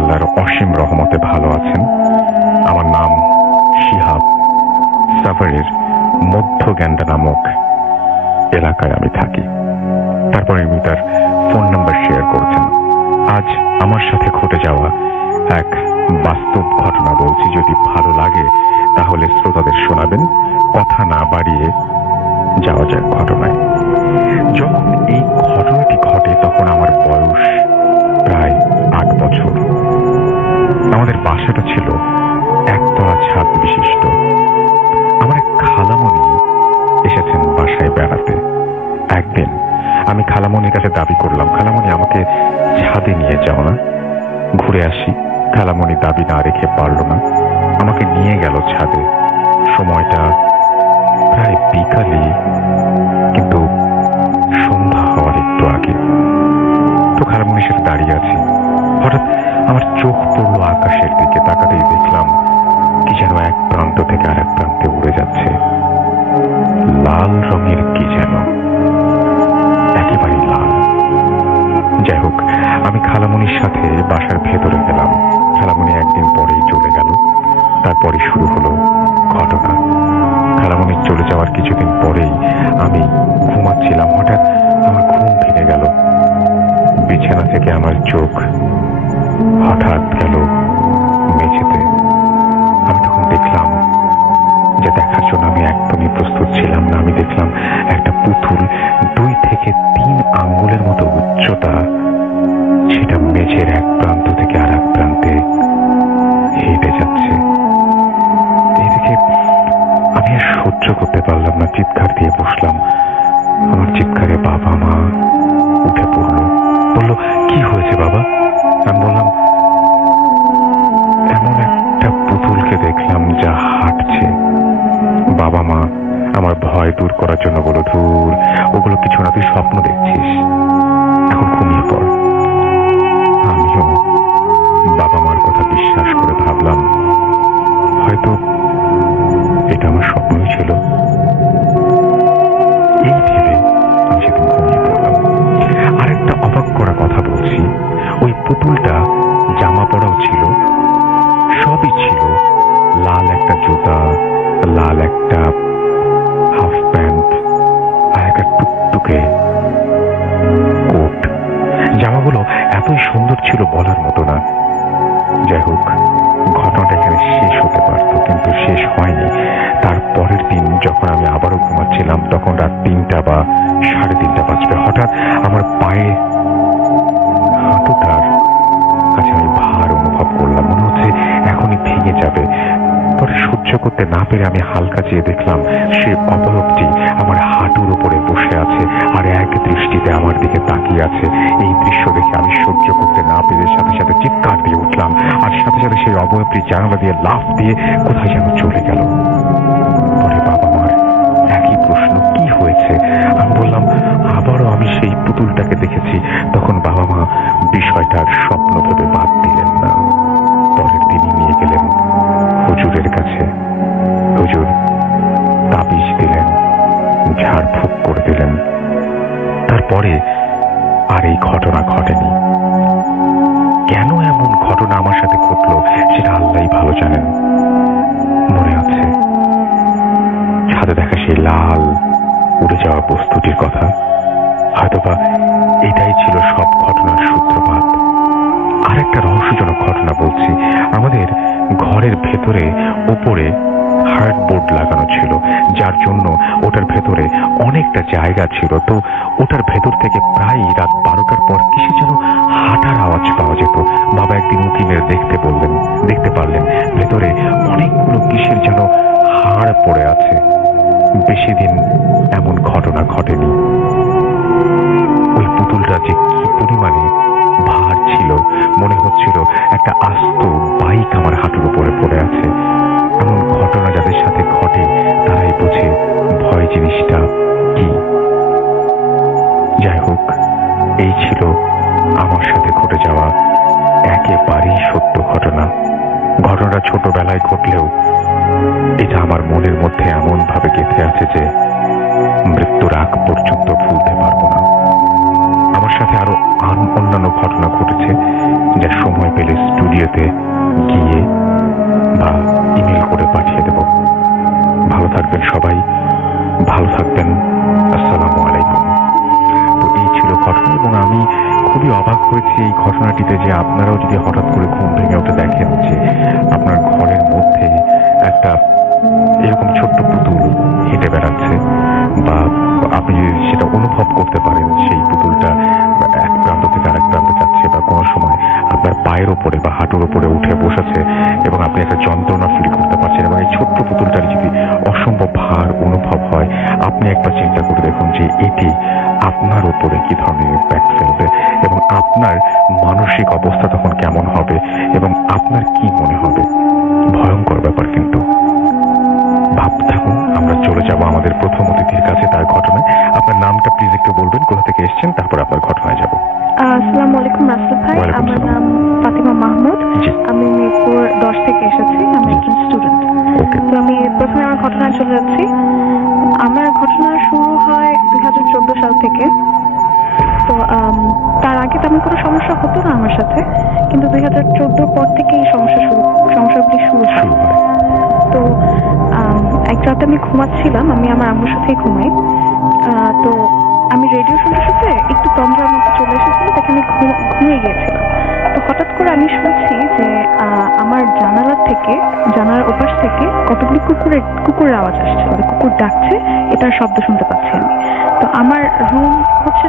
আল্লাহর অসীম রহমতে ভালো আছেন। আমার নাম শিহাব। সাভারের মধ্য গ্যান্ডা নামক এলাকায় আমি থাকি। তারপরে আমি তার ফোন নাম্বার শেয়ার করেছেন। আজ আমার সাথে ঘটে যাওয়া এক বাস্তব ঘটনা বলছি, যদি ভালো লাগে তাহলে শ্রোতাদের শোনাবেন। কথা না বাড়িয়ে যাওয়া যাক ঘটনায়। যখন এই ঘটনাটি ঘটে তখন আমার বয়স প্রায় 8 বছর। আমাদের বাসাটা ছিল একতলা ছাদ বিশিষ্ট। আমার এক খালামণি এসেছেন বাসায় বেড়াতে। একদিন আমি খালামণির কাছে দাবি করলাম, খালামণি আমাকে ছাদে নিয়ে যাও না, ঘুরে আসি। খালামণি দাবি না রেখে পারল না, আমাকে নিয়ে গেল ছাদে। সময়টা প্রায় বিকালই, কিন্তু সন্ধ্যা হওয়ার একটু আগে। তো খালামণির সাথে দাঁড়িয়ে আছি, হঠাৎ আমার চোখ পড়লো আকাশের দিকে। তাকাতেই দেখলাম কি যেন এক প্রান্ত থেকে আর এক প্রান্তে উড়ে যাচ্ছে। লাল রঙের কি যেন, একেবারেই লাল। যাই হোক, আমি খালামণির সাথে বাসার ভেতরে গেলাম। খালামণি একদিন পরেই চলে গেল। তারপরে শুরু হলো ঘটনা। খালামণির চলে যাওয়ার কিছুদিন পরেই আমি ঘুমাচ্ছিলাম, হঠাৎ আমার ঘুম ভেঙে গেল। বিছানা থেকে আমার চোখ হঠাৎ গেল মেঝেতে। আমি তখন দেখলাম, যে দেখার জন্য আমি একদমই প্রস্তুত ছিলাম না, আমি দেখলাম একটা পুতুল 2 থেকে 3 আঙ্গুলের মতো উচ্চতা, সেটা মেঝের এক প্রান্ত থেকে আর এক প্রান্তে হেঁটে যাচ্ছে। এই দেখে আমি আর সহ্য করতে পারলাম না, চিৎকার দিয়ে বসলাম। আমার চিৎকারে বাবা মা উঠে পড়লো, বলল, কি হয়েছে বাবা? আমি বললাম, এমন একটা পুতুলকে দেখলাম যা হাঁটছে। বাবা মা আমার ভয় দূর করার জন্য বলল, দূর, ওগুলো কিছু না, তুই স্বপ্ন দেখছিস, এখন ঘুমিয়ে পড়। আমিও বাবা মার কথা বিশ্বাস করে ভাবলাম হয়তো এটা আমার স্বপ্নই ছিল। এই ভেবে আমি সেদিন ঘুমিয়ে পড়লাম। আরেকটা অবাক করা কথা বলছি, ওই পুতুলটা জামা পরাও ছিল, সবই ছিল। লাল একটা জুতা, লাল একটা হাফ প্যান্ট আর একটা টুকটুকে কোট। জামাগুলো এতই সুন্দর ছিল বলার মতো না। যাই হোক, ঘটনাটা এখানে শেষ হতে পারত, কিন্তু শেষ হয়নি। তার পরের দিন যখন আমি আবারও ঘুমাচ্ছিলাম, তখন রাত 3টা বা 3:30 বাজবে। হঠাৎ আমার পায়ে হাঁটুটার কাছে আমি ভার অনুভব করলাম, মনে হচ্ছে এখনই ভেঙে যাবে। পরে সহ্য করতে না পেরে আমি হালকা চেয়ে দেখলাম সে অবয়বটি আমার হাঁটুর উপরে বসে আছে আর এক দৃষ্টিতে আমার দিকে তাকিয়ে আছে। এই দৃশ্য দেখে আমি সহ্য করতে না পেরে সাথে সাথে চিৎকার দিয়ে উঠলাম, আর সাথে সাথে সেই অবয়বটি জানালা দিয়ে লাফ দিয়ে কোথায় যেন চলে গেল। পরে বাবা মার একই প্রশ্ন, কি হয়েছে? আমি বললাম, আবারও আমি সেই পুতুলটাকে দেখেছি। তখন বাবা মা বিষয়টার স্বপ্ন ভেবে বাদ দিলেন না। পরের দিনই নিয়ে গেলেন হুজুরের কাছে। হুজুর তাবিজ দিলেন, ঝাড়ফুঁক করে দিলেন। তারপরে আর এই ঘটনা ঘটেনি। কেন এমন ঘটনা আমার সাথে ঘটলো সেটা আল্লাহই ভালো জানেন। মনে আছে ছাদে দেখা সেই লাল উড়ে যাওয়া বস্তুটির কথা? হয়তোবা এটাই ছিল সব ঘটনার সূত্রপাত। আরেকটা রহস্যজনক ঘটনা বলছি। আমাদের ঘরের ভেতরে উপরে হার্ডবোর্ড লাগানো ছিল, যার জন্য ওটার ভেতরে অনেকটা জায়গা ছিল। তো ওটার ভেতর থেকে প্রায় রাত 12টার পর কিসে যেন হাঁটার আওয়াজ দেখতে পারলেন ভেতরে অনেকগুলো কিসের যেন হাড় পড়ে আছে। বেশি দিন এমন ঘটনা ঘটেনি। ওই পুতুলটা যে কি পরিমাণে ভার ছিল, মনে হচ্ছিল একটা আস্ত বাইক আমার হাঁটুর উপরে পড়ে আছে। এমন ঘটনা যাদের সাথে ঘটে তারাই বোঝে ভয় জিনিসটা কি। যাই হোক, এই ছিল আমার সাথে ঘটে যাওয়া একেবারেই সত্য ঘটনা। ঘটনাটা ছোটবেলায় ঘটলেও এটা আমার মনের মধ্যে এমন ভাবে গেঁথে আছে যে মৃত্যুর আগ পর্যন্ত ভুলতে পারবো না। আমার সাথে আরো অন্যান্য ঘটনা ঘটেছে, যা সময় পেলে স্টুডিওতে গিয়ে বা ইমেল করে পাঠিয়ে দেব। ভালো থাকবেন সবাই, ভালো থাকবেন। আসসালামু আলাইকুম। তো এই ছিল ঘটনা, এবং আমি খুবই অবাক হয়েছি এই ঘটনাটিতে যে আপনারাও যদি হঠাৎ করে ঘুম ভেঙে উঠে দেখেন যে আপনার ঘরের মধ্যে একটা এরকম ছোট্ট পুতুল হেঁটে বেড়াচ্ছে, বা আপনি যদি সেটা অনুভব করতে পারেন সেই পুতুলটা এক প্রান্ত থেকে আরেক প্রান্তে যাচ্ছে, বা কোনো সময় আপনার পায়ের ওপরে বা হাঁটুর ওপরে উঠে বসেছে এবং আপনি একটা যন্ত্রণা ফিল করতে পারছেন, এবং এই ছোট্ট পুতুলটার যদি অসম্ভব ভার অনুভব হয়, আপনি একবার চিন্তা করে দেখুন যে এটি আপনার উপরে কি ধরনের ইম্প্যাক্ট ফেলবে এবং আপনার মানসিক অবস্থা তখন কেমন হবে এবং আপনার কি মনে হবে। ভয়ঙ্কর ব্যাপার। কিন্তু ভাবতে থাকুন, আমরা চলে যাব আমাদের প্রথম অতিথির কাছে, তার ঘটনায়। আপনার নামটা প্লিজ একটু বলবেন, কোথা থেকে এসেছেন, তারপর আপনার ঘটনায় যাব। আসসালামু আলাইকুম রাসেল ভাই, আমার নাম ফাতিমা মাহমুদ। আমি মিরপুর 10 থেকে এসেছি, আমি একজন স্টুডেন্ট। তো আমি প্রথমে আমার ঘটনায় চলে যাচ্ছি। আমার ঘটনা শুরু হয় 2014 সাল থেকে। তো তার আগে তেমন কোনো সমস্যা হতো না আমার সাথে, কিন্তু 2014 পর থেকে এই সমস্যাগুলি শুরু হয়। তো এক রাতে আমি ঘুমাচ্ছিলাম, আমি আমার আম্মুর সাথেই ঘুমাই। তো আমি রেডিও শুনতে শুনতে একটু তন্দ্রার মতো চলে এসেছিল, দেখে আমি ঘুমিয়ে গিয়েছিলাম। তো হঠাৎ করে আমি শুনছি যে আমার জানালার ওপাশ থেকে কতগুলি কুকুরের আওয়াজ আসছে, মানে কুকুর ডাকছে, এটার শব্দ শুনতে পাচ্ছি আমি। তো আমার রুম হচ্ছে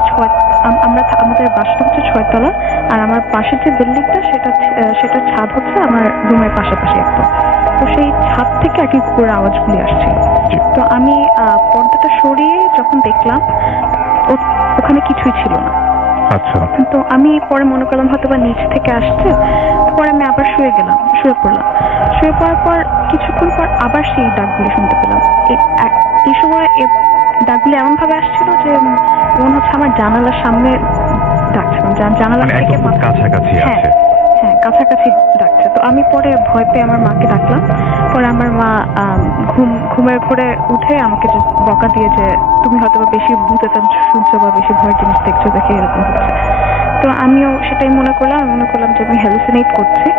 আমাদের বাসাটা হচ্ছে 6 তলা, আর আমার পাশের যে বিল্ডিংটা সেটার ছাদ হচ্ছে আমার রুমের পাশাপাশি একদম। তো সেই ছাদ থেকে আর কি কুকুরের আওয়াজগুলি আসছিল। তো আমি পর্দাটা সরিয়ে যখন দেখলাম ওখানে কিছুই ছিল না। আচ্ছা। তো আমি পরে মনে করলাম হয়তো বা নিচ থেকে আসছে। পরে আমি আবার শুয়ে পড়লাম। শুয়ে পড়ার পর কিছুক্ষণ পর আবার সেই ডাকগুলি শুনতে পেলাম। এই সময় ডাকগুলি এমন ভাবে আসছিল যে মনে হচ্ছে আমার জানালার সামনে ডাকছে, জানালা থেকে কাছাকাছি আছে। হ্যাঁ, কাছাকাছি ডাকছে। তো আমি পরে ভয় পেয়ে আমার মাকে ডাকলাম। পরে আমার মা ঘুমের ঘরে উঠে আমাকে বকা দিয়ে যে তুমি হয়তো বেশি ভূতের শুনছো বা বেশি ভয়ের জিনিস দেখছো, দেখে এরকম হচ্ছে। তো আমিও সেটাই মনে করলাম যে আমি হ্যালুসিনেট করছি।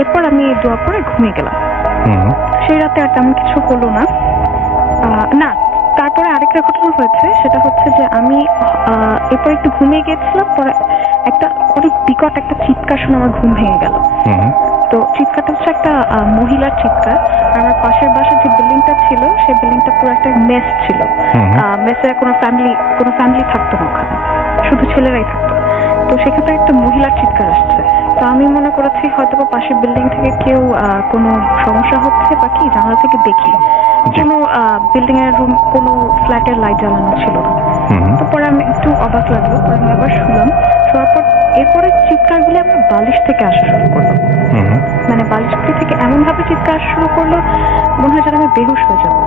এরপর আমি দোয়া পরে ঘুমিয়ে গেলাম। সেই রাতে আর তেমন কিছু হলো না। তারপরে আরেকটা ঘটনা হয়েছে, সেটা হচ্ছে যে আমি এরপর একটু ঘুমিয়ে গিয়েছিলাম। পরে একটা অনেক বিকট একটা চিৎকার শুনে আমার ঘুম ভেঙে গেল। তো চিৎকারটা হচ্ছে একটা মহিলার চিৎকার। আমার পাশের বাসার যে বিল্ডিংটা ছিল সেই বিল্ডিংটা পুরো একটা মেস ছিল। মেসে কোনো ফ্যামিলি থাকতো না, ওখানে শুধু ছেলেরাই থাকতো। তো সেখানে একটা মহিলার চিৎকার আসছে। তো আমি মনে করেছি হয়তো পাশের বিল্ডিং থেকে কেউ কোনো সমস্যা হচ্ছে বা কি, জানালা থেকে দেখি কোনো বিল্ডিং এর রুম, কোনো ফ্ল্যাটের লাইট জ্বালানো ছিল না। তো পরে আমি একটু অবাক লাগলো। পরে আমি আবার শোয়ার পর এরপরে চিৎকারগুলি আমার বালিশ থেকে আসা শুরু করলো। মানে বালিশগুলি থেকে এমন ভাবে চিৎকার আসা শুরু করলো মনে হয় যেন আমি বেহুশ হয়ে যাবো।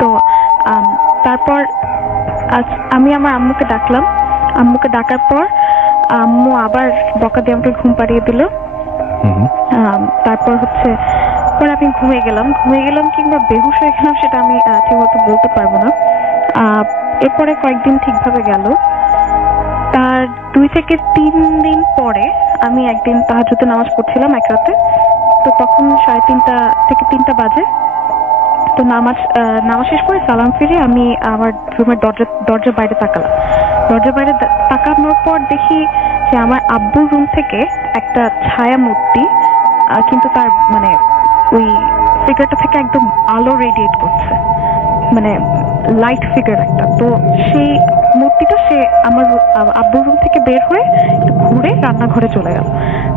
তো তারপর আমি আমার আম্মুকে ডাকলাম। আম্মুকে ডাকার পর আম্মু আবার বকা দিয়ে আমাকে ঘুম পাড়িয়ে দিল। তারপর হচ্ছে পরে আমি ঘুমিয়ে গেলাম কিংবা বেহুশ হয়ে গেলাম সেটা আমি ঠিকমতো বলতে পারবো না। এরপরে কয়েকদিন ঠিকভাবে গেল। তার 2 থেকে 3 দিন পরে আমি একদিন তাহাজ্জুদের নামাজ পড়ছিলাম এক রাতে। তো তখন 3:30 থেকে 3টা বাজে। তো নামাজ শেষ করে সালাম ফিরে আমি আমার রুমের দরজার বাইরে তাকালাম। দরজার বাইরে তাকানোর পর দেখি যে আমার আব্বুর রুম থেকে একটা ছায়া মূর্তি, কিন্তু তার মানে ওই ফিগারটা থেকে একদম আলো রেডিয়েট করছে, মানে লাইট ফিগার একটা। তো সেই মূর্তিটা সে সে আমার আব্বুর রুম থেকে বের হয়ে একটু ঘুরে রান্নাঘরে চলে গেল।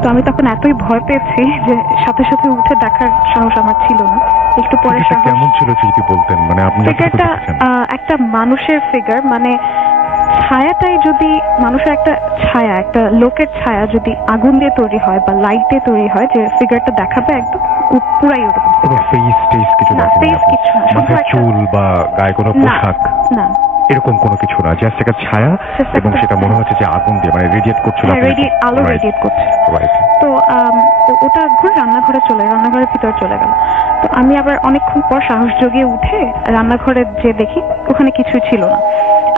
তো আমি তখন এতই ভয় পেয়েছি যে সাথে সাথে উঠে দেখার সাহস আমার ছিল না। একটু পরে কেমন ছিল যদি বলতেন, মানে আপনি ফিগারটা একটা মানুষের ফিগার, মানে ছায়াটাই যদি মানুষের একটা ছায়া, একটা লোকের ছায়া যদি আগুন দিয়ে তৈরি হয় বা লাইট দিয়ে তৈরি হয়, যে ফিগারটা দেখাবে একদম পুরাই ওরকম। কিছু না, মাথায় চুল বা গায়ে কোনো পোশাক না, এরকম কোনো কিছু না, জাস্ট একটা ছায়া, এবং সেটা মনে হচ্ছে যে আগুন দিয়ে মানে রেডিয়েট করছিল, আলো রেডিয়েট করছে। তো ওটা ঘুরে রান্নাঘরের ভিতরে চলে গেল। তো আমি আবার অনেকক্ষণ পর সাহস জগিয়ে উঠে রান্নাঘরে যে দেখি ওখানে কিছুই ছিল না।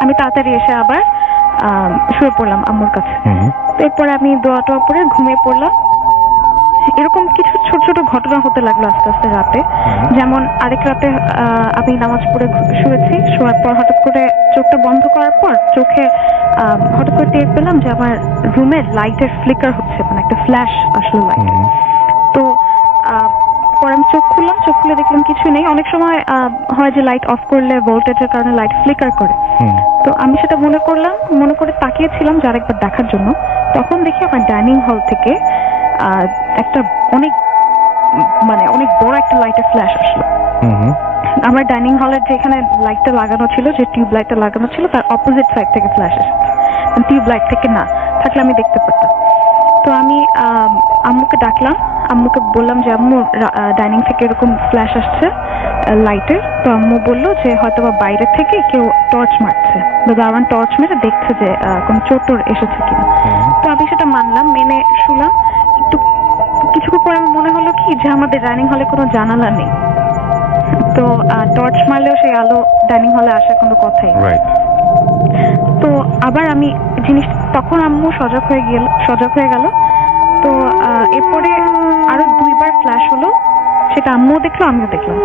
আমি তাড়াতাড়ি এসে আবার শুয়ে পড়লাম আম্মুর কাছে। এরপরে আমি দোয়া টোয়া পরে ঘুমিয়ে পড়লাম। এরকম কিছু ছোট ছোট ঘটনা হতে লাগলো আস্তে আস্তে রাতে। যেমন আরেক রাতে আমি নামাজ পড়ে শুয়েছি, শোয়ার পর হঠাৎ করে চোখটা বন্ধ করার পর চোখে হঠাৎ করে টের পেলাম যে আমার রুমের লাইটের ফ্লিকার হচ্ছে, মানে একটা ফ্ল্যাশ আসলো লাইট। তো পরে আমি চোখ খুলে দেখলাম কিছু নেই। অনেক সময় হয় যে লাইট অফ করলে ভোল্টেজের কারণে লাইট ফ্লিকার করে। তো আমি সেটা মনে করে তাকিয়েছিলাম যে আরেকবার দেখার জন্য। তখন দেখি আমার ডাইনিং হল থেকে একটা অনেক বড় একটা লাইটের ফ্ল্যাশ আসলো। আমার ডাইনিং হলের যেখানে লাইটটা লাগানো ছিল, যে টিউব লাইটটা লাগানো ছিল, তার অপোজিট সাইড থেকে ফ্ল্যাশ এসেছে। টিউব লাইট থেকে না থাকলে আমি দেখতে পারতাম। তো আমি আম্মুকে ডাকলাম, আম্মুকে বললাম যে আম্মু ডাইনিং থেকে এরকম ফ্ল্যাশ আসছে লাইটের। তো আম্মু বললো যে হয়তো বা বাইরে থেকে কেউ টর্চ মারছে, দারোয়ান টর্চ মেরে দেখছে যে কোন চোর এসেছে কিনা। তো আমি সেটা মানলাম, মেনে শুলাম। একটু কিছুক্ষণ পর আমার মনে হলো কি যে আমাদের ডাইনিং হলে কোনো জানালা নেই, তো টর্চ মারলেও সেই আলো ডাইনিং হলে আসার কোনো কথাই। তো আবার আমি তখন আম্মু সজাগ হয়ে গেল। তো এরপরে আরো 2বার ফ্ল্যাশ হলো, সেটা আম্মুও দেখলো আমিও দেখলাম।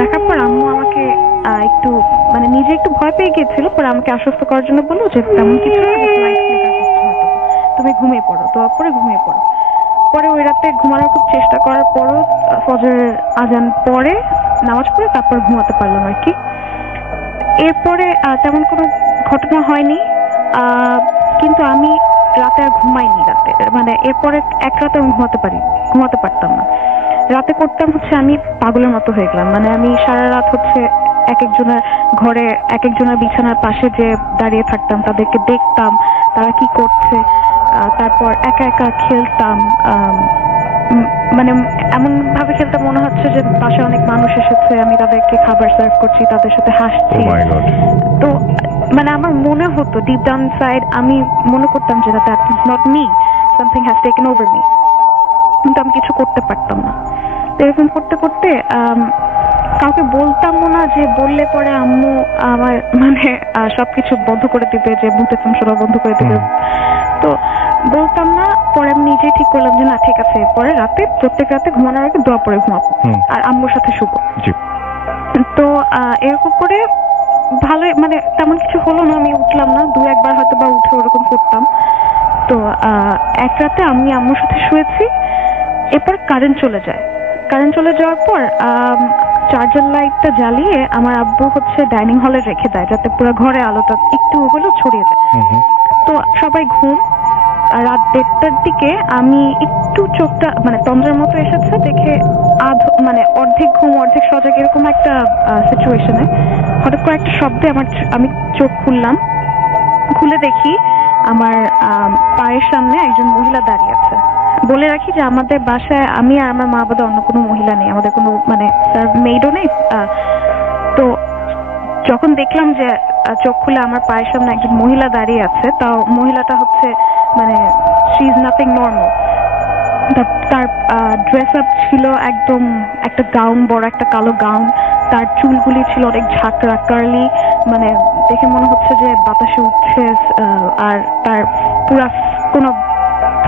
দেখার পর আম্মু আমাকে একটু মানে নিজে একটু ভয় পেয়ে গিয়েছিল, পরে আমাকে আশ্বস্ত করার জন্য বললো যে তেমন কিছু না, তুমি ঘুমিয়ে পড়ো, দোয়া পরে ঘুমিয়ে পড়ো। পরে ওই রাতে ঘুমানোর খুব চেষ্টা করার পরও ফজরের আজান পরে নামাজ পড়ে তারপর ঘুমাতে পারলাম আর কি। এরপরে তেমন কোনো ঘটনা হয়নি, কিন্তু আমি রাতে আর ঘুমাইনি। রাতে মানে এরপরে এক রাতে আমি ঘুমাতে পারতাম না। রাতে করতাম হচ্ছে আমি পাগলের মতো হয়ে গেলাম, মানে আমি সারা রাত হচ্ছে এক একজনের ঘরে এক একজনের বিছানার পাশে যে দাঁড়িয়ে থাকতাম, তাদেরকে দেখতাম তারা কি করছে, তারপর একা একা খেলতাম। মানে এমন ভাবে খেলতাম মনে হচ্ছে যে পাশে অনেক মানুষ এসেছে, আমি তাদেরকে খাবার সার্ভ করছি, তাদের সাথে হাসছি। তো মানে আমার মনে হতো ডিপ ডাউন সাইড, আমি মনে করতাম যে that is not me, something has taken over me, কিন্তু আমি কিছু করতে পারতাম না। এরকম করতে করতে কাউকে বলতামও না, যে বললে পরে আম্মু আমার মানে সবকিছু বন্ধ করে দিবে, যে ভূতের চমচড়া বন্ধ করে দিবে। তো বলতাম না। পরে আমি নিজেই ঠিক করলাম যে না ঠিক আছে, পরে প্রত্যেক রাতে ঘুমানোর আগে দোয়া পরে ঘুমাবো আর আম্মুর সাথে শুবো। তো এরকম করে ভালোই, মানে তেমন কিছু হলো না, আমি উঠলাম না, 2-1বার হয়তো বা উঠে ওরকম করতাম। তো এক রাতে আমি আম্মুর সাথে শুয়েছি, এরপর কারেন্ট চলে যাওয়ার পর চার্জার লাইটটা জ্বালিয়ে আমার আব্বু হচ্ছে ডাইনিং হলে রেখে দেয়, যাতে পুরো ঘরে আলোটা একটু হলেও ছড়িয়ে যায়। তো সবাই ঘুম। রাত 1:30টার দিকে আমি একটু চোখটা মানে তন্দ্রার মতো এসেছে দেখে মানে অর্ধেক ঘুম অর্ধেক সজাগ এরকম একটা সিচুয়েশনে হঠাৎ করে একটা শব্দে আমি চোখ খুলে দেখি আমার পায়ের সামনে একজন মহিলা দাঁড়িয়ে আছে। বলে রাখি যে আমাদের বাসায় আমি আর আমার মা বাবা, অন্য কোনো মহিলা নেই, আমাদের কোনো মানে মেইডও নেই। তো যখন দেখলাম যে চোখ খুলে আমার পায়ের সামনে একজন মহিলা দাঁড়িয়ে আছে, তাও মহিলাটা হচ্ছে মানে শি ইজ নাথিং নর্মাল। তার ড্রেস আপ ছিল একদম একটা গাউন, বড় একটা কালো গাউন, তার চুলগুলি ছিল অনেক ঝাঁকড়া কার্লি, মানে দেখে মনে হচ্ছে যে বাতাসে উঠছে। আর তার পুরা কোনো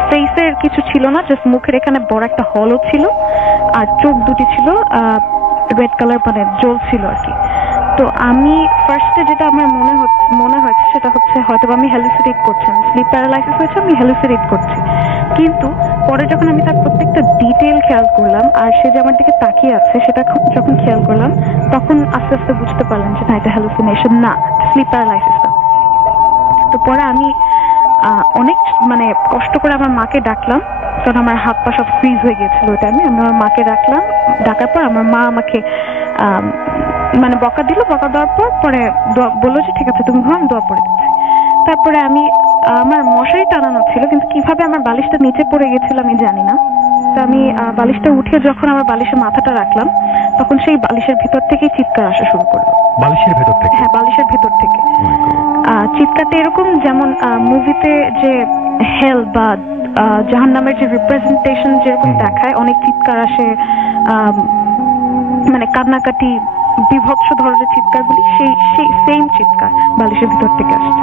ফেসের কিছু ছিল না, জাস্ট মুখের এখানে বড় একটা হলও ছিল, আর চোখ দুটি ছিল রেড কালার, মানে জ্বলছিল আর কি। তো আমি ফার্স্টে যেটা আমার মনে হয়েছে সেটা হচ্ছে হয়তো আমি হ্যালুসিনেট করছি, স্লিপ প্যারালাইসিস হয়েছে, আমি হ্যালুসিনেট করছি। কিন্তু পরে যখন আমি তার প্রত্যেকটা ডিটেল খেয়াল করলাম আর সে যে আমার দিকে তাকিয়ে আছে সেটা যখন খেয়াল করলাম, তখন আস্তে আস্তে বুঝতে পারলাম যে না, এটা হ্যালুসিনেশন না, স্লিপ প্যারালাইসিস না। তো পরে আমি অনেক মানে কষ্ট করে আমার মাকে ডাকলাম, কারণ আমার হাত পা সব ফ্রিজ হয়ে গিয়েছিল ওই টাইমে। আমি আমার মাকে ডাকলাম, ডাকার পর আমার মা আমাকে মানে বকা দিল, বকা দেওয়ার পর পরে বললো যে ঠিক আছে তুমি ঘুম, আমি দোয়া পড়ে দিচ্ছি। তারপরে আমি আমার মশারি টানানো ছিল, কিন্তু কিভাবে আমার বালিশটা নিচে পড়ে গেছিল আমি জানি না। তো আমি বালিশটা উঠে যখন আমার বালিশে মাথাটা রাখলাম, তখন সেই বালিশের ভিতর থেকেই চিৎকার আসা শুরু করলো। বালিশের ভেতর থেকে? হ্যাঁ, বালিশের ভেতর থেকে। চিৎকারটা এরকম যেমন মুভিতে যে হেল বা জাহান্নামের যে রিপ্রেজেন্টেশন যেরকম দেখায়, অনেক চিৎকার আসে, মানে কান্নাকাটি, বিভৎস ধরনের চিৎকারগুলি, সেই সেম চিৎকার বালিশের ভিতর থেকে আসছে।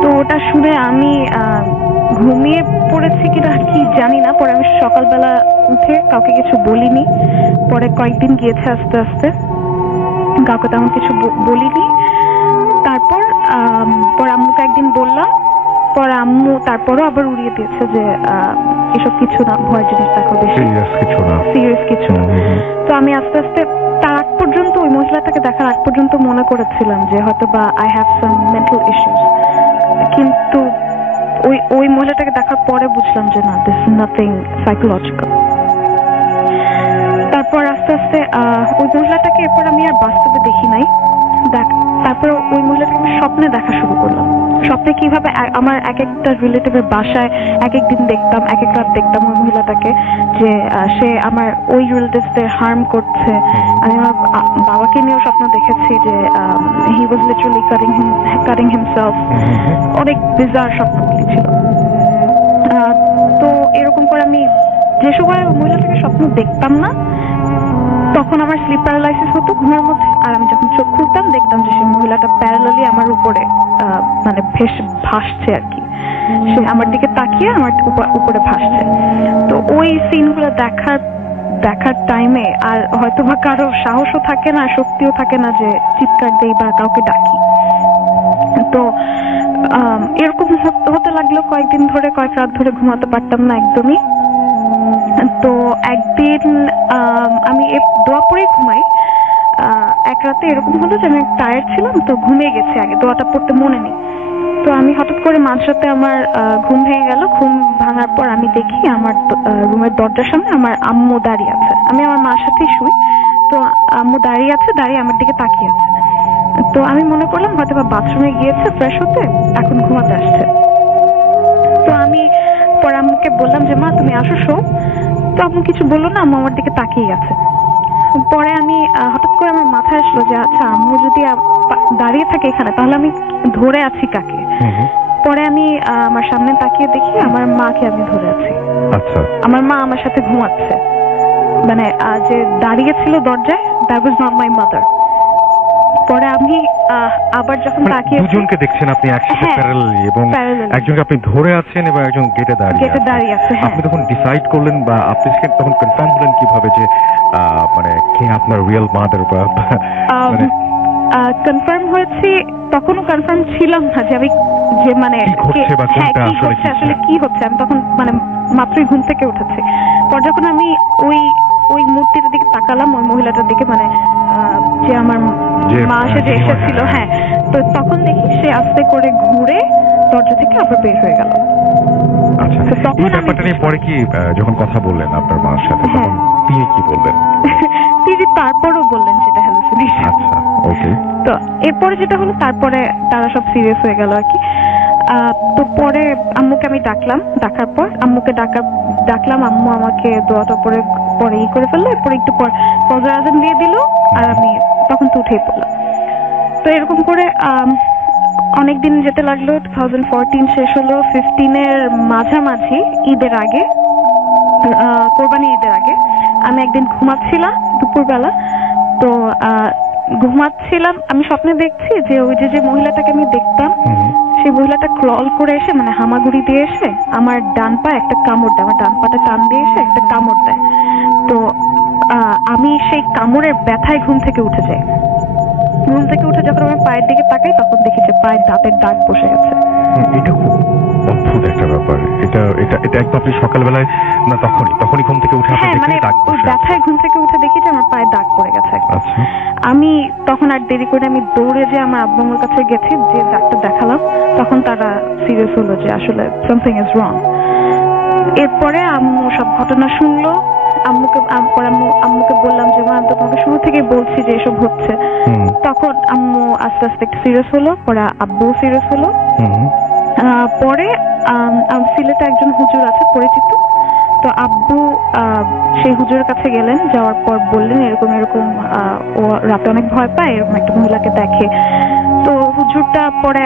তো ওটা শুনে আমি ঘুমিয়ে পড়েছি কিনা কি জানি না। পরে আমি সকালবেলা উঠে কাউকে কিছু বলিনি। পরে কয়েকদিন গিয়েছে, আস্তে আস্তে কাউকে তেমন কিছু বলিনি। তারপর আম্মুকে একদিন বললাম, পরে আম্মু তারপরও আবার উড়িয়ে দিয়েছে যে এসব কিছু না, ভয় জিনিস দেখো, বেশি সিরিয়াস কিছু না। তো আমি আস্তে আস্তে তার আগ পর্যন্ত, ওই মহিলাটাকে দেখার আগ পর্যন্ত মনে করেছিলাম যে হয়তো বা I have some mental issues, কিন্তু ওই মহিলাটাকে দেখার পরে বুঝলাম যে না, দিস ইজ নাথিং সাইকোলজিক্যাল। তারপর আস্তে আস্তে ওই মহিলাটাকে এরপর আমি আর বাস্তবে দেখি নাই। তারপর ওই মহিলাটাকে আমি স্বপ্নে দেখা শুরু করলাম। স্বপ্নে কিভাবে আমার এক একটা রিলেটিভের বাসায় এক একদিন দেখতাম, এক এক রাত দেখতাম ওই মহিলাটাকে, যে সে আমার ওই রিলেটিভসদের হার্ম করছে। আমি আমার বাবাকে নিয়েও স্বপ্ন দেখেছি যে হি ওয়াজ লিটারালি কাটিং হিমসেলফ। অনেক বিজার স্বপ্নগুলি ছিল। তো এরকম করে আমি যে সময় মহিলাটাকে স্বপ্ন দেখতাম না, তখন আমার স্লিপ প্যারালাইসিস হতো ঘুমের মধ্যে। আর আমি যখন চোখ খুলতাম দেখতাম যে সেই মহিলাটা প্যারালালি আমার উপরে মানে ভাসছে আর কি, সে আমার দিকে তাকিয়ে আমার উপরে ভাসছে। তো ওই সিনগুলো দেখার টাইমে আর হয়তো বা কারো সাহসও থাকে না, শক্তিও থাকে না যে চিৎকার দেই বা কাউকে ডাকি। তো এরকম হতে লাগলো কয়েকদিন ধরে, কয়েক রাত ধরে ঘুমাতে পারতাম না একদমই। তো একদিন আমি দোয়া পড়েই ঘুমাই। এক রাতে এরকম হলো যে আমি টায়ার্ড ছিলাম, তো ঘুমিয়ে গেছি, আগে দোয়াটা পড়তে মনে নেই। তো আমি হঠাৎ করে মাঝরাতে আমার ঘুম ভেঙে গেল। ঘুম ভাঙার পর আমি দেখি আমার রুমের দরজার সামনে আমার আম্মু দাঁড়িয়ে আছে। আমি আমার মার সাথেই শুই, তো আম্মু দাঁড়িয়ে আছে, দাঁড়িয়ে আমার দিকে তাকিয়ে আছে। তো আমি মনে করলাম হয়তো বা বাথরুমে গিয়েছে ফ্রেশ হতে, এখন ঘুমাতে আসছে। তো আমি পরে আম্মুকে বললাম যে মা তুমি আসো, শো। তো আম্মু কিছু বললো না, আম্মু আমার দিকে তাকিয়ে গেছে। পরে আমি হঠাৎ করে আমার মাথায় আসলো যে আচ্ছা, আম্মু যদি দাঁড়িয়ে থাকে এখানে, তাহলে আমি ধরে আছি কাকে? পরে আমি আমার সামনে তাকিয়ে দেখি আমার মাকে আমি ধরে আছি। আচ্ছা, আমার মা আমার সাথে ঘুমাচ্ছে, মানে যে দাঁড়িয়ে ছিল দরজায়, that was not my mother. পরে আমি আবার যখন তাকিয়ে, দুজনকে দেখছেন আপনি একসাথে প্যারালালি, এবং একজনকে আপনি ধরে আছেন এবং একজন গেটে দাঁড়িয়ে আছে। আপনি তখন ডিসাইড করলেন বা আপনি তখন কনফার্ম হলেন কিভাবে যে মানে কে আপনার রিয়েল মাদার? মানে কনফার্ম হয়েছি, তখনও কনফার্ম ছিলাম না যে আমি যে মানে আসলে কি হচ্ছে। আমি তখন মানে মাত্রই ঘুম থেকে উঠেছি। পর যখন আমি ওই মূর্তিটার দিকে তাকালাম, ওই মহিলাটার দিকে, মানে যে আমার মা সেজে এসেছিল, হ্যাঁ, তো তখন দেখি সে আস্তে করে ঘুরে দরজা থেকে আবার বের হয়ে গেল। আচ্ছা, এই ব্যাপারটা নিয়ে পরে কি যখন কথা বললেন আপনার মার সাথে, তখন তিনি কি বললেন? তিনি তারপরও বললেন সেটা হ্যালুসিনেশন। আচ্ছা, ওকে। তো এরপরে যেটা হলো, তারপরে তারা সব সিরিয়াস হয়ে গেল আর কি। তো পরে আম্মুকে আমি ডাকার পর আম্মুকে ডাকলাম, আম্মু আমাকে দোয়াটা পরে করে ফেললো। এরপরে একটু পর ফজর আজান দিয়ে দিল, আর আমি তখন তো উঠেই পড়লাম। তো এরকম করে অনেকদিন যেতে লাগলো। 2014 শেষ হলো, 15-এর মাঝামাঝি, ঈদের আগে, কোরবানি ঈদের আগে, আমি একদিন ঘুমাচ্ছিলাম দুপুরবেলা। তো ঘুমাচ্ছিলাম, আমি স্বপ্নে দেখছি যে ওই যে মহিলাটাকে আমি দেখতাম, সেই মহিলাটা ক্রল করে এসে, মানে হামাগুড়ি দিয়ে এসে আমার ডান পা একটা কামড় দেয়, আমার ডান পাটা টান দিয়ে এসে একটা কামড় দেয়। তো আমি সেই কামড়ের ব্যথায় ঘুম থেকে উঠে যাই। ঘুম থেকে উঠে যখন আমার পায়ের দিকে তাকাই, তখন দেখি যে পায়ের দাঁতের দাগ বসে গেছে। এটা খুব অদ্ভুত একটা ব্যাপার। এটা এটা এটা একদম আপনি সকালবেলায় না তখনই ঘুম থেকে উঠে আপনি হ্যাঁ, মানে দেখলেন দাগ ওই বসে আছে? ব্যথায় ঘুম থেকে উঠে দেখি যে আমার পায়ে দাগ পড়ে গেছে একটা। আচ্ছা। আমি তখন আর দেরি করে আমি দৌড়ে যে আমার আব্বুর কাছে গেছি, যে ডাক্তার দেখালাম, তখন তারা সিরিয়াস হলো যে আসলে সামথিং ইজ রং। এরপরে আম্মু সব ঘটনা শুনলো। আম্মুকে বললাম যে মা, আমি তো তোমাকে শুরু থেকে বলছি যে এসব হচ্ছে। তখন আম্মু আস্তে আস্তে একটু সিরিয়াস হলো, পরে আব্বু সিরিয়াস হলো। পরে সিলেটে একজন হুজুর আছে পরিচিত, তো আব্বু সেই হুজুরের কাছে গেলেন। যাওয়ার পর বললেন এরকম এরকম ও রাতে অনেক ভয় পায়, এরকম একটা মহিলাকে দেখে। তো হুজুরটা পরে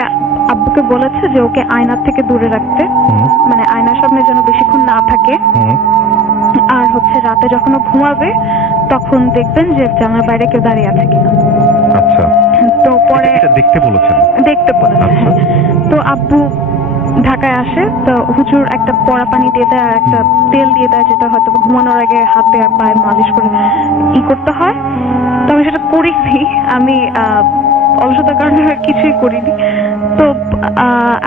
আব্বুকে বলেছে যে ওকে আয়নার থেকে দূরে রাখতে, মানে আয়নার সামনে যেন বেশিক্ষণ না থাকে। আর হচ্ছে রাতে যখন ও ঘুমাবে তখন দেখবেন যে জানালার বাইরে কেউ দাঁড়িয়ে আছে কিনা। আচ্ছা। তো পরে দেখতে বলেছেন? দেখতে বলেছে। আচ্ছা। তো আব্বু ঢাকায় আসে, তো হুজুর একটা পড়া পানি দিয়ে দেয় আর একটা তেল দিয়ে দেয়, যেটা হয়তো ঘুমানোর আগে হাতে আর পায়ে মালিশ করে করতে হয়। তো আমি সেটা করিনি, আমি অলসতার কারণে কিছুই করিনি। তো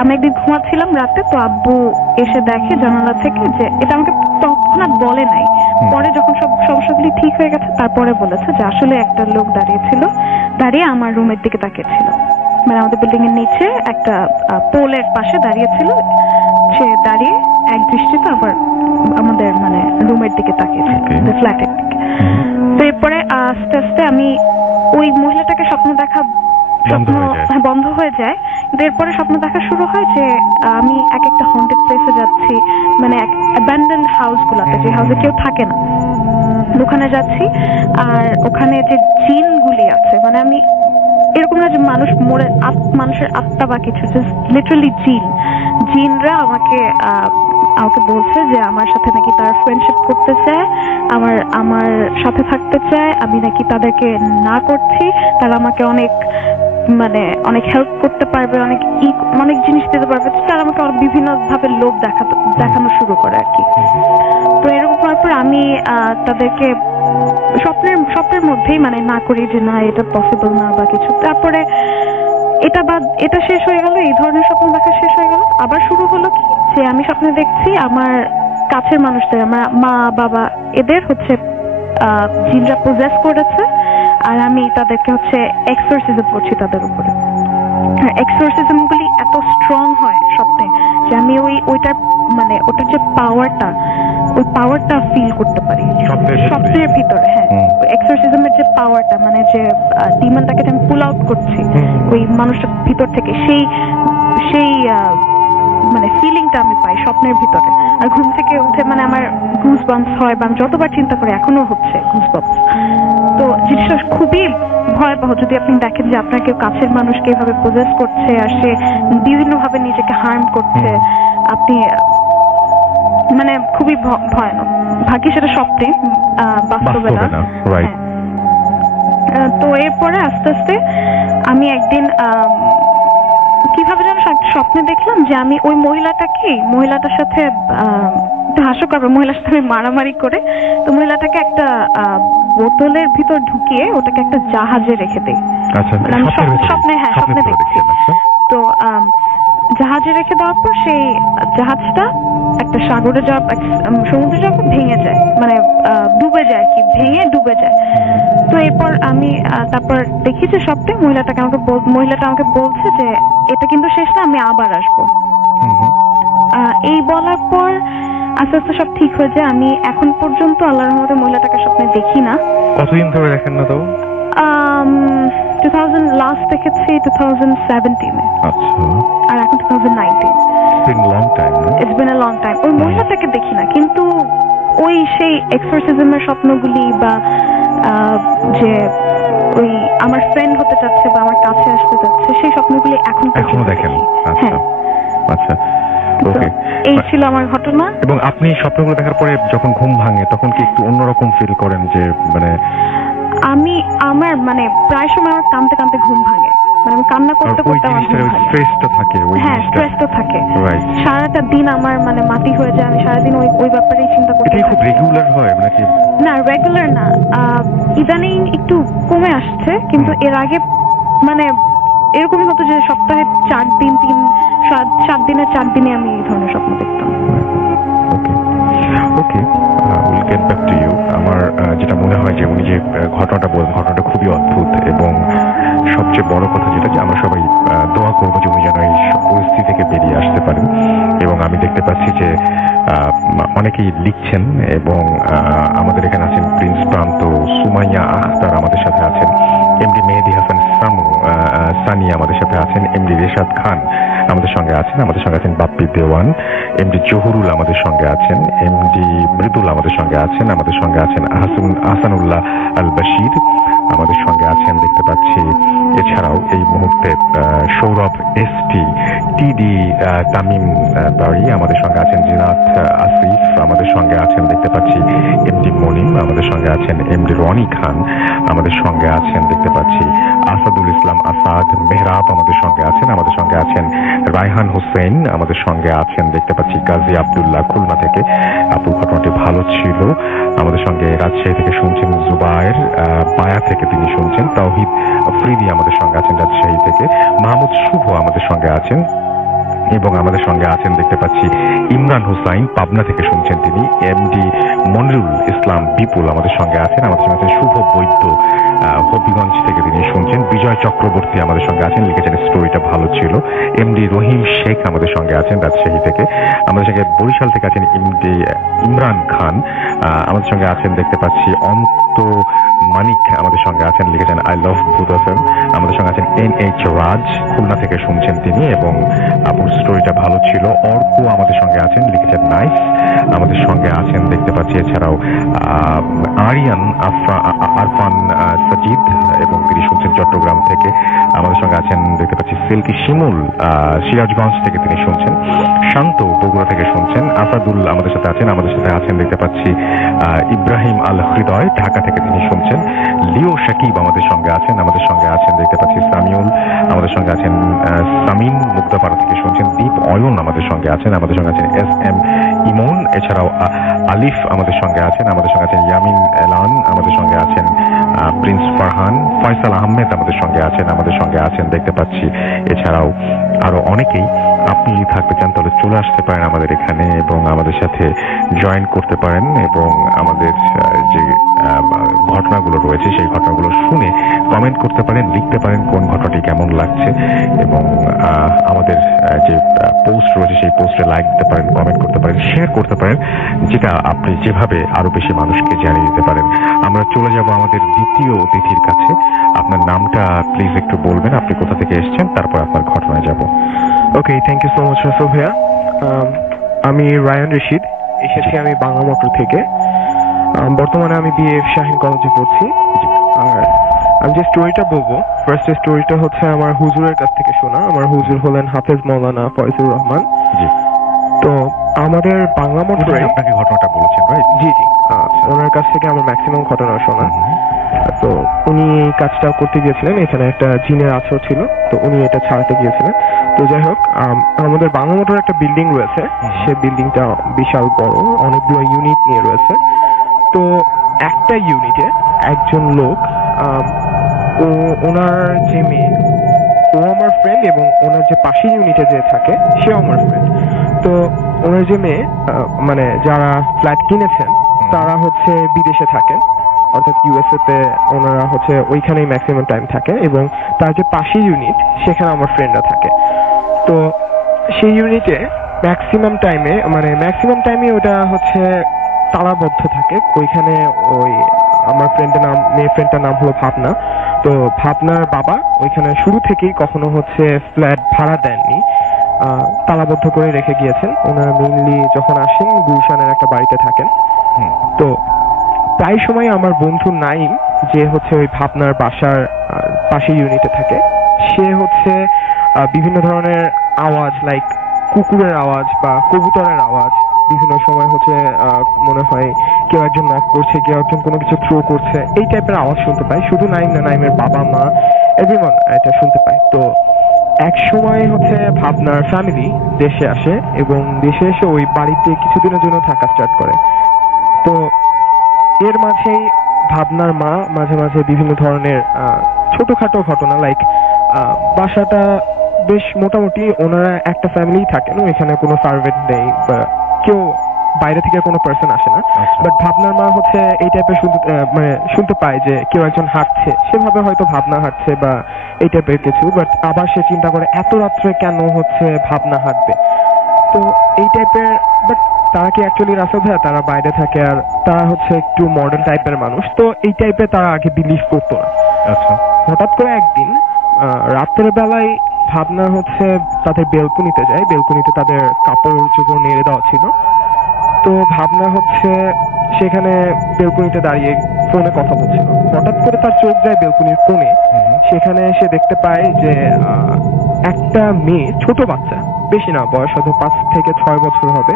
আমি একদিন ঘুমাচ্ছিলাম রাতে, তো আব্বু এসে দেখে জানালা থেকে, যে এটা আমাকে তৎক্ষণাৎ বলে নাই, পরে যখন সব সমস্যাগুলি ঠিক হয়ে গেছে তারপরে বলেছে যে আসলে একটা লোক দাঁড়িয়ে আমার রুমের দিকে তাকিয়েছিল, মানে আমাদের বিল্ডিং এর নিচে একটা পোলের পাশে দাঁড়িয়েছিল। সে দাঁড়িয়ে এক দৃষ্টিতে আবার আমাদের মানে রুমের দিকে তাকিয়েছিল, ফ্ল্যাটের দিকে। তো এরপরে আস্তে আস্তে আমি ওই মহিলাটাকে স্বপ্ন দেখা বন্ধ হয়ে যায়। এরপরে স্বপ্ন দেখা শুরু হয় যে আমি এক একটা হন্টেড প্লেসে যাচ্ছি, মানে অ্যাবান্ডেন্ড হাউস গুলাতে, যে হাউসে কেউ থাকে না, ওখানে যাচ্ছি। আর ওখানে যে জিনগুলি আছে, মানে আমি এরকম না যে মানুষের আত্মা বা কিছু, জাস্ট লিটারালি জিনরা আমাকে বলছে যে আমার সাথে নাকি তার ফ্রেন্ডশিপ করতে চায়, আমার সাথে থাকতে চায়, আমি নাকি তাদেরকে না করছি, তারা আমাকে অনেক হেল্প করতে পারবে, অনেক জিনিস দিতে পারবে। তারা আমাকে বিভিন্ন ভাবে লোভ দেখানো শুরু করে আর কি। তো এরকম হওয়ার পর আমি তাদেরকে স্বপ্নের মধ্যেই মানে না করি যে না এটা পসিবল না বা কিছু। তারপরে এটা শেষ হয়ে গেল, এই ধরনের স্বপ্ন দেখা শেষ হয়ে গেল। আবার শুরু হলো কি, যে আমি স্বপ্নে দেখছি আমার কাছের মানুষদের, আমার মা বাবা, এদের হচ্ছে জিনরা পজেস করেছে, আর আমি তাদেরকে হচ্ছে এক্সোরসিজম করছি তাদের উপরে। এক্সোরসিজম গুলি এত স্ট্রং হয় স্বপ্নে যে আমি ওইটার যে পাওয়ারটা ফিল করতে পারি স্বপ্নের ভিতরে। হ্যাঁ, এক্সোরসিজমের যে পাওয়ারটা, মানে যে ডিমনটাকে আমি পুল আউট করছি ওই মানুষটার ভিতর থেকে, সেই মানে ফিলিংটা আমি পাই স্বপ্নের ভিতরে। আর ঘুম থেকে উঠে মানে আমার গুজবাম্পস হয়, বা আমি যতবার চিন্তা করি এখনো হচ্ছে গুজবাম্পস। তো জিনিসটা খুবই ভয়াবহ যদি আপনি দেখেন যে আপনার কেউ কাছের মানুষকে এভাবে পজেস করছে, আর সে বিভিন্ন ভাবে নিজেকে হার্ম করছে, আপনি মানে খুবই ভয়ানক। ভাগ্যে সেটা স্বপ্নে, বাস্তবে না। তো এরপরে আস্তে আস্তে আমি একদিন কিভাবে যেন স্বপ্নে দেখলাম যে আমি ওই মহিলাটার সাথে হাস্যকর, মহিলার সাথে আমি মারামারি করে, তো মহিলাটাকে একটা বোতলের ভিতর ঢুকিয়ে ওটাকে একটা জাহাজে রেখে দেই। স্বপ্নে দেখছি। তো জাহাজে রেখে দেওয়ার পর সেই জাহাজটা একটা সমুদ্রে যাওয়ার পর ভেঙে যায়, মানে ডুবে যায়, কি ভেঙে ডুবে যায়। তো এরপর আমি তারপর দেখি যে স্বপ্নে মহিলাটা আমাকে বলছে যে এটা কিন্তু শেষ না, আমি আবার আসবো। এই বলার পর আস্তে আস্তে সব ঠিক হয়ে যায়। আমি এখন পর্যন্ত আল্লাহর রহমতে মহিলাটাকে স্বপ্নে দেখি না। কতদিন ধরে দেখেন না? তো 2000 লাস্ট দেখেছি 2017 এ। আচ্ছা। আর এখন 2019। It's been a long time. ওই মহিলাটাকে দেখি না, কিন্তু ওই সেই এক্সোরসিজমের স্বপ্নগুলি, বা যে ওই আমার ফ্রেন্ড হতে চাচ্ছে বা আমার কাছে আসতে চাচ্ছে, সেই স্বপ্নগুলি এখনো দেখেন। আচ্ছা আচ্ছা, ওকে। এই ছিল আমার ঘটনা। এবং আপনি স্বপ্নগুলো দেখার পরে যখন ঘুম ভাঙে তখন কি একটু অন্যরকম ফিল করেন? যে মানে আমার প্রায় সময় আমার কাঁদতে কাঁদতে ঘুম ভাঙে, মানে আমি কান্না করতে করতে আমার ঘুম ভাঙে। স্ট্রেসটা থাকে, হ্যাঁ স্ট্রেসটা থাকে, সারাটা দিন আমার মাটি হয়ে যায়, আমি সারাদিন ওই ব্যাপারেই চিন্তা করতে থাকি। এটা খুব রেগুলার হয় নাকি? না, রেগুলার না, ইদানিং একটু কমে আসছে, কিন্তু এর আগে এরকমই হতো যে সপ্তাহে 7 দিনে আমি এই ধরনের স্বপ্ন দেখতাম। যে উনি যে ঘটনাটা বললেন, ঘটনাটা খুবই অদ্ভুত, এবং সবচেয়ে বড় কথা যেটা, যে আমরা সবাই দোয়া করবো যে উনি যেন এই পরিস্থিতি থেকে বেরিয়ে আসতে পারেন। এবং আমি দেখতে পাচ্ছি যে অনেকেই লিখছেন, এবং আমাদের এখানে আছেন প্রিন্স প্রান্ত, সুমাইয়া আখতার আমাদের সাথে আছেন, এমডি মেহেদি হাসান সানি আমাদের সাথে আছেন, এমডি রেশাদ খান আমাদের সঙ্গে আছেন, আমাদের সঙ্গে আছেন বাপ্পি দেওয়ান, এমডি জহুরুল আমাদের সঙ্গে আছেন, এমডি মৃদুল আমাদের সঙ্গে আছেন, আমাদের সঙ্গে আছেন আহসানুল্লাহ আল বাশির আমাদের সঙ্গে আছেন দেখতে পাচ্ছি। এছাড়াও এই মুহূর্তে সৌরভ এসটি, টিডি তামিম বাড়ি আমাদের সঙ্গে আছেন, জিনাত আসিফ আমাদের সঙ্গে আছেন দেখতে পাচ্ছি, এমডি মনিম আমাদের সঙ্গে আছেন, এমডি রনি খান আমাদের সঙ্গে আছেন দেখতে পাচ্ছি, আসাদুল ইসলাম আসাদ, মেহরাব আমাদের সঙ্গে আছেন, আমাদের সঙ্গে আছেন রায়হান হোসেন আমাদের সঙ্গে আছেন দেখতে পাচ্ছি, গাজী আব্দুল্লাহ খুলনা থেকে, আপুর ঘটনাটি ভালো ছিল। আমাদের সঙ্গে রাজশাহী থেকে শুনছেন জুবায়ের, পায়া থেকে তিনি শুনছেন, তাওহিদ আফ্রিদি আমাদের সঙ্গে আছেন রাজশাহী থেকে, মাহমুদ শুভ আমাদের সঙ্গে আছেন, এবং আমাদের সঙ্গে আছেন দেখতে পাচ্ছি ইমরান হুসাইন, পাবনা থেকে শুনছেন তিনি, এমডি মনিরুল ইসলাম বিপুল আমাদের সঙ্গে আছেন, আমাদের সঙ্গে আছেন শুভ বৈদ্য, হবিগঞ্জ থেকে তিনি শুনছেন, বিজয় চক্রবর্তী আমাদের সঙ্গে আছেন, লিখেছেন স্টোরিটা ভালো ছিল, এমডি রহিম শেখ আমাদের সঙ্গে আছেন রাজশাহী থেকে, আমাদের সঙ্গে বরিশাল থেকে আছেন এমডি ইমরান খান, আমাদের সঙ্গে আছেন দেখতে পাচ্ছি অন্ত মানিক আমাদের সঙ্গে আছেন, লিখেছেন আই লাভ ভূত এফএম, আমাদের সঙ্গে আছেন NH রাজ, খুলনা থেকে শুনছেন তিনি, এবং আপুর স্টোরিটা ভালো ছিল। অর্ক আমাদের সঙ্গে আছেন, লিখেছেন নাইস, আমাদের সঙ্গে আছেন দেখতে পাচ্ছি। এছাড়াও আরিয়ান আরফান সাজিদ, এবং তিনি শুনছেন চট্টগ্রাম থেকে, আমাদের সঙ্গে আছেন দেখতে পাচ্ছি সিল্কি শিমুল, সিরাজগঞ্জ থেকে তিনি শুনছেন, শান্ত বগুড়া থেকে শুনছেন, আসাদুল আমাদের সাথে আছেন, আমাদের সাথে আছেন দেখতে পাচ্ছি ইব্রাহিম আল হৃদয়, ঢাকা থেকে তিনি শুনছেন, লিও শাকিব আমাদের সঙ্গে আছেন, আমাদের সঙ্গে আছেন দেখতে পাচ্ছি সামিউল, আমাদের সঙ্গে আছেন সামিন মুগ্ধাপাড়া থেকে শুনছেন, দীপ অয়ন আমাদের সঙ্গে আছেন, আমাদের সঙ্গে আছেন SM ইমন, এছাড়াও আলিফ আমাদের সঙ্গে আছেন, আমাদের সঙ্গে আছেন ইয়ামিন এলান, আমাদের সঙ্গে আছেন প্রিন্স ফারহান, ফয়সাল আহমেদ আমাদের সঙ্গে আছেন, আমাদের সঙ্গে আছেন দেখতে পাচ্ছি। এছাড়াও আরো অনেকেই, আপনি যদি থাকতে চান তাহলে চলে আসতে পারেন আমাদের এখানে, এবং আমাদের সাথে জয়েন করতে পারেন, এবং আমাদের যে ঘটনাগুলো রয়েছে সেই ঘটনাগুলো শুনে কমেন্ট করতে পারেন, লিখতে পারেন কোন ঘটনাটি কেমন লাগছে, এবং আমাদের যে পোস্ট রয়েছে সেই পোস্টে লাইক দিতে পারেন, কমেন্ট করতে পারেন, শেয়ার করতে পারেন, যেটা আপনি যেভাবে আরো বেশি মানুষকে জানিয়ে দিতে পারেন। আমরা চলে যাব আমাদের দ্বিতীয় অতিথির কাছে। আপনার নামটা প্লিজ একটু বলবেন, আপনি কোথা থেকে এসেছেন, তারপর আপনার ঘটনায় যাব। Okay, thank you so much Rasel ভাইয়া। আমি রায়ান রশিদ, এসেছি আমি বাংলা মোটর থেকে। বর্তমানে আমি BF শাহিন কলেজে পড়ছি। আর আমি যে স্টোরিটা বলবো, ফার্স্ট স্টোরিটা হচ্ছে আমার হুজুরের কাছ থেকে শোনা। আমার হুজুর হলেন হাফেজ মাওলানা ফয়জুর রহমান। তো আমাদের বাংলা মোটরে আপনাকে ঘটনাটা বলেছেন, রাইট? জি জি, ওনার কাছ থেকে আমার ম্যাক্সিমাম ঘটনা শোনা। তো উনি এই কাজটা করতে গিয়েছিলেন, এখানে একটা জিনের আছর ছিল, তো উনি এটা ছাড়াতে গিয়েছিলেন। তো যাই হোক, আমাদের বাংলা মোটর একটা বিল্ডিং রয়েছে, সে বিল্ডিংটা বিশাল বড়, অনেকগুলো ইউনিট নিয়ে রয়েছে। তো একটা ইউনিটে একজন লোক, ওনার যে মেয়ে, ও আমার ফ্রেন্ড, এবং ওনার যে পাশের ইউনিটে যে থাকে সেও আমার ফ্রেন্ড। তো ওনার যে মেয়ে, মানে যারা ফ্ল্যাট কিনেছেন তারা হচ্ছে বিদেশে থাকেন, অর্থাৎ USA তে ওনারা হচ্ছে ওইখানেই ম্যাক্সিমাম টাইম থাকে, এবং তার যে পাশের ইউনিট সেখানে আমার ফ্রেন্ডরা থাকে। তো সেই ইউনিটে ম্যাক্সিমাম টাইমে ওটা হচ্ছে তালাবদ্ধ থাকে। ওইখানে ওই আমার মেয়ে ফ্রেন্ডটার নাম হলো ভাবনা। তো ভাবনার বাবা ওইখানে শুরু থেকেই কখনো হচ্ছে ফ্ল্যাট ভাড়া দেননি, তালাবদ্ধ করে রেখে গিয়েছেন। ওনারা মেইনলি যখন আসেন গুলশানের একটা বাড়িতে থাকেন। তো প্রায় সময় আমার বন্ধু নাইম, যে হচ্ছে ওই ভাবনার বাসার পাশে ইউনিটে থাকে, সে হচ্ছে বিভিন্ন ধরনের আওয়াজ, লাইক কুকুরের আওয়াজ বা কবুতরের আওয়াজ, বিভিন্ন সময় হচ্ছে মনে হয় কেউ একজন নক করছে, কেউ একজন কোনো কিছু থ্রো করছে, এই টাইপের আওয়াজ শুনতে পায়। শুধু নাইম না, নাইমের বাবা মা এভরিওয়ান এটা শুনতে পায়। তো এক সময় হচ্ছে ভাবনার ফ্যামিলি দেশে আসে, এবং দেশে এসে ওই বাড়িতে কিছুদিনের জন্য থাকা স্টার্ট করে। তো এর মাঝেই ভাবনার মা মাঝে মাঝে বিভিন্ন ধরনের ছোটখাটো ঘটনা, লাইক বাসাটা বেশ মোটামুটি ওনারা একটা ফ্যামিলি থাকেন, এখানে কোনো সার্ভেন্ট নেই বা কেউ বাইরে থেকে কোনো পার্সন আসে না। বাট ভাবনার মা হচ্ছে এই টাইপের শুনতে পায় যে কেউ একজন হাঁটছে, সেভাবে হয়তো ভাবনা হাঁটছে বা এই টাইপের কিছু। বাট আবার সে চিন্তা করে এত রাত্রে কেন হচ্ছে ভাবনা হাঁটবে, তো এই টাইপের। বাট তারা কি অ্যাকচুয়ালি রাসেল ভাইয়া তারা বাইরে থাকে আর তারা হচ্ছে একটু মডার্ন টাইপের মানুষ, তো এই টাইপের তারা আগে বিলিভ করতো না। আচ্ছা, হঠাৎ করে একদিন রাতের বেলায় ভাবনা হচ্ছে তাদের বেলকুনিতে যায়, বেলকুনিতে তাদের কাপড় চোপড় নেড়ে দেওয়া ছিল। তো ভাবনা হচ্ছে সেখানে বেলকুনিতে দাঁড়িয়ে ফোনে কথা বলছিল। হঠাৎ করে তার চোখ যায় বেলকুনির কোণে, সেখানে সে দেখতে পায় যে একটা মেয়ে, ছোট বাচ্চা, বেশি না, বয়স হয়তো 5 থেকে 6 বছর হবে,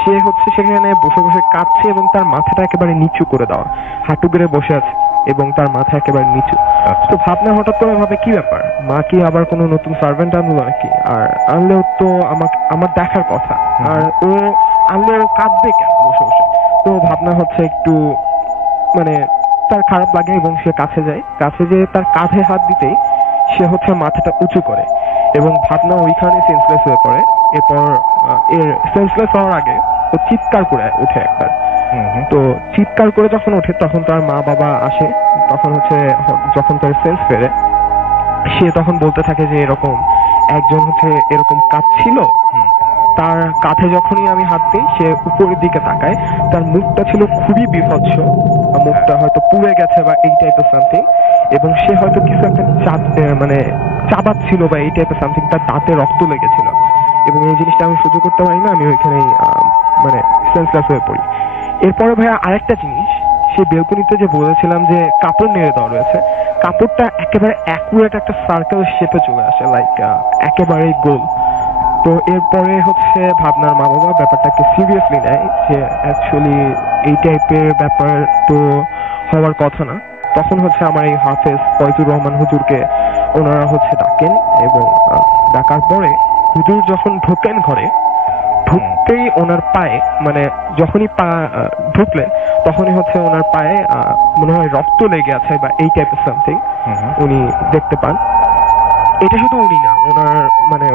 সে হচ্ছে সেখানে বসে বসে কাঁদছে এবং তার মাথাটা একেবারে নিচু করে দেওয়া, হাঁটু গেড়ে বসে আছে এবং তার মাথা একেবারে নিচু। তো ভাবনা হঠাৎ করে ভাবে কি ব্যাপার, মা কি আবার কোনো নতুন সার্ভেন্ট আনলো নাকি, আর আনলেও তো আমার দেখার কথা, আর ও আনলেও কাঁদবে কেন বসে বসে। তো ভাবনা হচ্ছে একটু তার খারাপ লাগে এবং সে কাছে যায়, কাছে যেয়ে তার কাঁধে হাত দিতেই সে হচ্ছে মাথাটা উঁচু করে এবং ভাবনা ওইখানে সেন্সলেস হয়ে পড়ে। এরপর এর সেন্সলেস হওয়ার আগে ও চিৎকার করে ওঠে একবার। তো চিৎকার করে যখন ওঠে তখন তার মা বাবা আসে, তখন হচ্ছে যখন তার সেন্স ফেরে সে তখন বলতে থাকে যে এরকম একজন হচ্ছে এরকম কাঁদছিল, তার কাঁধে যখনই আমি হাত দিই সে উপরের দিকে তাকায়, তার মুখটা ছিল খুবই বিভৎস, মুখটা হয়তো পুড়ে গেছে বা এই টাইপের সামথিং, এবং সে হয়তো কিছু একটা চাবাচ্ছিল বা এই টাইপের সামথিং, তার দাঁতে রক্ত লেগেছিল এবং এই জিনিসটা আমি সহ্য করতে পারি না, আমি ওইখানেই সেন্সলেস হয়ে পড়ি। এরপরে ভাইয়া আরেকটা জিনিস, সে বেলকনিতে যে বলেছিলাম যে কাপড় নেড়ে দেওয়া রয়েছে, কাপড়টা একেবারে অ্যাকুরেট একটা সার্কেল শেপে চলে আসে, লাইক একেবারে গোল। তো এরপরে হচ্ছে ভাবনার মা বাবা ব্যাপারটাকে সিরিয়াসলি নেয় যে অ্যাকচুয়ালি এই টাইপের ব্যাপার তো হওয়ার কথা না। তখন হচ্ছে আমার এই হাফেজ ফয়জুর রহমান হুজুরকে ওনারা হচ্ছে ডাকেন এবং ডাকার পরে হুজুর যখন ঢোকেন ঘরে, ঢুকতেই ওনার পায়ে যখনই পা ঢুকলেন তখনই হচ্ছে ওনার পায়ে মনে হয় রক্ত লেগে আছে বা এই টাইপের সামথিং উনি দেখতে পান। এটা শুধু উনি না, ওনার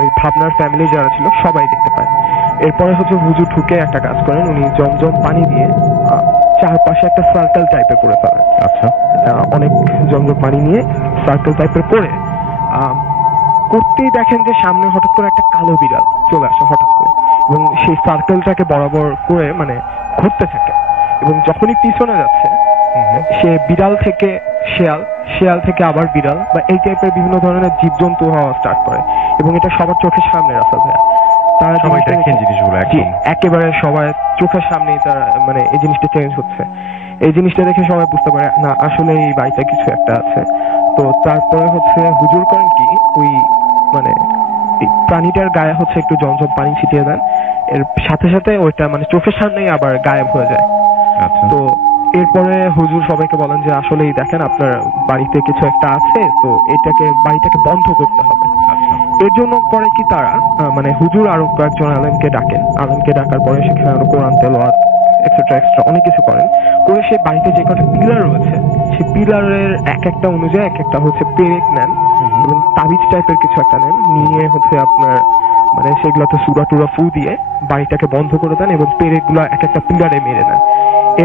ওই ভাবনার ফ্যামিলি যারা ছিল সবাই দেখতে পায়। এরপরে হচ্ছে হুজুর ঢুকে একটা কাজ করেন, উনি জমজম পানি দিয়ে চারপাশে একটা সার্কেল টাইপের করে ফেলেন। আচ্ছা, অনেক জমজম পানি নিয়ে সার্কেল টাইপের করে করতেই দেখেন যে সামনে হঠাৎ করে একটা কালো বিড়াল চলে আসে হঠাৎ করে, এবং সেই সার্কেলটাকে বরাবর করে ঘুরতে থাকে, এবং যখনই পিছনে যাচ্ছে সে বিড়াল থেকে শেয়াল, শেয়াল থেকে আবার বিড়াল বা এই টাইপের বিভিন্ন ধরনের জীবজন্তু হওয়া স্টার্ট করে, এবং এটা সবার চোখের সামনে রাখা যায়। তারা সবাই দেখেন জিনিসগুলো একেবারে সবার চোখের সামনেই তার এই জিনিসটা চেঞ্জ হচ্ছে। এই জিনিসটা দেখে সবাই বুঝতে পারে না আসলে এই বাড়িতে কিছু একটা আছে। তো তারপরে হচ্ছে হুজুর করেন কি, ওই প্রাণীটার গায়ে হচ্ছে একটু জমজম পানি ছিটিয়ে দেন, এর সাথে সাথে ওইটা চোখের সামনেই আবার গায়েব হয়ে যায়। তো এরপরে হুজুর সবাইকে বলেন যে আসলেই দেখেন আপনার বাড়িতে কিছু একটা আছে, তো বাড়িটাকে বন্ধ করতে হবে। এর জন্য করে কি তারা হুজুর আরো কয়েকজন আলেমকে ডাকেন, আলেমকে ডাকার পরে সেখানে আরো কোরআন তেলাওয়াত এক্সেট্রা অনেক কিছু করেন, করে সেই বাড়িতে যে কটা পিলার রয়েছে সেই পিলারের এক একটা অনুযায়ী এক একটা হচ্ছে পেরেক নেন এবং তাবিজ টাইপের কিছু একটা নেন, নিয়ে হচ্ছে আপনার সেগুলোতে সূরা টুরা ফু দিয়ে বাড়িটাকে বন্ধ করে দেন এবং পেরেক গুলো এক একটা পিলারে মেরে দেন।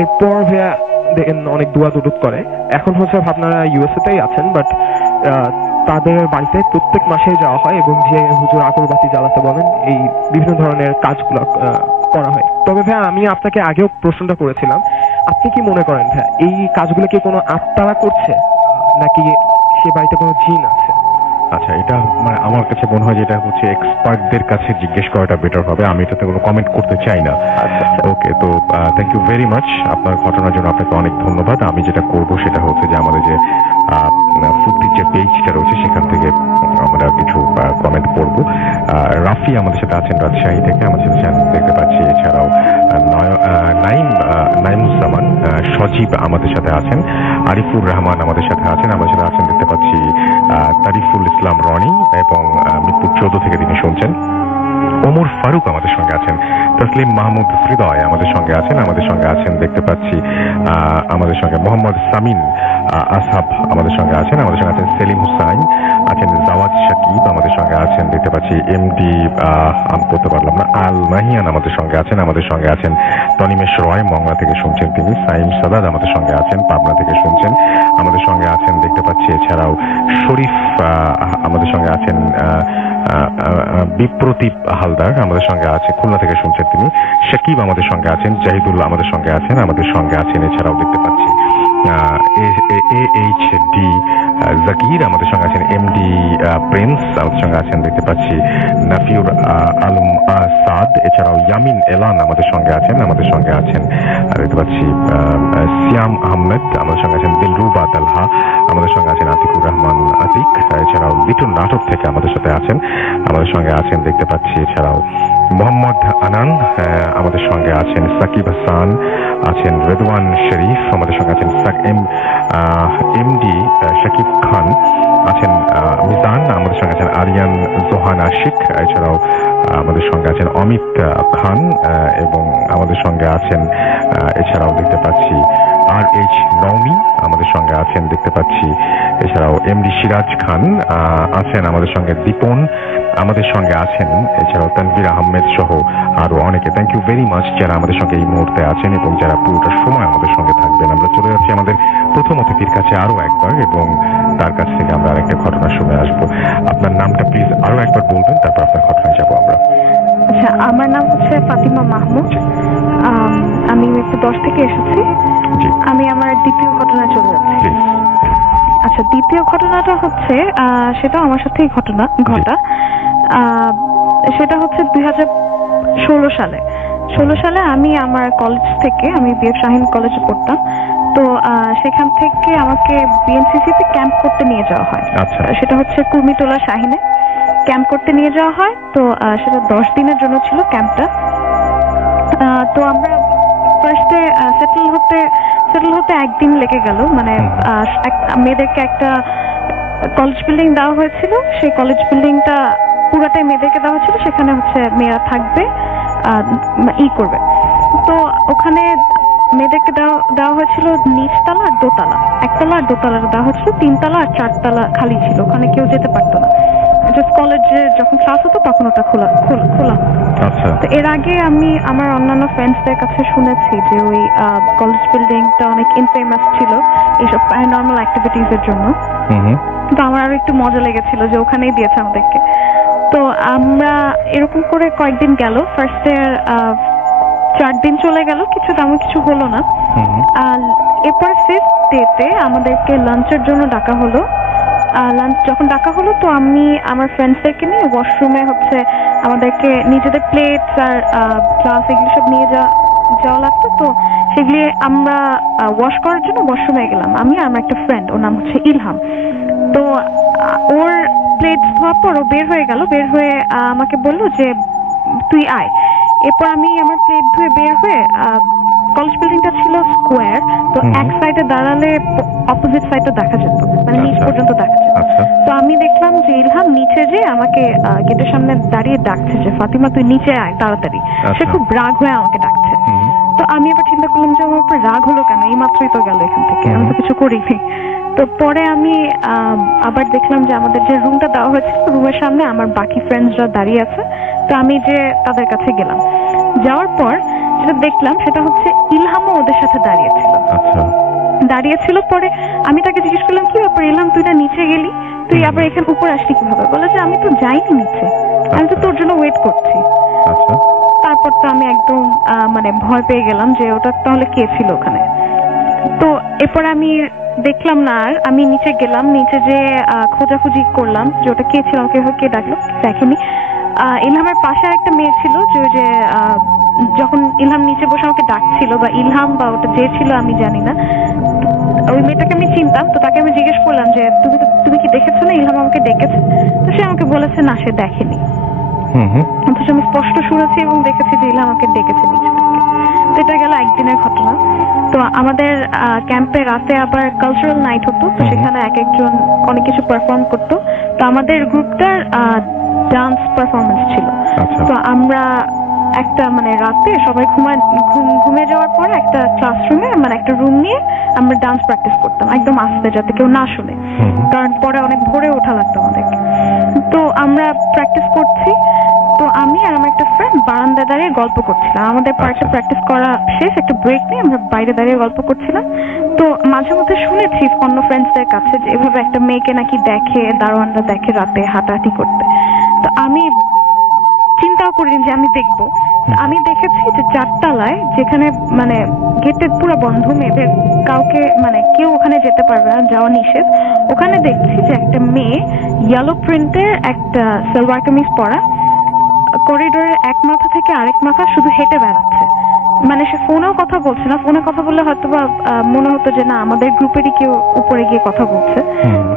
এরপর ভাইয়া দেখেন অনেক দোয়া দুরুদ করে। এখন হচ্ছে আপনারা ইউএসএ তেই আছেন, বাট তাদের বাড়িতে প্রত্যেক মাসে যাওয়া হয় এবং যে হুজুর আগরবাতি জ্বালাতে বলেন, এই বিভিন্ন ধরনের কাজগুলো করা হয়। তবে ভাইয়া আমি আপনাকে আগেও প্রশ্নটা করেছিলাম, আপনি কি মনে করেন ভাইয়া এই কাজগুলো কি কোনো আত্মারা করছে নাকি সে বাড়িতে কোনো জিন আছে? আচ্ছা, এটা আমার কাছে মনে হয় যে এটা হচ্ছে এক্সপার্টদের কাছে জিজ্ঞেস করাটা বেটার হবে, আমি এটাতে কোনো কমেন্ট করতে চাই না। ওকে, তো থ্যাংক ইউ ভেরি মাচ আপনার ঘটনার জন্য, আপনাকে অনেক ধন্যবাদ। আমি যেটা করব সেটা হচ্ছে যে আমাদের যে ফুটির যে পেজটা রয়েছে সেখান থেকে আমরা কিছু কমেন্ট পড়ব। রাফি আমাদের সাথে আছেন রাজশাহী থেকে, আমাদের সাথে দেখতে পাচ্ছি, এছাড়াও নাইমুজ্জামান, সজীব আমাদের সাথে আছেন, আরিফুর রহমান আমাদের সাথে আছেন, আমাদের সাথে আছেন দেখতে পাচ্ছি তারিফুল ইসলাম রনি, এবং মিরপুর 14 থেকে তিনি শুনছেন। ওমর ফারুক আমাদের সঙ্গে আছেন, তসলিম মাহমুদ হৃদয় আমাদের সঙ্গে আছেন, আমাদের সঙ্গে আছেন দেখতে পাচ্ছি আমাদের সঙ্গে মোহাম্মদ সামিন আসহাব আমাদের সঙ্গে আছেন, আমাদের সঙ্গে আছেন সেলিম হুসাইন, আছেন জাওয়াদ শাকিব, আমাদের সঙ্গে আছেন দেখতে পাচ্ছি এমডি আমি বলতে পারলাম না, আল মাহিয়ান আমাদের সঙ্গে আছেন, আমাদের সঙ্গে আছেন তনিমেশ রয়, মংলা থেকে শুনছেন তিনি, সাইম সাদাদ আমাদের সঙ্গে আছেন, পাবনা থেকে শুনছেন, আমাদের সঙ্গে আছেন দেখতে পাচ্ছি এছাড়াও শরীফ আমাদের সঙ্গে আছেন, বিপ্রদীপ হালদার আমাদের সঙ্গে আছে, খুলনা থেকে শুনছেন তিনি, শাকিব আমাদের সঙ্গে আছেন, জাহিদুল্লাহ আমাদের সঙ্গে আছেন, আমাদের সঙ্গে আছেন এছাড়াও দেখতে পাচ্ছি AHD জাকির আমাদের সঙ্গে আছেন, এমডি প্রিন্স আমাদের সঙ্গে আছেন দেখতে পাচ্ছি, নাফিউর আলম সাদ, এছাড়াও ইয়ামিন এলান আমাদের সঙ্গে আছেন, আমাদের সঙ্গে আছেন দেখতে পাচ্ছি সিয়াম আহমেদ, আমাদের সঙ্গে আছেন দিলরুবা তালহা, আমাদের সঙ্গে আছেন আতিকুর রহমান আতিক, এছাড়াও লিটন নাটক থেকে আমাদের সাথে আছেন, আমাদের সঙ্গে আছেন দেখতে পাচ্ছি এছাড়াও মোহাম্মদ আনান, আমাদের সঙ্গে আছেন সাকিব হাসান, আছেন রেদওয়ান শরীফ, আমাদের সঙ্গে আছেন এমডি শাকিব খান, আছেন মিজান, আমাদের সঙ্গে আছেন আরিয়ান জোহান আশিক, এছাড়াও আমাদের সঙ্গে আছেন অমিত খান, এবং আমাদের সঙ্গে আছেন এছাড়াও দেখতে পাচ্ছি RH নওমি, আমাদের সঙ্গে আছেন দেখতে পাচ্ছি এছাড়াও এমডি সিরাজ খান আছেন, আমাদের সঙ্গে দীপন আমাদের সঙ্গে আছেন, এছাড়াও তানভীর আহমেদ সহ আরো অনেকে। থ্যাংক ইউ ভেরি মাচ যারা আমাদের সঙ্গে এই মুহূর্তে আছেন এবং যারা পুরোটা সময় আমাদের সঙ্গে থাকবেন। আমরা চলে যাচ্ছি আমাদের প্রথম অতিথির কাছে আরো একবার, এবং তার কাছ থেকে আমরা আরেকটা ঘটনা শুনে আসবো। আপনার নামটা প্লিজ আরো একবার বলবেন, তারপর আপনার ঘটনায় যাবো আমরা। আচ্ছা, আমার নাম হচ্ছে ফাতিমা মাহমুদ, আমি একটু 10 থেকে এসেছি। আমি আমার দ্বিতীয় ঘটনা চলে যাচ্ছি। আচ্ছা, দ্বিতীয় ঘটনাটা হচ্ছে সেটা আমার সাথেই ঘটা। সেটা হচ্ছে 2016 সালে। 16 সালে আমি আমার কলেজ থেকে, আমি বিএফ শাহিন কলেজে পড়তাম, তো সেখান থেকে আমাকে বিএনসিসিতে ক্যাম্প করতে নিয়ে যাওয়া হয়। সেটা হচ্ছে কুর্মিটোলা শাহিনে ক্যাম্প করতে নিয়ে যাওয়া হয়। তো সেটা 10 দিনের জন্য ছিল ক্যাম্পটা। তো আমরা ফার্স্টে সেটেল হতে একদিন লেগে গেল। মানে মেয়েদেরকে একটা কলেজ বিল্ডিং দেওয়া হয়েছিল, সেই কলেজ বিল্ডিংটা পুরাটাই মেয়েদেরকে দেওয়া হয়েছিল, সেখানে হচ্ছে মেয়েরা থাকবে, করবে। তো ওখানে মেয়েদেরকে দেওয়া হয়েছিল নিচতলা আর দোতলা, একতলা আর দোতলা দেওয়া হয়েছিল, 3 তলা আর 4 তলা খালি ছিল, ওখানে কেউ যেতে পারতো না। জাস্ট কলেজে যখন ক্লাস হতো তখন ওটা খোলা। তো এর আগে আমি আমার অন্যান্য ফ্রেন্ডসদের কাছে শুনেছি যে ওই কলেজ বিল্ডিংটা অনেক ইনফেমাস ছিল এইসব প্যারানর্মাল অ্যাক্টিভিটিস এর জন্য। তো আমার আরো একটু মজা লেগেছিল যে ওখানেই দিয়েছে আমাদেরকে। তো আমরা এরকম করে কয়েকদিন গেল, ফার্স্ট ইয়ার 4 দিন চলে গেল, তেমন কিছু হলো না। আর এরপর 5th ডেতে আমাদেরকে লাঞ্চের জন্য ডাকা হলো। লাঞ্চ যখন ডাকা হলো, তো আমি আমার ফ্রেন্ডসদেরকে নিয়ে ওয়াশরুমে হচ্ছে আমাদেরকে নিজেদের প্লেটস আর গ্লাস এগুলো সব নিয়ে যাওয়া লাগতো। তো সেগুলি আমরা ওয়াশ করার জন্য ওয়াশরুমে গেলাম, আমি আর আমার একটা ফ্রেন্ড, ওর নাম হচ্ছে ইলহাম। তো ওর প্লেটস ধোয়ার পর ও বের হয়ে গেল, বের হয়ে আমাকে বললো যে তুই আয়। এরপর আমি আমার প্লেট ধুয়ে বের হয়ে, কলেজ বিল্ডিংটা ছিল স্কোয়ার, তো এক সাইডে দাঁড়ালে অপোজিট সাইডটা দেখা যেত, মানে নিচ পর্যন্ত দেখা যেত। তো আমি দেখলাম যে ইলহাম নিচে যে আমাকে গেটের সামনে দাঁড়িয়ে ডাকছে যে ফাতিমা তুই নিচে আয় তাড়াতাড়ি। সে খুব রাগ হয়ে আমাকে ডাকছে। তো আমি এবার চিন্তা করলাম যে আমার উপর রাগ হলো কেন, এই মাত্রই তো গেল এখান থেকে, আমি তো কিছু করিনি। তো পরে আমি আবার দেখলাম যে আমাদের যে রুমটা দেওয়া হয়েছিল, রুমের সামনে আমার বাকি ফ্রেন্ডসরা দাঁড়িয়ে আছে। তো আমি যে তাদের কাছে গেলাম, যাওয়ার পর যেটা দেখলাম সেটা হচ্ছে ইলহামও ওদের সাথে দাঁড়িয়েছিল। পরে আমি তাকে জিজ্ঞেস করলাম কি ব্যাপার ইলহাম, তুই না নিচে গেলি, তুই আবার এখানে উপর আসলি কিভাবে? বলে যে আমি তো যাইনি নিচে, আমি তো তোর জন্য ওয়েট করছি। তারপর তো আমি একদম মানে ভয় পেয়ে গেলাম যে ওটা তাহলে কে ছিল ওখানে। তো এরপর আমি দেখলাম না, আর আমি নিচে গেলাম, নিচে যে খোঁজাখুঁজি করলাম যে ওটা কে ছিল, আমাকে কে ডাকলো, দেখেনি। ইলহামের পাশে একটা মেয়ে ছিল, যে যখন ইলহাম নিচে বসে আমাকে ডাকছিল, বা ইলহাম বা ওটা যে ছিল আমি জানি না, ওই মেয়েটাকে আমি চিনতাম। তো তাকে আমি জিজ্ঞেস করলাম যে তুমি কি দেখেছো না ইলহাম আমাকে ডেকেছে? তো সে আমাকে বলেছে না, সে দেখেনি। অথচ আমি স্পষ্ট শুনেছি এবং দেখেছি যে ইলহাম আমাকে ডেকেছে নিচে থেকে। তো এটা গেল একদিনের ঘটনা। তো আমাদের ক্যাম্পে রাতে আবার কালচারাল নাইট হতো, তো সেখানে এক একজন অনেক কিছু পারফর্ম করতো। তো আমাদের গ্রুপটার ডান্স পারফরমেন্স ছিল। তো আমরা একটা মানে রাতে সবাই ঘুমিয়ে যাওয়ার পরে একটা ক্লাসরুমে মানে একটা রুম নিয়ে আমরা ডান্স প্র্যাকটিস করতাম একদম আস্তে, যাতে কেউ না শুনে, কারণ পরে অনেক ভোরে ওঠা লাগতো আমাদেরকে। তো আমরা প্র্যাকটিস করছি, তো আমি আর আমার একটা ফ্রেন্ড বারান্দায় দাঁড়িয়ে গল্প করছিলাম। আমাদের পার্টটা প্র্যাকটিস করা শেষ, একটা ব্রেক নিয়ে আমরা বাইরে দাঁড়িয়ে গল্প করছিলাম। তো মাঝে মধ্যে শুনেছি অন্য ফ্রেন্ডসদের কাছে যে এভাবে একটা মেয়েকে নাকি দেখে, দারোয়ানরা দেখে রাতে হাঁটাহাঁটি করতে। তো আমি চিন্তাও করিনি যে আমি দেখবো। আমি দেখেছি যে 4 তলায়, যেখানে মানে গেটের পুরো বন্ধ, মেয়েদের কাউকে মানে কেউ ওখানে যেতে পারবে না, যাওয়া নিষেধ। ওখানে দেখছি যে একটা মেয়ে ইয়েলো প্রিন্টের একটা সালোয়ার কামিজ পরা করিডোরের এক মাথা থেকে আরেক মাথা শুধু হেঁটে বেড়াচ্ছে। মানে সে ফোনেও কথা বলছে না, ফোনে কথা বললে হয়তো বা মনে হতো যে না আমাদের গ্রুপেরই কেউ উপরে গিয়ে কথা বলছে।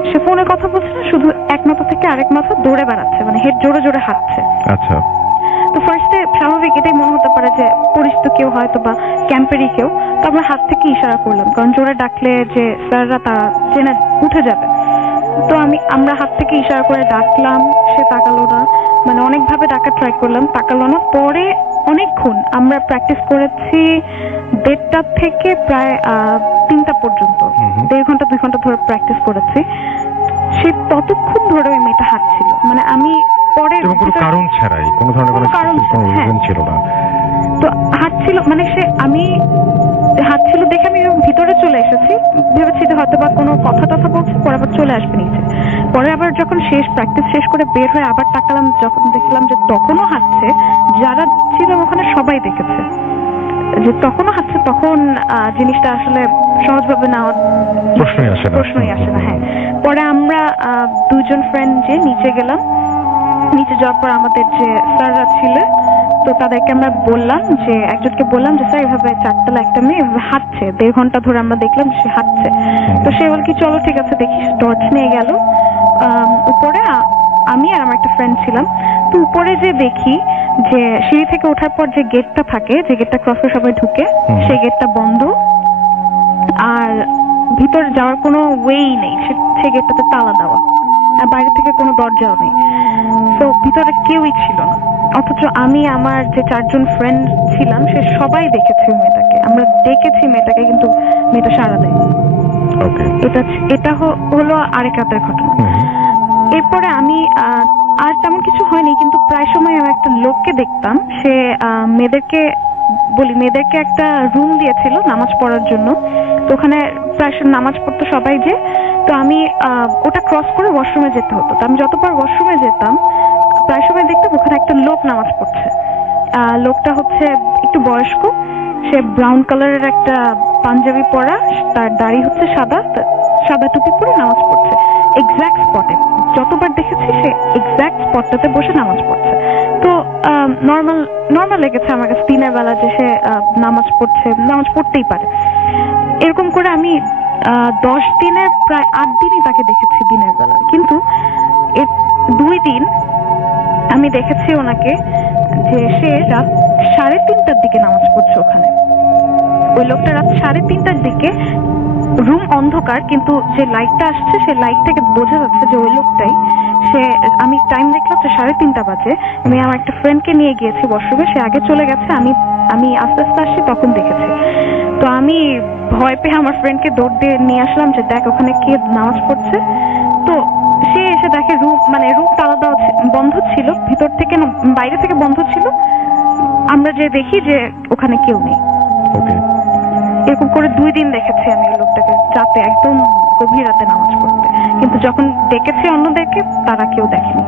সে ফোনে কথা বলছে না, শুধু এক মাথা থেকে আরেক মাথা দৌড়ে বেড়াচ্ছে, মানে জোরে জোরে হাঁটছে। আচ্ছা। তো ফার্স্টে স্বাভাবিক এটাই মনে হতে পারে যে পরিচিত কেউ হয়তো বা ক্যাম্পেরই কেউ। তো আমরা হাত থেকে ইশারা করলাম, কারণ জোরে ডাকলে যে স্যাররা তারা জেনে উঠে যাবে। তো আমরা হাত থেকে ইশারা করে ডাকলাম, সে তাকালো না, মানে অনেকভাবে ডাকার ট্রাই করলাম, তাকালো না। পরে অনেকক্ষণ আমরা প্র্যাকটিস করেছি, 1:30টা থেকে প্রায় 3টা পর্যন্ত, 1.5 ঘন্টা 2 ঘন্টা ধরে প্র্যাকটিস করেছি। সে ততক্ষণ ধরে ওই মেয়েটা হাঁটছিল, মানে আমি পরে কোনো কারণ ছাড়াই, কোনো ধরনের কোনো রিজন ছিল না। তো হাঁটছিল, মানে আমি হাঁটছিল দেখে আমি ভিতরে চলে এসেছি, ভেবেছি যে হয়তো বা কোনো কথা টথা বলছে, পরে আবার চলে আসবে নিচে। পরে আবার যখন প্র্যাকটিস শেষ করে বের হয়ে আবার তাকালাম, যখন দেখলাম যে তখনও হাঁটছে, যারা ছিল ওখানে সবাই দেখেছে যে তখনও হাঁটছে, তখন জিনিসটা আসলে সহজভাবে না, প্রশ্নই আসে না। হ্যাঁ, পরে আমরা 2 জন ফ্রেন্ড যে নিচে গেলাম, নিচে যাওয়ার পর আমাদের যে স্যাররা ছিল, তো তাদেরকে আমরা বললাম যে, একজনকে বললাম যে স্যার এভাবে 4 তলা একটা মেয়ে এভাবে হাঁটছে, 1.5 ঘন্টা ধরে আমরা দেখলাম সে হাঁটছে। তো সে বল কি চলো ঠিক আছে দেখি, টর্চ নিয়ে গেল উপরে। আমি আর আমার একটা ফ্রেন্ড ছিলাম। তো উপরে যে দেখি যে সিঁড়ি থেকে ওঠার পর যে গেটটা থাকে, যে গেটটা ক্রস করে সবাই ঢুকে, সেই গেটটা বন্ধ, আর ভিতরে যাওয়ার কোনো ওয়েই নেই, সে গেটটাতে তালা দেওয়া, আর বাইরে থেকে কোনো দরজাও নেই। তো ভিতরে কেউই ছিল না, অথচ আমি আমার যে 4 জন ফ্রেন্ড ছিলাম সে সবাই দেখেছি মেয়েটাকে, আমরা দেখেছি মেয়েটাকে, কিন্তু মেয়েটা সাড়া দেয়নি। এটা হলো আরেক রাতের ঘটনা। এরপরে আমি আর তেমন কিছু হয়নি, কিন্তু প্রায় সময় আমি একটা লোককে দেখতাম, সে মেয়েদেরকে একটা রুম দিয়েছিল নামাজ পড়ার জন্য। তো ওখানে প্রায় নামাজ পড়তো সবাই যে, তো আমি ওটা ক্রস করে ওয়াশরুমে যেতে হতো। তো আমি যতবার ওয়াশরুমে যেতাম প্রায় সময় দেখতাম ওখানে একটা লোক নামাজ পড়ছে। লোকটা হচ্ছে একটু বয়স্ক, সে ব্রাউন কালারের একটা পাঞ্জাবি পরা, তার দাড়ি হচ্ছে সাদা টুপি পরে নামাজ পড়ছে এক্স্যাক্ট স্পটে। যতবার দেখেছি সে এক্স্যাক্ট স্পটটাতে বসে নামাজ পড়ছে। তো নর্মাল লেগেছে আমার কাছে দিনের বেলা যে সে নামাজ পড়তেই পারে। এরকম করে আমি 10 দিনে প্রায় 8 দিনই তাকে দেখেছি দিনের বেলা। কিন্তু 2 দিন আমি দেখেছি ওনাকে যে সে রাত 3:30টার দিকে নামাজ পড়ছে ওখানে। ওই লোকটা রাত 3:30টার দিকে, রুম অন্ধকার, কিন্তু যে লাইটটা আসছে সে লাইট থেকে বোঝা যাচ্ছে যে ওই লোকটাই। আমি টাইম দেখলাম যে 3:30 বাজে। আমি আমার একটা ফ্রেন্ডকে নিয়ে গিয়েছি ওয়াশরুমে, সে আগে চলে গেছে, আমি আস্তে আস্তে আসছি, তখন দেখেছি। তো আমি ভয় পেয়ে আমার ফ্রেন্ডকে দৌড় দিয়ে নিয়ে আসলাম যে দেখ ওখানে কে নামাজ পড়ছে। তো সে এসে দেখে রুম তালা দেওয়া বন্ধ ছিল, ভিতর থেকে না বাইরে থেকে বন্ধ ছিল। আমরা যে দেখি যে ওখানে কেউ নেই। এরকম করে 2 দিন দেখেছি আমি ওই লোকটাকে রাতে, একদম গভীর রাতে নামাজ পড়তে, কিন্তু যখন দেখেছি অন্যদেরকে তারা কেউ দেখেনি।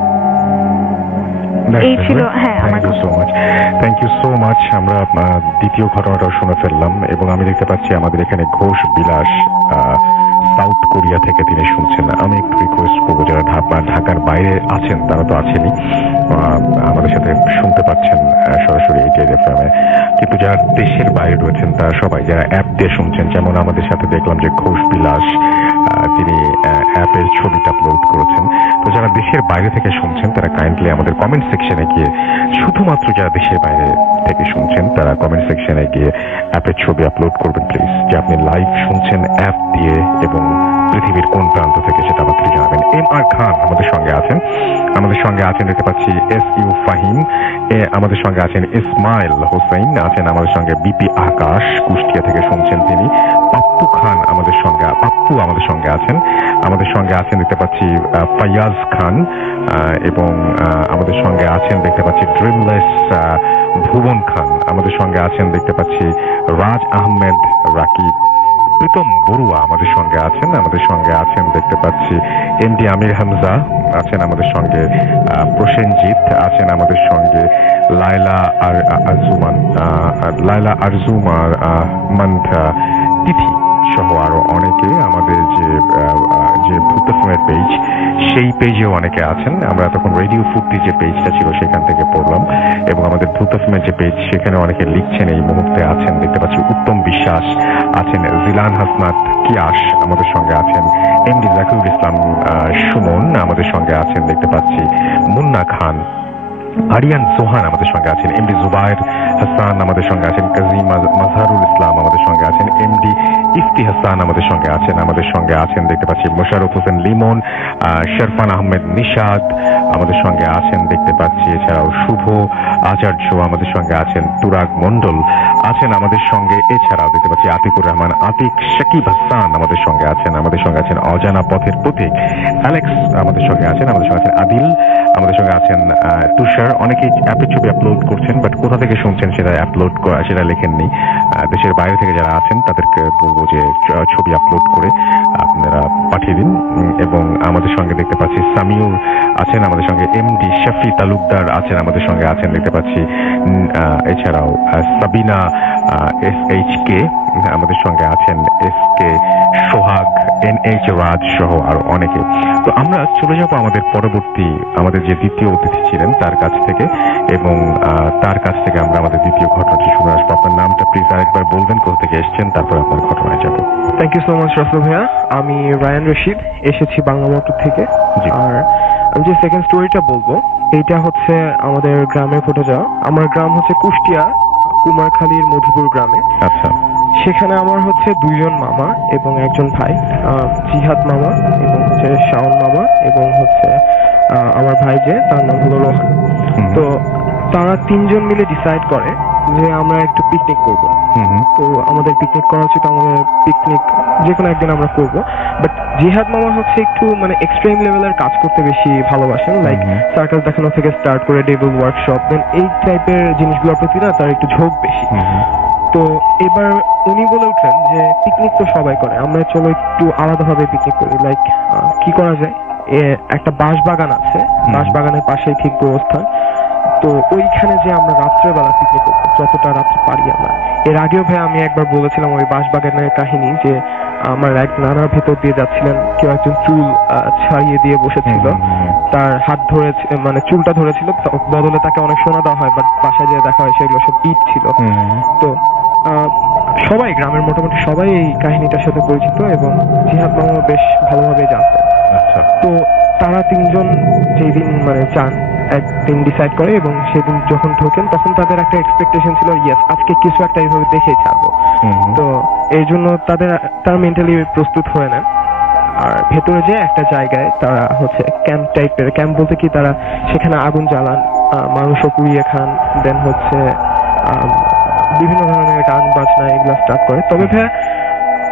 এই ছিল আমার থ্যাংক ইউ সো মাচ। আমরা দ্বিতীয় ঘটনাটাও শুনে ফেললাম, এবং আমি দেখতে পাচ্ছি আমাদের এখানে ঘোষ বিলাস সাউথ কোরিয়া থেকে তিনি শুনছেন। আমি একটু রিকোয়েস্ট করবো যারা ঢাকার বাইরে আছেন, তারা তো আছেনই, আমাদের সাথে শুনতে পাচ্ছেন সরাসরি এই FM-এ, কিন্তু যারা দেশের বাইরে রয়েছেন তারা সবাই, যারা অ্যাপ দিয়ে শুনছেন, যেমন আমাদের সাথে দেখলাম যে ঘোষ বিলাস তিনি অ্যাপের ছবিটা আপলোড করেছেন। তো যারা দেশের বাইরে থেকে শুনছেন তারা কাইন্ডলি আমাদের কমেন্ট সেকশনে গিয়ে, শুধুমাত্র যারা দেশের বাইরে থেকে শুনছেন তারা কমেন্ট সেকশনে গিয়ে অ্যাপের ছবি আপলোড করবেন প্লিজ, যে আপনি লাইভ শুনছেন অ্যাপ দিয়ে এবং পৃথিবীর কোন প্রান্ত থেকে সেটা আমাকে জানাবেন। MR খান আমাদের সঙ্গে আছেন, দেখতে পাচ্ছি SU ফাহিম, আমাদের সঙ্গে আছেন ইসমাইল হোসেন, আছেন আমাদের সঙ্গে BP আকাশ, কুষ্টিয়া থেকে শুনছেন তিনি। পাপ্পু আমাদের সঙ্গে আছেন, দেখতে পাচ্ছি ফায়াজ খান, এবং আমাদের সঙ্গে আছেন দেখতে পাচ্ছি ড্রিমলেস ভুবন খান, আমাদের সঙ্গে আছেন দেখতে পাচ্ছি রাজ আহমেদ রাকিব, প্রীতম বড়ুয়া আমাদের সঙ্গে আছেন দেখতে পাচ্ছি MD আমির হামজা আছেন আমাদের সঙ্গে, প্রসেনজিৎ আছেন আমাদের সঙ্গে, লাইলা আরজুমান তিথি সহ আরো অনেকে। আমাদের যে ভূতফিল্মের পেজ, সেই পেজেও অনেকে আছেন। আমরা তখন রেডিও ফুর্তি যে পেজটা ছিল সেখান থেকে পড়লাম, এবং আমাদের ভূতফিল্মের যে পেজ সেখানে অনেকে লিখছেন এই মুহূর্তে আছেন। দেখতে পাচ্ছি উত্তম বিশ্বাস আছেন, জিলান হাসনাত কিয়াস আমাদের সঙ্গে আছেন, MD জাকিরুল ইসলাম সুমন আমাদের সঙ্গে আছেন, দেখতে পাচ্ছি মুন্না খান, আরিয়ান সোহান আমাদের সঙ্গে আছেন, MD জুবায়ের হাসান আমাদের সঙ্গে আছেন, কাজী মাজহারুল ইসলাম আমাদের সঙ্গে আছেন, MD ইফতি হাসান আমাদের সঙ্গে আছেন, দেখতে পাচ্ছি মোশাররফ হোসেন লিমন, শেরফান আহমেদ নিশাদ আমাদের সঙ্গে আছেন, দেখতে পাচ্ছি এছাড়াও শুভ আচার্য আমাদের সঙ্গে আছেন, তুরাগ মণ্ডল আছেন আমাদের সঙ্গে, এছাড়াও দেখতে পাচ্ছি আতিকুর রহমান আতিক, শাকিব হাসান আমাদের সঙ্গে আছেন অজানা পথের প্রতীক, অ্যালেক্স আমাদের সঙ্গে আছেন আদিল আমাদের সঙ্গে আছেন, তুষার। অনেকেই অ্যাপের ছবি আপলোড করছেন, বাট কোথা থেকে শুনছেন সেটা লেখেননি। দেশের বাইরে থেকে যারা আছেন তাদেরকে বলবো যে ছবি আপলোড করে আপনারা পাঠিয়ে দিন। এবং আমাদের সঙ্গে দেখতে পাচ্ছি সামিউর আছেন আমাদের সঙ্গে, MD শফি তালুকদার আছেন আমাদের সঙ্গে দেখতে পাচ্ছি, এছাড়াও সাবিনা SHK আমাদের সঙ্গে আছেন, SK সোহাগ, NH রাজ সহ আরো অনেকে। তো আমরা চলে যাবো আমাদের যে দ্বিতীয় অতিথি ছিলেন তার কাছ থেকে, এবং তার কাছ থেকে আমরা আমাদের দ্বিতীয় ঘটনাটি শুনে আসবো। আপনার নামটা প্লিজ আরেকবার বলবেন, কোথা থেকে এসেছেন, তারপর আপনার ঘটনায় যাবো। Thank you so much Rasel ভাইয়া। আমি রায়ান রশিদ, এসেছি বাংলা মোটর থেকে। আর আমি যে সেকেন্ড স্টোরিটা বলবো, এইটা হচ্ছে আমাদের গ্রামে ঘটে যাওয়া। আমার গ্রাম হচ্ছে কুষ্টিয়া কুমারখালীর মধুপুর গ্রামে। আচ্ছা। সেখানে আমার হচ্ছে দুইজন মামা এবং একজন ভাই, জিহাদ মামা এবং হচ্ছে শাওন মামা, এবং হচ্ছে আমার ভাই যে তার নাম হলো রোহান। তো তারা তিনজন মিলে ডিসাইড করে যে আমরা একটু পিকনিক করবো। তো আমাদের পিকনিক করা উচিত, আমাদের পিকনিক যে কোনো একদিন আমরা করবো। বাট জিহাদ মামা হচ্ছে একটু মানে এক্সট্রিম লেভেলের কাজ করতে বেশি ভালোবাসেন, লাইক সার্কাস দেখানো থেকে স্টার্ট করে ডেভিল ওয়ার্কশপ, দেন এই টাইপের জিনিসগুলোর প্রতি না তার একটু ঝোঁক বেশি। তো এবার উনি বলে উঠলেন যে পিকনিক তো সবাই করে, আমরা চলো একটু আলাদাভাবে পিকনিক করি। লাইক কি করা যায়, একটা বাঁশ বাগান আছে, বাঁশ বাগানের পাশেই ঠিক গোরস্থান। তো ওইখানে যে আমরা রাত্রেবেলা পিকনিক করবো, যতটা রাত্রে পারি আমরা। এর আগেও ভাই আমি একবার বলেছিলাম ওই বাঁশ বাগানের কাহিনী, যে আমার এক নানার ভেতর দিয়ে যাচ্ছিলেন, কেউ একজন চুল ছাড়িয়ে দিয়ে বসেছিল, তার হাত ধরেছে, মানে চুলটা ধরেছিল, বদলে তাকে অনেক সোনা দেওয়া হয়, বাট বাসায় যে দেখা হয় সেগুলো সব ইট ছিল। তো সবাই গ্রামের মোটামুটি সবাই এই কাহিনীটার সাথে পরিচিত, এবং জিহাদ মামা বেশ ভালোভাবে জানতেন। তো তারা তিনজন যেই দিন মানে চান একদিন ডিসাইড করে, এবং সেদিন যখন ঢোকেন তখন তাদের একটা এক্সপেকটেশন ছিল, ইয়েস আজকে কিছু একটা এইভাবে দেখেই ছাড়বো। তো এই জন্য তারা মেন্টালি প্রস্তুত হয়ে নেন। আর ভেতরে যে একটা জায়গায় তারা হচ্ছে ক্যাম্প টাইপের, ক্যাম্প বলতে কি তারা সেখানে আগুন জ্বালান, মানুষও পুড়িয়ে খান, দেন হচ্ছে বিভিন্ন ধরনের গান বাজনা এগুলা স্টার্ট করে। তবে ভাইয়া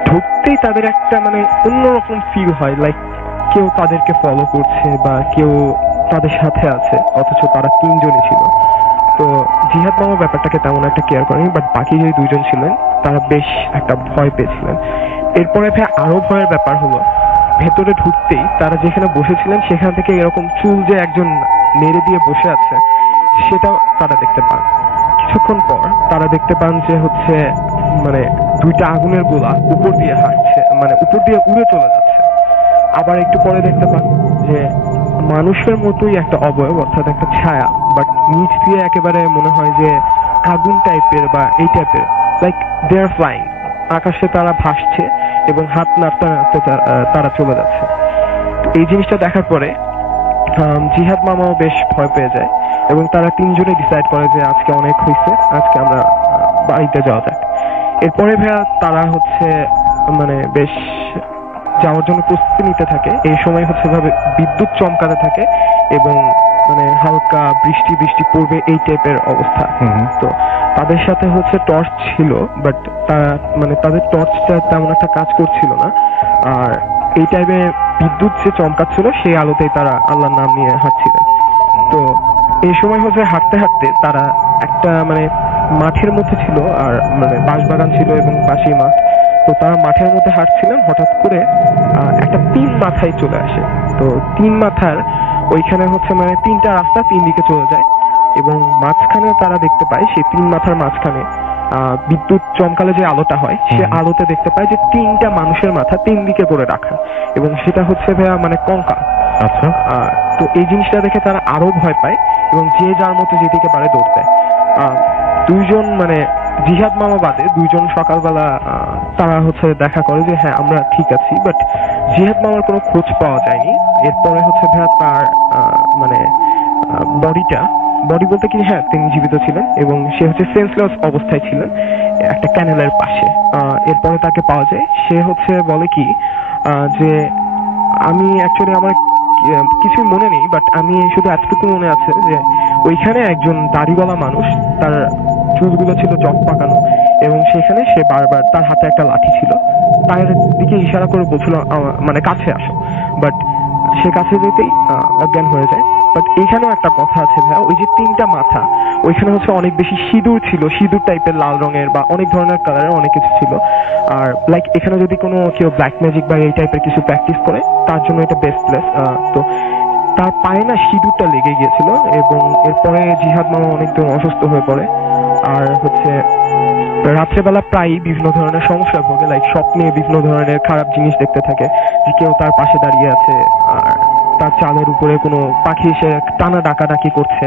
ঢুকতেই তাদের একটা মানে অন্যরকম ফিল হয়, লাইক কেউ তাদেরকে ফলো করছে বা কেউ তাদের সাথে আছে, অথচ তারা তিনজনই ছিল। তো জিহাদ মামা ব্যাপারটাকে তেমন একটা কেয়ার করেনি, বাট বাকি যে দুইজন ছিলেন তারা বেশ একটা ভয় পেয়েছিলেন। এরপরে ভাই আরো ভয়ের ব্যাপার হলো, ভেতরে ঢুকতেই তারা যেখানে বসেছিলেন সেখান থেকে এরকম চুল যে একজন নেড়ে দিয়ে বসে আছে সেটাও তারা দেখতে পান। কিছুক্ষণ পর তারা দেখতে পান যে হচ্ছে মানে দুইটা আগুনের গোলা উপর দিয়ে হাঁটছে, মানে উপর দিয়ে উড়ে চলে যাচ্ছে। আবার একটু পরে দেখতে পান যে মানুষের মতোই একটা অবয়ব, অর্থাৎ একটা ছায়া, বাট নিচ দিয়ে একেবারে মনে হয় যে আগুন টাইপের বা এই টাইপের, লাইক দে আর ফ্লাইং। আকাশে তারা ভাসছে এবং হাত নাড়তে নাড়তে তারা চলে যাচ্ছে। এই জিনিসটা দেখার পরে জিহাদ মামাও বেশ ভয় পেয়ে যায় এবং তারা তিনজনে ডিসাইড করে যে আজকে অনেক হয়েছে, আজকে আমরা বাড়িতে যাওয়া যাক। এরপরে ভাইয়া তারা হচ্ছে মানে বেশ যাওয়ার জন্য প্রস্তুতি নিতে থাকে। এই সময় হচ্ছে ভাবে বিদ্যুৎ চমকাতে থাকে এবং মানে হালকা বৃষ্টি বৃষ্টি পড়বে এই টাইপের অবস্থা। তো তাদের সাথে হচ্ছে টর্চ ছিল, বাট তারা মানে তাদের টর্চটা তেমন একটা কাজ করছিল না। আর এই টাইমে বিদ্যুৎ যে চমকাচ্ছিল সেই আলোতেই তারা আল্লাহর নাম নিয়ে হাঁটছিলেন। তো এই সময় হচ্ছে হাঁটতে হাঁটতে তারা একটা মানে মাঠের মধ্যে ছিল, আর মানে বাঁশবাগান ছিল এবং পাশেই মাঠ। তো তারা মাঠের মধ্যে হাঁটছিলেন, হঠাৎ করে একটা 3 মাথায় চলে আসে। তো 3 মাথার ওইখানে হচ্ছে মানে 3টা রাস্তা 3 দিকে চলে যায় এবং মাঝখানে তারা দেখতে পায় সেই 3 মাথার মাঝখানে বিদ্যুৎ চমকালে যে আলোটা হয় সে আলোতে দেখতে পায় যে 3টা মানুষের মাথা 3 দিকে করে রাখা এবং সেটা হচ্ছে ভাইয়া মানে কঙ্কাল। আচ্ছা। তো এই জিনিসটা দেখে তারা আরো ভয় পায় এবং যে যার মতো যেদিকে পারে দৌড় দেয়। দুইজন মানে জিহাদ মামা বাদে দুইজন সকালবেলা তারা হচ্ছে দেখা করে যে হ্যাঁ আমরা ঠিক আছি, বাট জিহাদ মামার কোনো খোঁজ পাওয়া যায়নি। এরপরে হচ্ছে ভাইয়া তার মানে বডি বলতে কি হ্যাঁ তিনি জীবিত ছিলেন এবং সে হচ্ছে সেন্সলেস অবস্থায় ছিলেন একটা ক্যানেলের পাশে। এরপরে তাকে পাওয়া যায়। সে হচ্ছে বলে কি যে আমি অ্যাকচুয়ালি আমার কিছুই মনে নেই, বাট আমি শুধু এতটুকু মনে আছে যে ওইখানে একজন দাড়িওয়ালা মানুষ, তার চুলগুলো ছিল জট পাকানো এবং সেখানে সে বারবার তার হাতে একটা লাঠি ছিল, তার দিকে ইশারা করে বলছিল মানে কাছে আসো, বাট সে কাছে যেতেই অজ্ঞান হয়ে যায়। বাট এইখানেও একটা কথা আছে ভাইয়া, ওই যে 3টা মাথা ওইখানে হচ্ছে অনেক বেশি সিঁদুর ছিল, সিঁদুর টাইপের লাল রঙের বা অনেক ধরনের কালারের অনেক কিছু ছিল। আর লাইক এখানে যদি কোনো কেউ ব্ল্যাক ম্যাজিক বা এই টাইপের কিছু প্র্যাকটিস করে তার জন্য এটা বেস্ট প্লেস। তো তার পায়ে না সিঁদুরটা লেগে গিয়েছিল এবং এরপরে জিহাদ মামা অনেকজন অসুস্থ হয়ে পড়ে। আর হচ্ছে রাত্রেবেলা প্রায় বিভিন্ন ধরনের সমস্যা ভোগে, লাইক স্বপ্নে বিভিন্ন ধরনের খারাপ জিনিস দেখতে থাকে, যে কেউ তার পাশে দাঁড়িয়ে আছে আর তার চালের উপরে কোনো পাখি এসে টানা ডাকাডাকি করছে।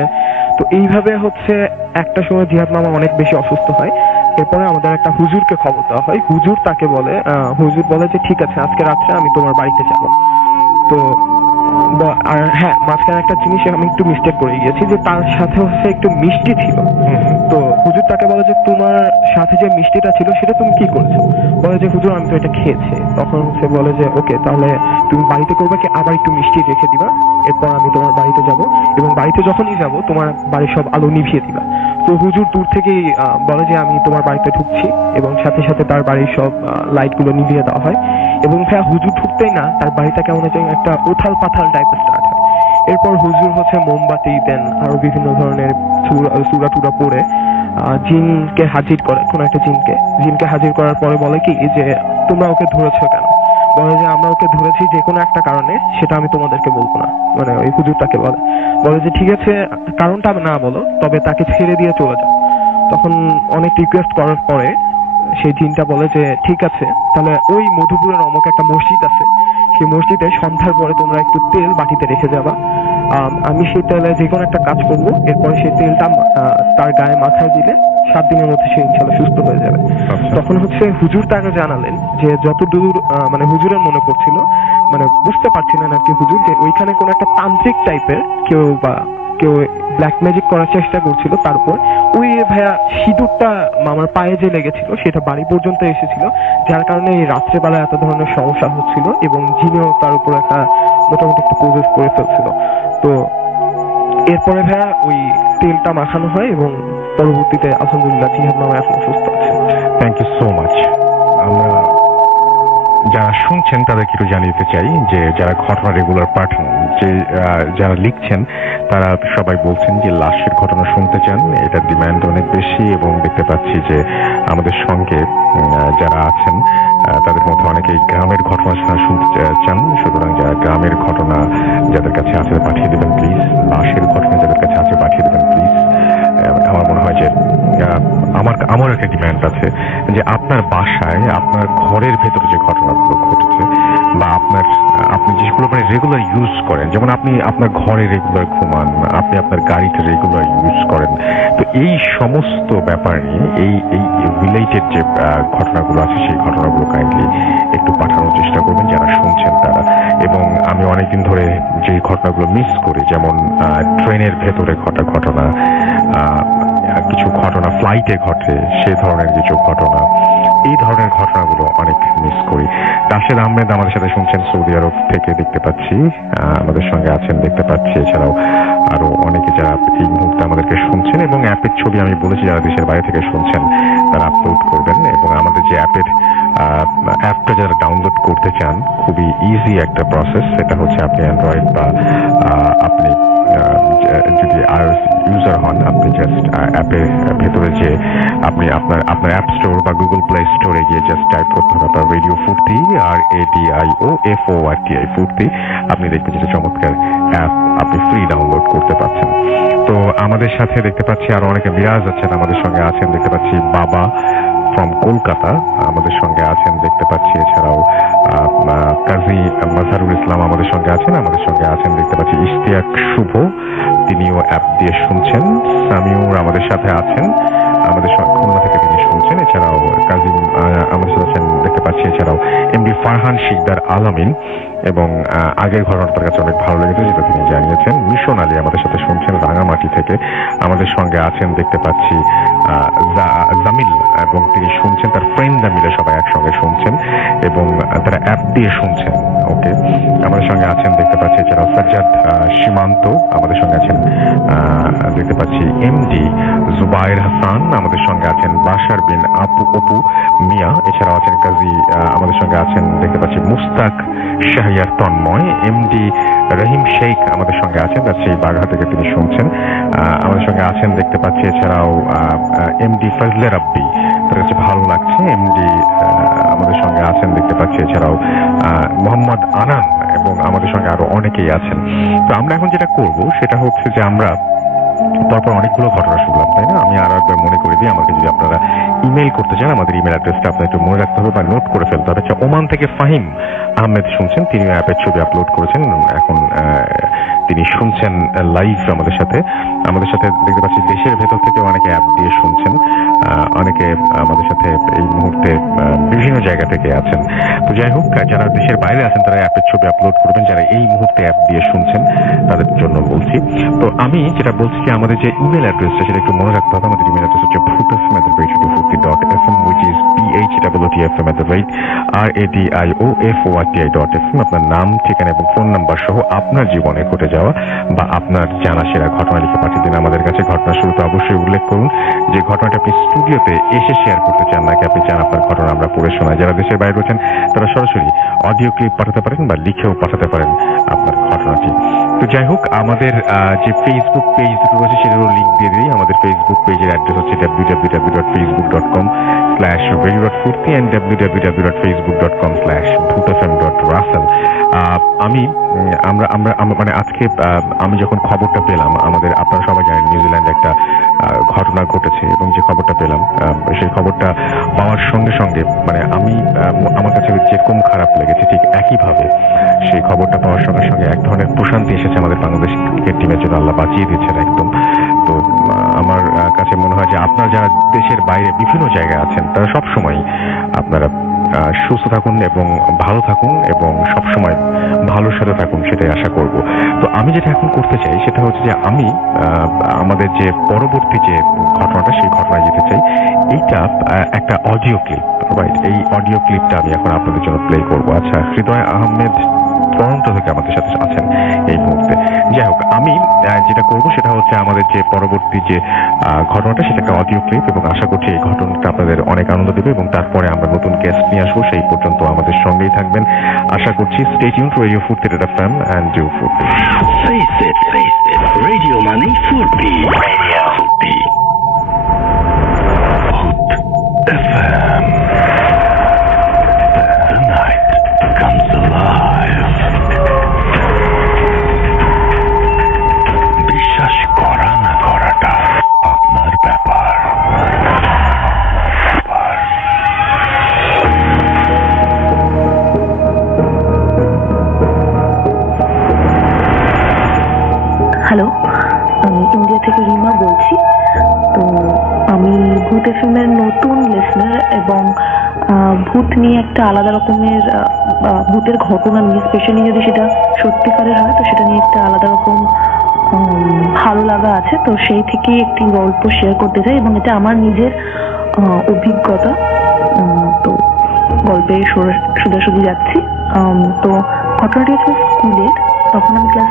তো এইভাবে হচ্ছে একটা সময় জিহাদ মামা অনেক বেশি অসুস্থ হয়। এরপরে আমাদের একটা হুজুরকে খবর দেওয়া হয়। হুজুর তাকে বলে, হুজুর বলে যে ঠিক আছে আজকে রাত্রে আমি তোমার বাড়িতে যাব। তো আর হ্যাঁ মাঝখানে একটা জিনিস আমি একটু মিস্টেক করে গিয়েছি, যে তার সাথে হচ্ছে একটু মিষ্টি ছিল। তো হুজুর তাকে বলে যে তোমার সাথে যে মিষ্টিটা ছিল সেটা তুমি কি করেছো? বলে যে হুজুর আমি তো এটা খেয়েছি। তখন সে বলে যে ওকে তাহলে তুমি বাড়িতে করবে কি আবার একটু মিষ্টি রেখে দিবা, এরপর আমি তোমার বাড়িতে যাব এবং বাড়িতে যখনই যাব তোমার বাড়ির সব আলো নিভিয়ে দিবা। তো হুজুর দূর থেকেই বলে যে আমি তোমার বাড়িতে ঢুকছি এবং সাথে সাথে তার বাড়ির সব লাইট গুলো নিভিয়ে দেওয়া হয় এবং ভাইয়া হুজুর ঢুকতেই না তার বাড়িটা কেমন একটা উথাল পাথাল টাইপের স্টার্ট হয়। এরপর হুজুর হচ্ছে মোমবাতি দেন, আরো বিভিন্ন ধরনের সূরা টুরা পড়ে জিনকে হাজির করে, কোন একটা জিনকে হাজির করার পরে বলে কি যে তোমরা ওকে ধরেছো কেন? বলে যে আমরা ওকে ধরেছি যে কোনো একটা কারণে, সেটা আমি তোমাদেরকে বলবো না। মানে ওই হুজুর তাকে বলে যে ঠিক আছে কারণটা না বলো, তবে তাকে ছেড়ে দিয়ে চলে যাও। তখন অনেক রিকোয়েস্ট করার পরে সেই জিনটা বলে যে ঠিক আছে তাহলে ওই মধুপুরের অমুক একটা মসজিদ আছে, সেই মসজিদে সন্ধ্যার পরে তোমরা একটু তেল বাটিতে রেখে যাবা, আমি সেই তেলে যে কোনো একটা কাজ করবো, এরপরে সেই তেলটা তার গায়ে মাথায় দিলে 7 দিনের মধ্যে সে ইনশাল্লাহ সুস্থ হয়ে যাবে। তখন হচ্ছে হুজুর তাকে জানালেন যে যতদূর মানে হুজুরের মনে পড়ছিল, মানে বুঝতে পারছিলেন আর কি হুজুর, যে ওইখানে কোন একটা তান্ত্রিক টাইপের কেউ ব্ল্যাক ম্যাজিক করার চেষ্টা করছিল। তারপর ওই ভাইয়া সিঁদুরটা মামার পায়ে যে লেগেছিল সেটা বাড়ি পর্যন্ত এসেছিল, যার কারণে এই রাত্রেবেলা এত ধরনের সমস্যা হচ্ছিল এবং জিনেও তার উপর একটা মোটামুটি একটা প্রসেস করে ফেলছিল। তো এরপরে ভাইয়া ওই তেলটা মাখানো হয় এবং পরবর্তীতে আলহামদুলিল্লাহ জিহাদ মামা এখন সুস্থ আছে। Thank you so much. আমরা যারা শুনছেন তাদেরকে একটু জানিয়ে দিতে চাই যে যারা ঘটনা রেগুলার পাঠান, যে যারা লিখছেন তারা সবাই বলছেন যে লাশের ঘটনা শুনতে চান, এটার ডিমান্ড অনেক বেশি এবং দেখতে পাচ্ছি যে আমাদের সঙ্গে যারা আছেন তাদের মধ্যে অনেকেই গ্রামের ঘটনা শুনতে চান। সুতরাং যারা গ্রামের ঘটনা যাদের কাছে আছে পাঠিয়ে দেবেন প্লিজ, লাশের ঘটনা যাদের কাছে আছে পাঠিয়ে দেবেন প্লিজ। আমার মনে হয় যে আমার একটা ডিমান্ড আছে যে আপনার বাসায় আপনার ঘরের ভেতরে যে ঘটনাগুলো ঘটেছে বা আপনি যেগুলো মানে রেগুলার ইউজ করেন, যেমন আপনি আপনার ঘরে রেগুলার ঘুমান, আপনি আপনার গাড়িতে রেগুলার ইউজ করেন, তো এই সমস্ত ব্যাপার নিয়ে এই রিলেটেড যে ঘটনাগুলো আছে সেই ঘটনাগুলো কাইন্ডলি একটু পাঠানোর চেষ্টা করবেন যারা শুনছেন তারা। এবং আমি অনেকদিন ধরে যে ঘটনাগুলো মিস করি, যেমন ট্রেনের ভেতরে ঘটা ঘটনা, কিছু ঘটনা ফ্লাইটে ঘটে, সে ধরনের কিছু ঘটনা, এই ধরনের ঘটনাগুলো অনেক মিস করি। রাশেদ আহমেদ আমাদের সাথে শুনছেন সৌদি আরব থেকে, দেখতে পাচ্ছি আমাদের সঙ্গে আছেন, দেখতে পাচ্ছি। এছাড়াও আরো অনেকে যারা এই মুহূর্তে আমাদেরকে শুনছেন, এবং অ্যাপের ছবি আমি বলেছি যারা দেশের বাইরে থেকে শুনছেন তারা আপলোড করবেন। এবং আমাদের যে অ্যাপটা যারা ডাউনলোড করতে চান, খুবই ইজি একটা প্রসেস। সেটা হচ্ছে আপনি অ্যান্ড্রয়েড বা আপনি যদি iOS ইউজার হন, আপনি জাস্ট অ্যাপের ভেতরে যে আপনি আপনার অ্যাপ স্টোর বা গুগল প্লে স্টোরে গিয়ে জাস্ট টাইপ করতে হবে আপনার রেডিও ফুর্তি, RADIOFORTI ফুর্তি। আপনি দেখবেন যেটা চমৎকার অ্যাপ, আপনি ফ্রি ডাউনলোড করতে পারছেন। তো আমাদের সাথে দেখতে পাচ্ছি আরো অনেকে বিরাজ আছেন, আমাদের সঙ্গে আছেন, দেখতে পাচ্ছি বাবা ফ্রম কলকাতা আমাদের সঙ্গে আছেন, দেখতে পাচ্ছি। এছাড়াও কাজী মাজহারুল ইসলাম আমাদের সঙ্গে আছেন, দেখতে পাচ্ছি ইশতিয়াক শুভ, তিনিও অ্যাপ দিয়ে শুনছেন। সামিউর আমাদের সাথে আছেন, আমাদের খুলনা থেকে তিনি শুনছেন। এছাড়াও কাজী আমাদের সাথে আছেন, দেখতে পাচ্ছি। এছাড়াও এমডি ফারহান শিকদার আলামিন, এবং আগের ঘটনাটার কাছে অনেক ভালো লেগেছে যেটা তিনি জানিয়েছেন। মিশন আলী আমাদের সাথে শুনছেন রাঙামাটি থেকে, আমাদের সঙ্গে আছেন, দেখতে পাচ্ছি জামিল, এবং তিনি শুনছেন তার ফ্রেন্ডরা মিলে সবাই একসঙ্গে শুনছেন এবং তারা অ্যাপ দিয়ে শুনছেন। ওকে, আমাদের সঙ্গে আছেন, দেখতে পাচ্ছি। এছাড়াও সাজ্জাদ সীমান্ত আমাদের সঙ্গে আছেন, দেখতে পাচ্ছি। এমডি জুবাইর হাসান আমাদের সঙ্গে আছেন, বাশার বিন অপু মিয়া, এছাড়াও আছেন কাজী আমাদের সঙ্গে আছেন, দেখতে পাচ্ছি। মুস্তাক শাহরিয়ার তন্ময়, এমডি রহিম শেখ আমাদের সঙ্গে আছেন, সেই বাঘা থেকে তিনি শুনছেন, আমাদের সঙ্গে আছেন, দেখতে পাচ্ছি। এছাড়াও এমডি ফজলে রাব্বি, তার কাছে ভালো লাগছে, এমডি আমাদের সঙ্গে আছেন, দেখতে পাচ্ছি। এছাড়াও মোহাম্মদ আনান, এবং আমাদের সঙ্গে আরো অনেকেই আছেন। তো আমরা এখন যেটা করব সেটা হচ্ছে যে আমরা পরপর অনেকগুলো ঘটনা শুনলাম, তাই না? আমি আরো একবার মনে করে দিই, আমাকে যদি আপনারা ইমেল করতে চান, আমাদের ইমেল অ্যাড্রেসটা আপনার একটু মনে রাখতে হবে বা নোট করে ফেলতে হবে। ওমান থেকে ফাহিম আহমেদ শুনছেন, তিনি অ্যাপের ছবি আপলোড করেছেন, এখন তিনি শুনছেন লাইভ আমাদের সাথে দেখতে পাচ্ছি। দেশের ভেতর থেকে অনেকে অ্যাপ দিয়ে শুনছেন, অনেকে আমাদের সাথে এই মুহূর্তে বিভিন্ন জায়গা থেকে আছেন। তো যাই হোক, যারা দেশের বাইরে আছেন তারা অ্যাপের ছবি আপলোড করবেন, যারা এই মুহূর্তে অ্যাপ দিয়ে শুনছেন তাদের জন্য বলছি। তো আমি যেটা বলছি যে আমাদের যে ইমেল অ্যাড্রেসটা সেটা একটু মনে রাখতে হবে। আমাদের ইমেল অ্যাড্রেস হচ্ছে bhutfm@radiofurti.fm, which is bhutfm@radioforti.fm। আপনার নাম, ঠিকানা এবং ফোন নাম্বার সহ আপনার জীবনে ঘটে যাওয়া বা আপনার জানা সেরা ঘটনা লিখে পাঠিয়ে দিন আমাদের কাছে। ঘটনা শুরুতে অবশ্যই উল্লেখ করুন যে ঘটনাটা আপনি স্টুডিওতে এসে শেয়ার করতে চান, নাকি আপনি চান আপনার ঘটনা আমরা পড়ে শোনাই। যারা দেশের বাইরে রয়েছেন তারা সরাসরি অডিও ক্লিপ পাঠাতে পারেন বা লিখেও পাঠাতে পারেন আপনার ঘটনাটি। তো যাই হোক, আমাদের যে ফেসবুক পেজ দুটো রয়েছে সেটারও লিঙ্ক দিয়ে দিই। আমাদের ফেসবুক পেজের অ্যাড্রেস হচ্ছে www.facebook.com/radio.furti and www.facebook.com/bhutfm.russell। আমরা মানে আজকে আমি যখন খবরটা পেলাম, আপনারা সবাই জানেন নিউজিল্যান্ডে একটা ঘটনা ঘটেছে, এবং যে খবরটা পেলাম সেই খবরটা পাওয়ার সঙ্গে সঙ্গে মানে আমার কাছে যেরকম খারাপ লেগেছে ঠিক একইভাবে সেই খবরটা পাওয়ার সঙ্গে সঙ্গে এক ধরনের প্রশান্তি এসেছে আমাদের বাংলাদেশ ক্রিকেট টিমের জন্য। আল্লাহ বাঁচিয়ে দিয়েছেন একদম। তো আমার কাছে মনে হয় যে আপনারা যারা দেশের বাইরে বিভিন্ন জায়গায় আছেন তারা সবসময় আপনারা সুস্থ থাকুন এবং ভালো থাকুন এবং সবসময় ভালোর সাথে থাকুন, সেটাই আশা করব। তো আমি যেটা এখন করতে চাই সেটা হচ্ছে যে আমি আমাদের যে পরবর্তী যে ঘটনাটা সেই ঘটনায় যেতে চাই। এইটা একটা অডিও ক্লিপ, রাইট? এই অডিও ক্লিপটা আমি এখন আপনাদের জন্য প্লে করবো। আচ্ছা, হৃদয় আহমেদ টরন্টো থেকে আমাদের সাথে আছেন এই মুহূর্তে। যাই হোক, আমি যেটা করবো সেটা হচ্ছে আমাদের যে পরবর্তী যে ঘটনাটা সেটা একটা অডিও ক্লিপ, এবং আশা করছি এই ঘটনাটা আপনাদের অনেক আনন্দ দেবে, এবং তারপরে আমরা নতুন গেস্ট নিয়ে আসবো। সেই পর্যন্ত আমাদের সঙ্গেই থাকবেন আশা করছি। স্টে টিউনড টু রেডিও ফুর্তি FM and do ফুর্তি। Face it, radio মানে ফুর্তি। Radio ফুর্তি। FM. The night comes alive. বিশ্বাস করা না করাটা লিসনার এবং ভূত নিয়ে একটা আলাদা রকমের ভূতের ঘটনা নিয়ে, স্পেশালি যদি সেটা সত্যিকারের হয় তো সেটা নিয়ে একটা আলাদা রকম ভালো লাগা আছে। তো সেই থেকেই একটি গল্প শেয়ার করতে চাই এবং এটা আমার নিজের অভিজ্ঞতা। তো গল্পে সোজাসুজি যাচ্ছি। তো ঘটনাটি হচ্ছে স্কুলের, তখন আমি ক্লাস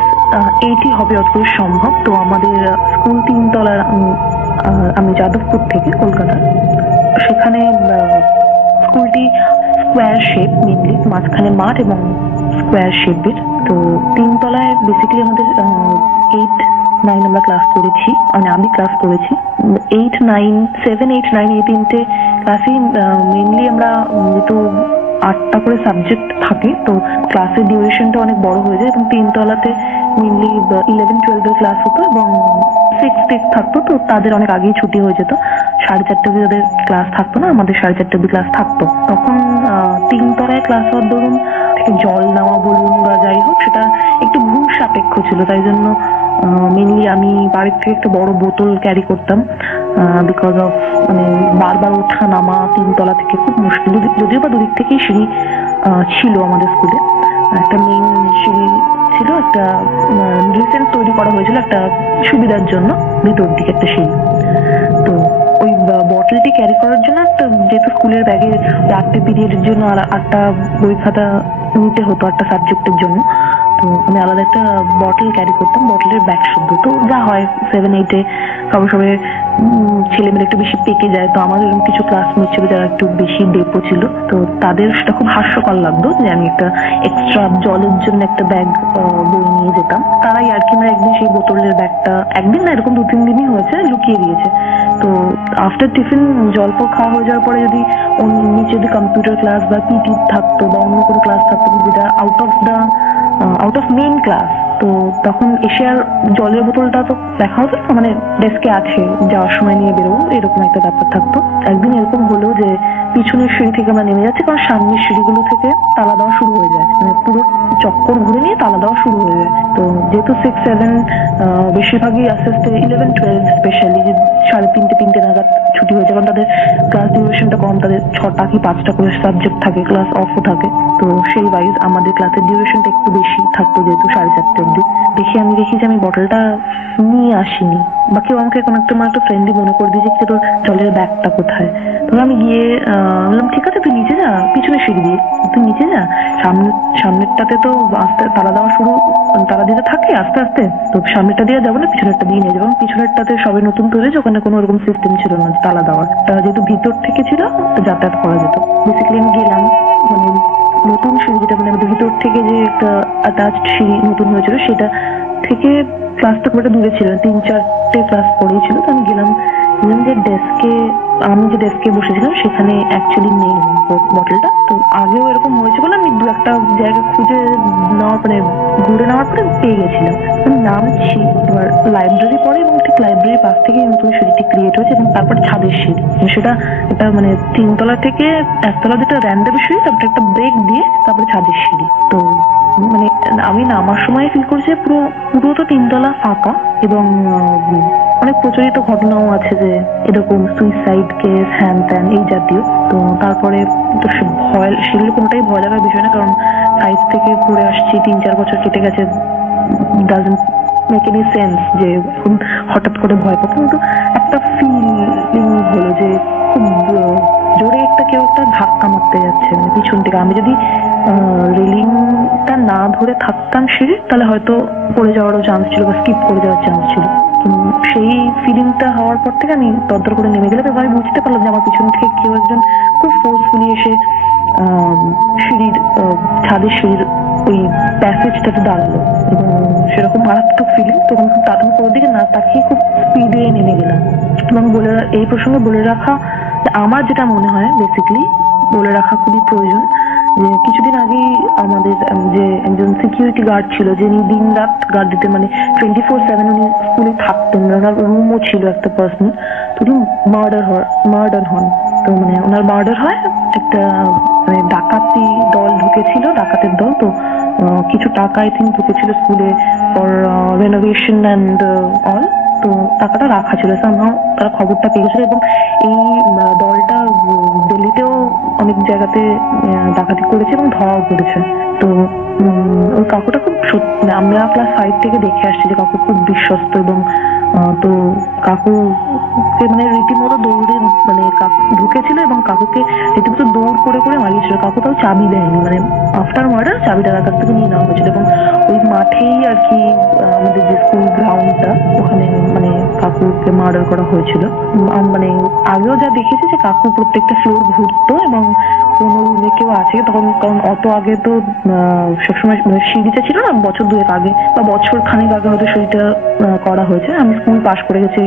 8ই হবে যতদূর সম্ভব। তো আমাদের স্কুল 3 তলার, আমি যাদবপুর থেকে, কলকাতা। সেখানে স্কুলটি স্কোয়ার শেপ, মেনলি মাঝখানে মাঠ এবং স্কোয়ার শেপের। তো 3 তলায় বেসিক্যালি আমাদের 8, 9 আমরা ক্লাস করেছি, মানে আমি ক্লাস করেছি। 8, 9, 7, 8, 9 এই তিনটে ক্লাসেই মেনলি আমরা, যেহেতু 8টা করে সাবজেক্ট থাকে তো ক্লাসের ডিউরেশনটা অনেক বড় হয়ে যায় এবং 3 তলাতে মেনলি 11, 12 এর ক্লাস হতো এবং 6 থাকতো। তো তাদের অনেক আগেই ছুটি হয়ে যেত, 4:30 অব্দি তাদের ক্লাস থাকতো না, আমাদের 4:30 অব্দি ক্লাস থাকতো। তখন 3 তলায় ক্লাস হওয়ার দরুন থেকে জল নেওয়া বলুন বা যাই হোক, সেটা একটু ভুল সাপেক্ষ ছিল। তাই জন্য মেনলি আমি বাড়ির থেকে একটা বড় বোতল ক্যারি করতাম, বিকজ অফ মানে বারবার ওঠা নামা 3 তলা থেকে খুব মুশকিল। যদিও বা দুদিক থেকেই সিঁড়ি ছিল আমাদের স্কুলে, একটা মেইন সিঁড়ি ছিল, একটা রিসেন্ট তৈরি করা হয়েছিল একটা সুবিধার জন্য, ভিতর দিকে একটা সিঁড়ি। তো ওই বটলটি ক্যারি করার জন্য একটা, যেহেতু স্কুলের ব্যাগে 8টে পিরিয়ডের জন্য আর 8টা বই খাতা নিতে হতো 8টা সাবজেক্টের জন্য, তো আমি আলাদা একটা বটল ক্যারি করতাম, বটলের ব্যাগ শুদ্ধ। তো যা হয় 7, 8-এ সবে ছেলেমেয়েরা একটু বেশি পেকে যায়। তো আমার এরকম কিছু ক্লাসমেট ছিল যারা একটু বেশি ডেপো ছিল, তো তাদের সেটা খুব হাস্যকর লাগতো যে আমি একটা এক্সট্রা জলের জন্য একটা ব্যাগ বই নিয়ে যেতাম। তারাই আর কি একদিন সেই বোতলের ব্যাগটা, একদিন না এরকম 2-3 দিনই হয়েছে, লুকিয়ে দিয়েছে। তো আফটার টিফিন জলপ খাওয়া হয়ে যাওয়ার পরে যদি নিচে যদি কম্পিউটার ক্লাস বা পিটি থাকতো বা অন্য কোনো ক্লাস থাকতো যেটা আউট অফ মেইন ক্লাস, তো তখন এসে আর জলের বোতলটা তো দেখা হতো না, মানে ডেস্কে আছে, যাওয়ার সময় নিয়ে বেরোবো, এরকম একটা ব্যাপার থাকতো। একদিন এরকম হলো যে পিছনের সিঁড়ি থেকে আমরা নেমে যাচ্ছি, কারণ সামনের সিঁড়িগুলো থেকে তালা দেওয়া শুরু হয়ে যায়, মানে পুরো চক্কর ঘুরে নিয়ে তালা দেওয়া শুরু হয়ে যায়। তো যেহেতু 6, 7 বেশিরভাগই আস্তে আস্তে 11, 12 স্পেশালি যে 3:30 নাগাদ ছুটি হয়ে যায়, কারণ তাদের ক্লাস ডিউরেশনটা কম, তাদের 6টা কি 5টা করে সাবজেক্ট থাকে, ক্লাস অফও থাকে। তো সেই ওয়াইজ আমাদের ক্লাসের ডিউরেশনটা একটু বেশি থাকতো, যেহেতু 4:30 অব্দি। দেখি যে আমি বটলটা নিয়ে আসিনি, বা কেউ আমাকে কোনো একটা ফ্রেন্ডলি মনে করে দিয়েছে যে তোর জলের ব্যাগটা কোথায়। তো আমি গিয়ে বললাম ঠিক আছে তুই নিচে যা, পিছনে সিঁড়ি দিয়ে তুই নিচে যা, সামনেরটাতে তো আস্তে তালা দেওয়া শুরু, তালা দিতে থাকে আস্তে আস্তে, তো সামনেরটা দিয়ে যাবো না, পিছনেরটা দিয়ে নিয়ে যাবো। পিছনেরটাতে সবে নতুন তৈরি, ওখানে কোনো ওরকম সিস্টেম ছিল না তালা দেওয়ার, যেহেতু ভিতর থেকে ছিল যাতায়াত করা যেত। বেসিক্যালি আমি গেলাম, মানে নতুন সিঁড়ি যেটা, মানে আমাদের ভিতর থেকে যে একটা অ্যাটাচড সিঁড়ি নতুন হয়েছিল সেটা থেকে ক্লাসটা খুব একটা দূরে ছিল, 3-4টে ক্লাস পরেই ছিল। তো আমি গেলাম যে ডেস্কে, আমি যে ডেস্কে বসেছিলাম সেখানে অ্যাকচুয়ালি নেই বটলটা। তো আগেও এরকম হয়েছে বলে আমি 2-একটা জায়গা খুঁজে নেওয়ার পরে, ঘুরে নেওয়ার পরে পেয়ে গেছিলাম। আমি নামছি, এবার লাইব্রেরি পরে এবং ঠিক লাইব্রেরির পাশ থেকে নতুন সিঁড়িটি ক্রিয়েট হয়েছে এবং তারপর ছাদের সিঁড়ি, সেটা এটা মানে 3 তলা থেকে 1 তলা যেটা র্যান্ডম সিঁড়ি, তারপরে একটা ব্রেক দিয়ে তারপরে ছাদের সিঁড়ি। তো মানে আমি নামার সময় ফিল করছি পুরো তো 3 তলা ফাঁকা এবং অনেক প্রচলিত ঘটনাও আছে যে এরকম সুইসাইড কেস হ্যান ত্যান এই জাতীয়। তো তারপরে তো ভয়, সেগুলো কোনোটাই ভয় লাগার বিষয় না, কারণ 5 থেকে পড়ে আসছি, 3-4 বছর কেটে গেছে, ডাজন্ট মেক এনি সেন্স যে এখন হঠাৎ করে ভয় পাবো। কিন্তু একটা ফিলিং হলো যে খুব জোরে কেউ একটা ধাক্কা মারতে যাচ্ছে মানে পিছন থেকে। আমি যদি রেলিংটা না ধরে থাকতাম সিঁড়ি, তাহলে হয়তো পড়ে যাওয়ারও চান্স ছিল বা স্কিপ করে যাওয়ার চান্স ছিল। সেই ফিলিংটা হওয়ার পর থেকে আমি দরদর করে নেমে গেলাম এবং আমি বুঝতে পারলাম যে আমার পিছন থেকে কেউ একজন খুব ফোর্সফুলি এসে সিঁড়ির ছাদের সিঁড়ির ওই প্যাসেজটাতে দাঁড়ালো এবং সেরকম মারাত্মক ফিলিং। তখন খুব তাড়াতাড়ি ওর দিকে না তাকিয়ে খুব স্পিডে নেমে গেলাম। এবং এই প্রসঙ্গে বলে রাখা, আমার যেটা মনে হয় বেসিক্যালি বলে রাখা খুবই প্রয়োজন, যে কিছুদিন আগেই আমাদের যে একজন সিকিউরিটি গার্ড ছিল, যিনি দিন রাত গার্ড দিতে, মানে 24/7 উনি স্কুলে থাকতেন, ওনার রুমও ছিল একটা পার্সোনাল। তো উনি মার্ডার হন। তো মানে ওনার মার্ডার হয়, একটা মানে ডাকাতি দল ঢুকেছিল, ডাকাতের দল। তো কিছু টাকা আই থিঙ্ক ঢুকেছিল স্কুলে ফর রেনোভেশন অ্যান্ড অল। তো টাকাটা রাখা ছিল, সামহাও তারা খবরটা পেয়েছিল এবং এই দলটা অনেক জায়গাতে ডাকাতি করেছে এবং ধরাও পড়েছে। তো ওই কাকুটা খুব আমরা ক্লাস 5 থেকে দেখে আসছি যে কাকু খুব বিশ্বস্ত, এবং তো কাকুকে মানে রীতিমতো দৌড়ে মানে কাকু ঢুকেছিল এবং কাকুকে রীতিমতো দৌড় করে করে মারিয়েছিল। কাকু তাও চাবি দেয়নি, মানে আফটার মার্ডার চাবিটা তার কাছ থেকে নিয়ে নেওয়া হয়েছিল এবং ওই মাঠেই আর কি আমাদের যে স্কুল গ্রাউন্ডটা ওখানে মানে কাকুকে মার্ডার করা হয়েছিল। মানে আগেও যা দেখেছি যে কাকু প্রত্যেকটা ফ্লোর ঘুরতো এবং কোনো রুমে কেউ আছে তখন, কারণ অত আগে তো সবসময় সিঁড়িটা ছিল না, বছর 2 আগে বা বছর খানিক আগে হয়তো সিঁড়িটা করা হয়েছে। আমি স্কুল পাস করে গেছি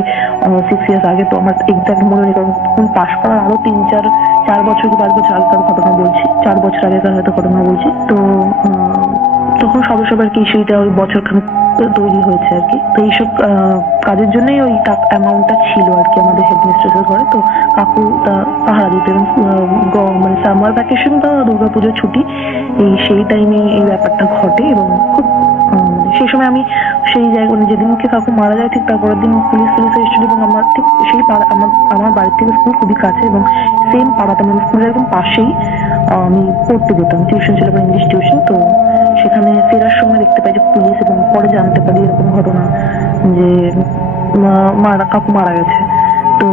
6 ইয়ার্স আগে, তো আমার এক্সাক্ট মনে নেই, কারণ স্কুল পাস করার আরো 4 বছর কি 5 বছর আগেকার ঘটনা বলছি, 4 বছর আগেকার হয়তো ঘটনা বলছি। তো তখন সব আর কি সিঁড়িটা ওই বছর খানিক তৈরি হয়েছে আর কি। তো এইসব কাজের জন্যই ওই অ্যামাউন্টটা ছিল আর কি আমাদের হেডমিস্ট্রেসের ঘরে। তো কাকু তা পাহারা দিত এবং মানে সামার ভ্যাকেশন বা দুর্গাপুজোর ছুটি সেই টাইমে এই ব্যাপারটা ঘটে। এবং খুব সেই সময় আমি সেই জায়গায় যেদিনকে কাকু মারা যায় ঠিক তারপরের দিন পুলিশ এসেছিল এবং আমার ঠিক সেই আমার বাড়ির থেকে স্কুল খুবই কাছে এবং সেম পাড়াতে মানে স্কুলের একদম পাশেই আমি পড়তে যেতাম, টিউশন ছিল ইংলিশ টিউশন। তো সেখানে ফেরার সময় দেখতে পাই যে পুলিশ, এবং পরে জানতে পারি এরকম ঘটনা যে কাকু মারা গেছে। তো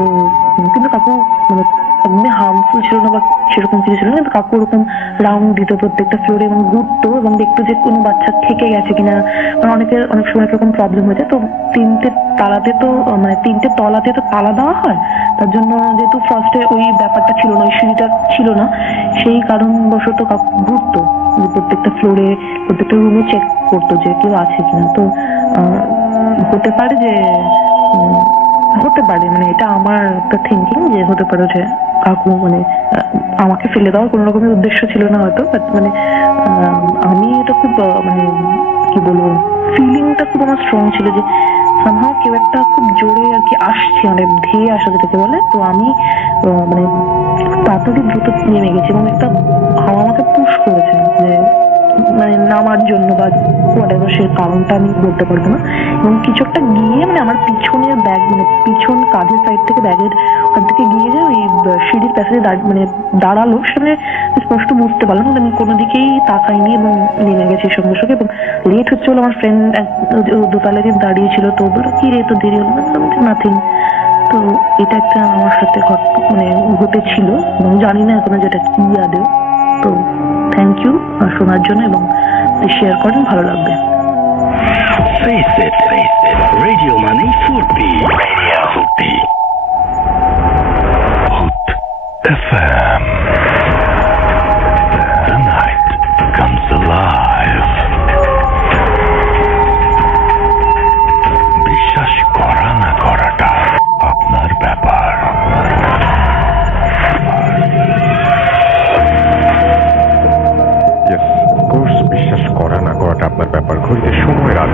কিন্তু কাকু মানে এমনি হার্মফুল ছিল না বা সেরকম কিছু ছিল না, কিন্তু কাকু ওরকম রাউন্ড দিত প্রত্যেকটা ফ্লোরে এবং ঘুরতো এবং দেখতো যে কোনো বাচ্চা থেকে গেছে কিনা, কারণ অনেক সময় এরকম প্রবলেম হয়েছে। তো 3টে তলাতে তো তালা দেওয়া হয়, তার জন্য যেহেতু ফার্স্টে ওই ব্যাপারটা ছিল না, ওই সিঁড়িটা ছিল না, সেই কারণবশত কাকু ঘুরতো প্রত্যেকটা ফ্লোরে প্রত্যেকটা রুমে চেক করতো যে কেউ আছে কিনা। তো হতে পারে মানে এটা আমার একটা থিঙ্কিং যে হতে পারে যে কাকু মানে আমাকে ফেলে দেওয়ার কোনো রকমের উদ্দেশ্য ছিল না হয়তো, বাট মানে আমি এটা খুব মানে কি বলবো ফিলিংটা খুব আমার স্ট্রং ছিল যে সামহাও কেউ একটা খুব জোরে আর কি আসছে, মানে ধেয়ে আসা যেটাকে বলে। তো আমি মানে তাড়াতাড়ি দ্রুত নেমে গেছি এবং একটা হাওয়া আমাকে পুশ করেছে যে মানে নামার জন্য বা হোয়াটএভার, সে কারণটা আমি বলতে পারবো না। এবং কিছু একটা গিয়ে মানে আমার পিছনের ব্যাগ মানে পিছন কাঁধের সাইড থেকে ব্যাগের ওখান থেকে গিয়ে যায় ওই সিঁড়ির প্যাসেজে মানে দাঁড়ালো, সেখানে স্পষ্ট বুঝতে পারলাম আমি কোনো দিকেই তাকাইনি এবং নেমে গেছি সঙ্গে সঙ্গে। এবং লেট হচ্ছে বলে আমার ফ্রেন্ড দোতলায় দাঁড়িয়েছিল, তো বললো কি রে তো দেরি হলো, নাথিং। তো এটা একটা আমার সাথে মানে ঘটেছিল এবং জানি না এখনো যেটা কি আদেও। তো থ্যাংক ইউ শোনার জন্য এবং শেয়ার করেন, ভালো লাগবে। Face it. Radio Money Furby. Radio Furby. Hood FM. The night comes alive. বিশ্বাস করা না করাটা আপনার ব্যাপার। বিশ্বাস করা না করাটা আপনার ব্যাপার। ঘড়িতে সময় রাত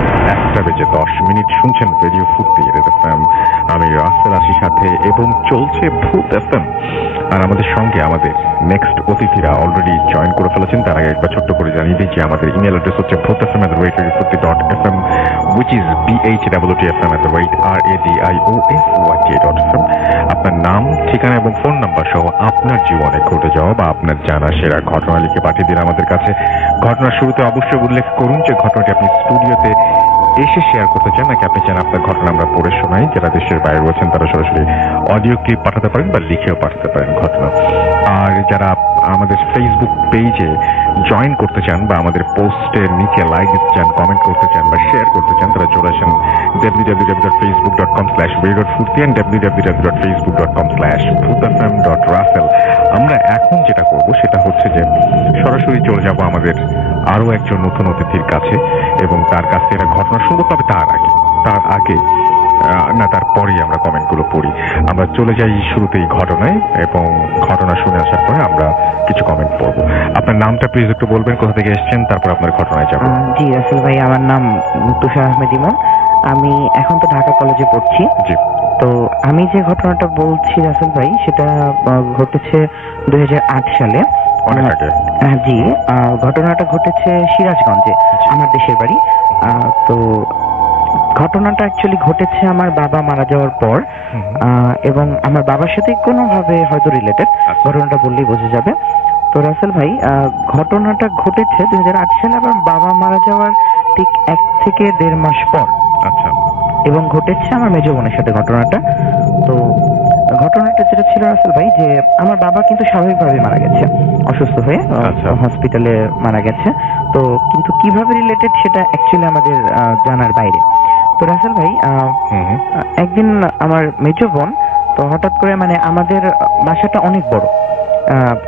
1:10 শুনছেন রেডিও ফুর্তি এফএম। আমি রাসেল আছি সাথে এবং চলছে ভূত এফএম। আর আমাদের সঙ্গে আমাদের নেক্সট অতিথিরা অলরেডি জয়েন করে ফেলেছেন। তার আগে একবার ছোট্ট করে জানিয়ে দিই যে আমাদের ইমেল অ্যাড্রেস হচ্ছে bhotfm@radiofurti.fm which is bhwtfm@radiofurti.fm। আপনার নাম, ঠিকানা এবং ফোন নাম্বার সহ আপনার জীবনে ঘটে যাওয়া বা আপনার জানা সেরা ঘটনা লিখে পাঠিয়ে দিন আমাদের কাছে। ঘটনার শুরুতে অবশ্যই উল্লেখ করুন যে ঘটনাটি আপনি স্টুডিওতে এসে শেয়ার করতে চান নাকি আপনি চান আপনার ঘটনা আমরা পড়ে শোনাই। যারা দেশের বাইরে রয়েছেন তারা সরাসরি অডিও ক্লিপ পাঠাতে পারেন বা লিখেও পাঠাতে পারেন ঘটনা। আর যারা আমাদের ফেসবুক পেজে জয়েন করতে চান বা আমাদের পোস্টের নিচে লাইক দিতে চান, কমেন্ট করতে চান বা শেয়ার করতে চান, তারা চলে আসেন www.facebook.com/radio.furti and www.facebook.com/bhutfm.rasel। আমরা এখন যেটা করব সেটা হচ্ছে যে সরাসরি চলে যাব আমাদের আরো একজন নতুন অতিথির কাছে এবং তার কাছ থেকে ঘটনা শুনবো। তবে তারপরেই আমরা কমেন্টগুলো পড়ি। আমরা চলে যাই শুরুতেই ঘটনায় এবং ঘটনা শুনে আসার পরে আমরা কিছু কমেন্ট পড়বো। আপনার নামটা প্লিজ একটু বলবেন, কোথা থেকে এসেছেন, তারপর আপনার ঘটনায় যাবো। জি রাসেল ভাই, আমার নাম তুষার আহমেদ ইমন। আমি এখন তো ঢাকা কলেজে পড়ছি। জি। তো আমি যে ঘটনাটা বলছি রাসেল ভাই সেটা ঘটেছে 2008 সালে। অনেক আগে। জি, ঘটনাটা ঘটেছে সিরাজগঞ্জে, আমার দেশের বাড়ি। তো ঘটনাটা অ্যাকচুয়ালি ঘটেছে আমার বাবা মারা যাওয়ার পর এবং আমার বাবার সাথে কোনোভাবে হয়তো রিলেটেড, ঘটনাটা বললেই বোঝা যাবে। তো রাসেল ভাই, ঘটনাটা ঘটেছে 2008 সালে আমার বাবা মারা যাওয়ার ঠিক 1 থেকে 1.5 মাস পর। আচ্ছা। এবং ঘটেছে আমার মেজ বোনের সাথে ঘটনাটা। তো ঘটনাটা যেটা ছিল রাসেল ভাই, যে আমার বাবা কিন্তু স্বাভাবিকভাবে মারা গেছে, অসুস্থ হয়ে হসপিটালে মারা গেছে। তো কিন্তু কিভাবে রিলেটেড সেটা অ্যাকচুয়ালি আমাদের জানার বাইরে। তো রাসেল ভাই, একদিন আমার মেজ বোন, তো হঠাৎ করে মানে আমাদের বাসাটা অনেক বড়,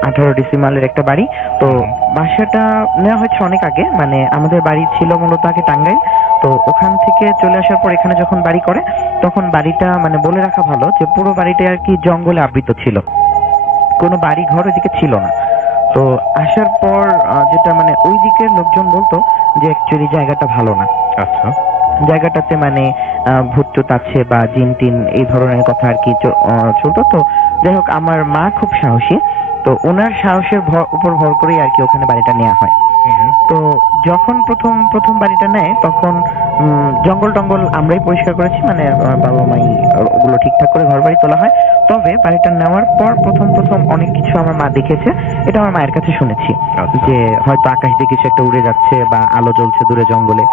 18 ডিসিমালের একটা বাড়ি। তো বাসাটা নেওয়া হয়েছে অনেক আগে, মানে আমাদের বাড়ি ছিল মূলত আগে টাঙ্গাইল। তো ওখান থেকে চলে আসার পর এখানে যখন বাড়ি করে, তখন বাড়িটা মানে বলে রাখা ভালো যে পুরো বাড়িটা আর কি জঙ্গলে আবৃত ছিল, কোনো বাড়ি ঘর ওইদিকে ছিল না। তো আসার পর যেটা মানে ওই দিকের লোকজন বলতো যে অ্যাকচুয়ালি জায়গাটা ভালো না। আচ্ছা। জায়গাটাতে মানে ভূত আছে বা জিন টিন এই ধরনের কথা আর কি চলতো। তো যাই হোক, আমার মা খুব সাহসী, তো ওনার সাহসের উপর ভর করেই আর কি ওখানে বাড়িটা নেওয়া হয়। তো যখন প্রথম বাড়িটা নেয়, তখন জঙ্গল টঙ্গল আমরাই পরিষ্কার করেছি, মানে বাবা মাই ওগুলো ঠিকঠাক করে ঘর বাড়ি তোলা হয়। তবে বাড়িটা নেওয়ার পর প্রথম অনেক কিছু আমার মা দেখেছে, এটা আমার মায়ের কাছে শুনেছি, যে হয়তো আকাশ দিয়ে কিছু একটা উড়ে যাচ্ছে বা আলো জ্বলছে দূরে জঙ্গলে।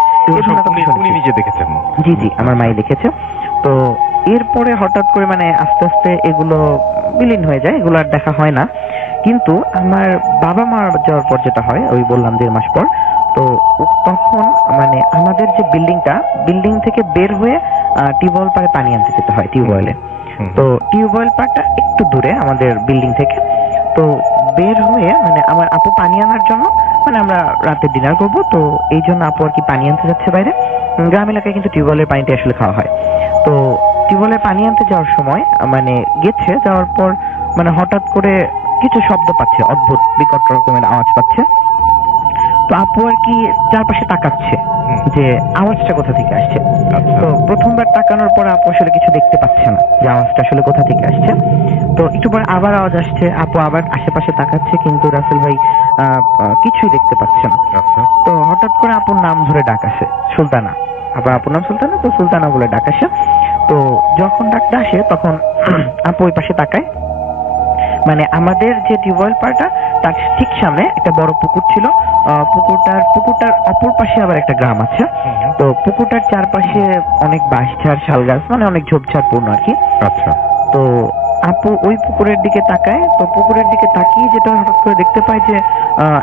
উনি নিজে দেখেছেন? জি জি, আমার মাই দেখেছে। তো এরপরে হঠাৎ করে মানে আস্তে আস্তে এগুলো বিলীন হয়ে যায়, এগুলো আর দেখা হয় না। কিন্তু আমার বাবা মারা যাওয়ার পর যেটা হয়, ওই বললাম 1.5 মাস পর, তো তখন মানে আমাদের যে বিল্ডিং থেকে বের হয়ে টিউবওয়েল পাড়ে পানি আনতে যেতে হয়, টিউবওয়েলে। তো টিউবওয়েল পাড়টা একটু দূরে আমাদের বিল্ডিং থেকে। তো বের হয়ে মানে আমার আপু পানি আনার জন্য, মানে আমরা রাতে ডিনার করবো, তো এই জন্য আপু আর কি পানি আনতে যাচ্ছে বাইরে। গ্রাম এলাকায় কিন্তু টিউবওয়েলের পানিটা আসলে খাওয়া হয়। তো টিউবওয়েলের পানি আনতে যাওয়ার সময় মানে গেছে, যাওয়ার পর মানে হঠাৎ করে কিছু শব্দ পাচ্ছে, অদ্ভুত বিকট রকমের আওয়াজ পাচ্ছে। তো আপু আর কি চারপাশে তাকাচ্ছে যে আওয়াজটা কোথা থেকে আসছে। তো প্রথমবার তাকানোর পর আপু আসলে কিছু দেখতে পাচ্ছে না যে আওয়াজটা আসলে কোথা থেকে আসছে। তো একটু পর আবার আওয়াজ আসছে, আপু আবার আশেপাশে তাকাচ্ছে, কিন্তু রাসেল ভাই কিছুই দেখতে পাচ্ছে না। তো হঠাৎ করে আপুর নাম ধরে ডাক আসে, সুলতানা। আবার আপুর নাম সুলতানা, তো সুলতানা বলে ডাক আসে। তো যখন ডাকটা আসে, তখন আপু ওই পাশে তাকায়, মানে আমাদের যে টিউবওয়েল পাড়টা তার ঠিক সামনে একটা বড় পুকুর ছিল। পুকুরটার অপর পাশে আবার একটা গ্রাম আছে। তো পুকুরটার চারপাশে অনেক বাঁশঝাড়, শাল গাছ, মানে অনেক ঝোপঝাড় পূর্ণ আর কি। আচ্ছা। তো আপু ওই পুকুরের দিকে তাকায়। তো পুকুরের দিকে তাকিয়ে যেটা হঠাৎ করে দেখতে পায় যে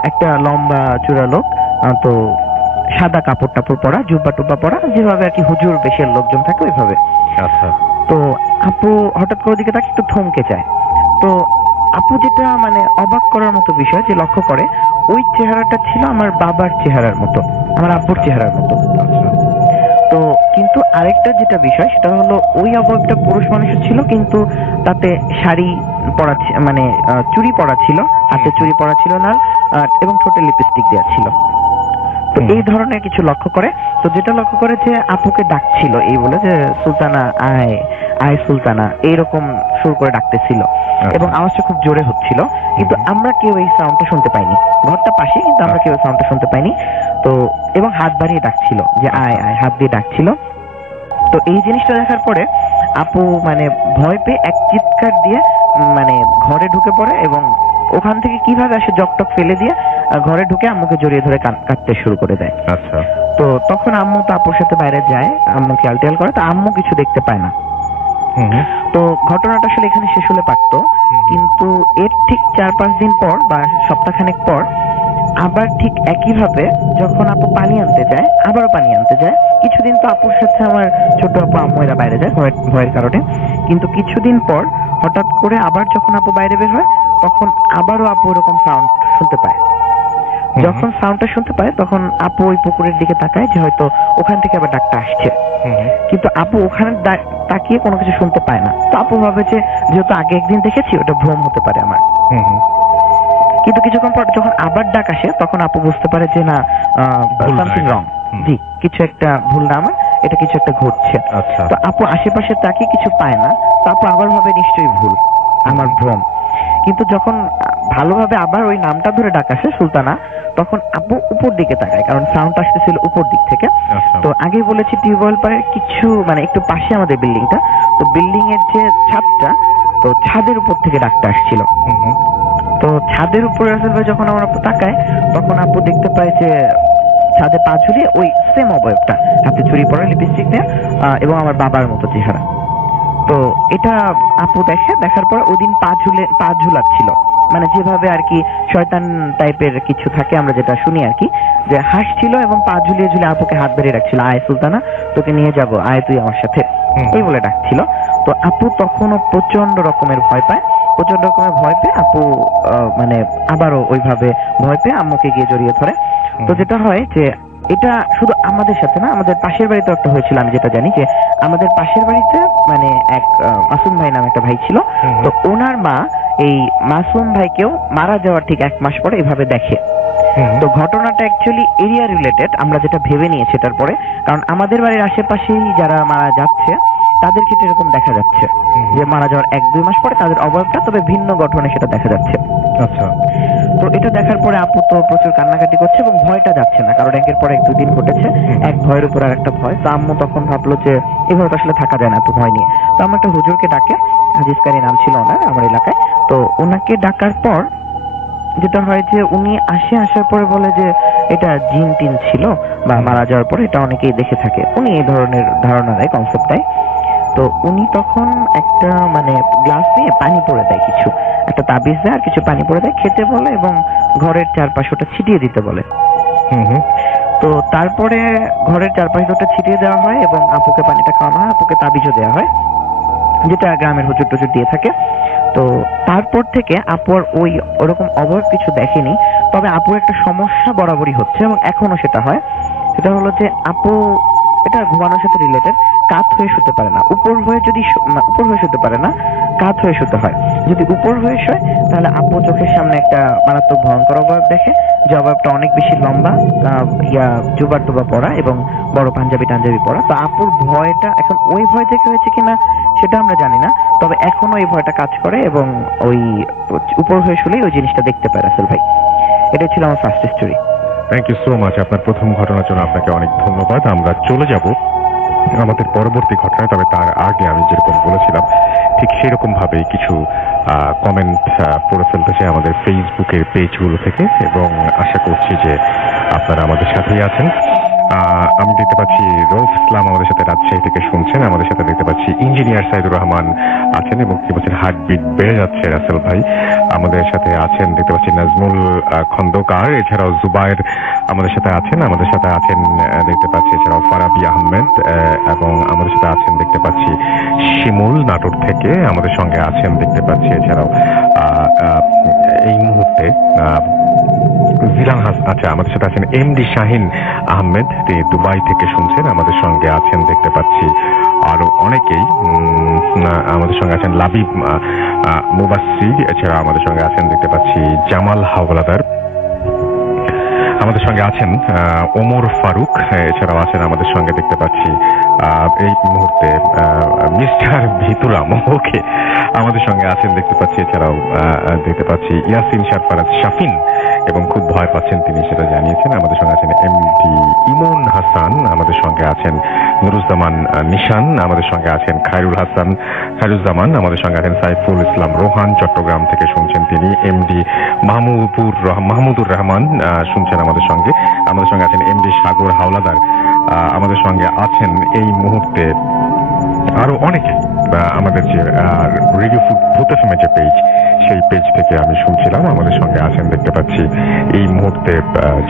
একটা লম্বা চূড়া লোক, তো সাদা কাপড় টাপড় পরা, জুব্বা টুব্বা পরা, যেভাবে আর কি হুজুর বেশের লোকজন থাকে ওইভাবে। আচ্ছা। তো আপু হঠাৎ করে দিকে তাকে একটু থমকে যায়। তো আপু যেটা মানে অবাক করার মতো বিষয়, যে লক্ষ্য করে ওই চেহারাটা ছিল আমার বাবার চেহারার মতো, আমার আব্বুর চেহারার মতো। তো কিন্তু আরেকটা যেটা বিষয়, সেটা হলো ওই অবয়বটা পুরুষ মানুষের ছিল, কিন্তু তাতে শাড়ি পরা, মানে চুড়ি পরা ছিল, হাতে চুড়ি পরা ছিল না, এবং ঠোঁটে লিপস্টিক দেওয়া ছিল। তো এই ধরনের কিছু লক্ষ্য করে। তো যেটা লক্ষ্য করে যে আপুকে ডাকছিল এই বলে যে সুলতানা আয় আয় সুলতানা, এইরকম সুর করে ডাকতেছিল, এবং আওয়াজটা খুব জোরে হচ্ছিল, কিন্তু আমরা কেউ এই সাউন্ডটা শুনতে পাইনি। ঘরটা পাশে, কিন্তু আমরা কেউ সাউন্ডটা শুনতে পাইনি। তো এবং হাত বাড়িয়ে ডাকছিল যে আয় আয়, হাত দিয়ে ডাকছিল। তো এই জিনিসটা দেখার পরে আপু মানে ভয় পেয়ে এক চিৎকার দিয়ে মানে ঘরে ঢুকে পড়ে, এবং ওখান থেকে কিভাবে আসে জকটক ফেলে দিয়ে ঘরে ঢুকে আম্মুকে জড়িয়ে ধরে কাঁদতে শুরু করে দেয়। আচ্ছা। তো তখন আম্মু তো আপুর সাথে বাইরে যায়, আম্মুকে আলটিয়াল করে, তো আম্মু কিছু দেখতে পায় না। তো ঘটনাটা আসলে এখানে শেষ হলে পারতো, কিন্তু এর ঠিক 4-5 দিন পর বা সপ্তাহখানেক পর আবার ঠিক একইভাবে যখন আপু পানি আনতে যায়, আবারও পানি আনতে যায়। কিছুদিন তো আপুর সাথে আমার ছোট আপু আম্মু এরা বাইরে যায় ভয়ের কারণে, কিন্তু কিছুদিন পর হঠাৎ করে আবার যখন আপু বাইরে বের হয়, তখন আবারও আপু এরকম সাউন্ড শুনতে পায়। যখন সাউন্ডটা শুনতে পায়, তখন আপু ওই পুকুরের দিকে তাকায় যে হয়তো ওখান থেকে আবার ডাকটা আসছে, কিন্তু আপু ওখানে তাকিয়ে কোনো কিছু শুনতে পায় না। তো আপু ভাবে যে যেহেতু আগে একদিন দেখেছি, ওটা ভ্রম হতে পারে আমার। কিন্তু কিছুক্ষণ পর যখন আবার ডাক আসে, তখন আপু বুঝতে পারে যে না, সামথিং রং, জি কিছু একটা ভুল না আমার, এটা কিছু একটা ঘটছে। তো আপু আশেপাশে তাকিয়ে কিছু পায় না, তো আপু আবার ভাবে নিশ্চয়ই ভুল, আমার ভ্রম। কিন্তু যখন ভালোভাবে আবার ওই নামটা ধরে ডাক আসে সুলতানা, তখন আপু উপর দিকে তাকায়, কারণ সাউন্ড আসতেছিল উপর দিক থেকে। তো আগেই বলেছি টিউবওয়েল পাড়ের কিছু মানে একটু পাশে আমাদের বিল্ডিংটা, তো বিল্ডিং এর যে ছাদটা, তো ছাদের উপর থেকে ডাকটা আসছিল। তো তো ছাদের উপরে রাসেল ভাই যখন আমার আপু তাকায় তখন আপু দেখতে পায় যে ছাদে পা ঝুলিয়ে ওই সেম অবয়বটা, হাতে চুড়ি পরা, লিপস্টিক নেয়া এবং আমার বাবার মতো চেহারা। তো এটা আপু দেখার পর ওই দিন পা ঝুলাচ্ছিল, মানে যেভাবে আর কি শয়তান টাইপের কিছু থাকে আমরা যেটা শুনি আর কি, যে হাসছিল এবং পা ঝুলিয়ে ঝুলিয়ে আপুকে হাত ধরে রাখছিল, আয় সুলতানা তোকে নিয়ে যাব, আয় তুই আমার সাথে, এই বলে ডাকছিল। তো আপু তখনও প্রচন্ড রকমের ভয় পায়, আপু মানে আবারও ওইভাবে ভয় পেয়ে আম্মুকে গিয়ে জড়িয়ে ধরে। তো যেটা হয় যে এটা শুধু আমাদের সাথে না, আমাদের পাশের বাড়িতে একটা হয়েছিল, আমি যেটা জানি যে আমাদের পাশের বাড়িতে মানে এক মাসুম ভাই নামে একটা ভাই ছিল, তো ওনার মা এই মাসুম ভাইকেও মারা যাওয়ার ঠিক 1 মাস পরে এভাবে দেখে। তো ঘটনাটা অ্যাকচুয়ালি এরিয়া রিলেটেড, আমরা যেটা ভেবে নিয়েছি এটার পরে, কারণ আমাদের বাড়ির আশেপাশেই যারা মারা যাচ্ছে তাদের ক্ষেত্রে এরকম দেখা যাচ্ছে যে মারা যাওয়ার 1-2 মাস পরে তাদের অবয়বটা তবে ভিন্ন গঠনে সেটা দেখা যাচ্ছে। আচ্ছা, তো এটা দেখার পরে আপু তো প্রচুর কান্নাকাটি করছে এবং ভয়টা যাচ্ছে না, কারণ একের পর 1-2 দিন ঘটেছে, এক ভয়ের উপর আর একটা ভয়। তো আম্মু তখন ভাবলো যে এভাবে আসলে থাকা যায় না এত ভয় নিয়ে। তো আমার একটা হুজুরকে ডাকে, হাজিজ কারি নাম ছিল ওনার আমার এলাকায়। তো ওনাকে ডাকার পর যেটা হয় যে উনি আসার পরে বলে যে এটা জিন টিন ছিল বা মারা যাওয়ার পরে এটা অনেকেই দেখে থাকে, উনি এই ধরনের ধারণা দেয়, কনসেপ্ট দেয়। তো উনি তখন একটা মানে গ্লাস নিয়ে পানি পড়ে দেয়, কিছু একটা তাবিজ দেয় আর কিছু পানি পড়ে দেয়, খেতে বলে এবং ঘরের চারপাশে ওটা ছিটিয়ে দিতে বলে। তো তারপরে ঘরের চারপাশে ওটা ছিটিয়ে দেওয়া হয় এবং আপুকে পানিটা খাওয়ানো হয়, আপুকে তাবিজও দেওয়া হয়, যেটা গ্রামের হুজুর টুজুর দিয়ে থাকে। তো তারপর থেকে আপুর ওরকম অবয়ব কিছু দেখেনি, তবে আপুর একটা সমস্যা বরাবরই হচ্ছে এবং এখনো সেটা হয়। সেটা হলো যে আপু, এটা ঘুমানোর সাথে রিলেটেড, কাত হয়ে শুতে পারে না। উপর হয়ে শুতে পারে না, কাত হয়ে শুতে হয়। যদি উপর হয়ে শোয় তাহলে আপু চোখের সামনে একটা মারাত্মক ভয়ঙ্কর অবয়ব দেখে, যে অবয়বটা অনেক বেশি লম্বা, জুবা টুবা পরা এবং বড় পাঞ্জাবি টাঞ্জাবি পরা। তো আপুর ভয়টা এখন ওই ভয় থেকে হয়েছে কিনা সেটা আমরা জানি না, তবে এখনো এই ভয়টা কাজ করে এবং ওই উপর হয়ে শুলেই ওই জিনিসটা দেখতে পায় রাসেল ভাই। এটাই ছিল আমার first story. Thank you so much. আপনার প্রথম ঘটনার জন্য আপনাকে অনেক ধন্যবাদ। আমরা চলে যাব আমাদের পরবর্তী ঘটনায়, তবে তার আগে আমি যেরকম বলেছিলাম ঠিক সেরকম ভাবে কিছু কমেন্ট পড়ে ফেলতে চাই আমাদের ফেসবুকের পেজগুলো থেকে, এবং আশা করছি যে আপনারা আমাদের সাথেই আছেন। আমি দেখতে পাচ্ছি রৌফ ইসলাম আমাদের সাথে রাজশাহী থেকে শুনছেন, আমাদের সাথে দেখতে পাচ্ছি ইঞ্জিনিয়ার সাইদুর রহমান আছেন এবং কি বলছেন হার্টবিট বেড়ে যাচ্ছে রাসেল ভাই, আমাদের সাথে আছেন। দেখতে পাচ্ছি নাজমুল খন্দকার, এছাড়াও জুবায়ের আমাদের সাথে আছেন, দেখতে পাচ্ছি এছাড়াও ফারাবি আহমেদ, এবং আমাদের সাথে আছেন দেখতে পাচ্ছি শিমুল নাটোর থেকে আমাদের সঙ্গে আছেন দেখতে পাচ্ছি, এছাড়াও এই মুহূর্তে জিলান আচ্ছা আমাদের সাথে আছেন এমডি শাহিন আহমেদ, তিনি দুবাই থেকে শুনছেন, আমাদের সঙ্গে আছেন দেখতে পাচ্ছি আরো অনেকেই, আমাদের সঙ্গে আছেন লাবিব মুবাসসির, এছাড়া আমাদের সঙ্গে আছেন দেখতে পাচ্ছি জামাল হাওলাদার, আমাদের সঙ্গে আছেন ওমর ফারুক, এছাড়াও আছেন আমাদের সঙ্গে দেখতে পাচ্ছি এই মুহূর্তে মিস্টার ভিতুরাম, ওকে আমাদের সঙ্গে আছেন দেখতে পাচ্ছি, এছাড়াও দেখতে পাচ্ছি ইয়াসিন শারফারাজ শাফিন, এবং খুব ভয় পাচ্ছেন তিনি সেটা জানিয়েছেন। আমাদের সঙ্গে আছেন এমডি ইমন হাসান, আমাদের সঙ্গে আছেন নুরুজ্জামান নিশান, আমাদের সঙ্গে আছেন খায়রুজ্জামান, আমাদের সঙ্গে আছেন সাইফুল ইসলাম রোহান, চট্টগ্রাম থেকে শুনছেন তিনি। এমডি মাহমুদুর রহমান শুনছেন আমাদের সঙ্গে আছেন এমডি সাগর হাওলাদার, আমাদের সঙ্গে আছেন এই মুহূর্তে আরো অনেকে। আমাদের যে রেডিও ভূত এফএমের যে পেজ, সেই পেজ থেকে আমি শুনছিলাম, আমাদের সঙ্গে আছেন দেখতে পাচ্ছি এই মুহূর্তে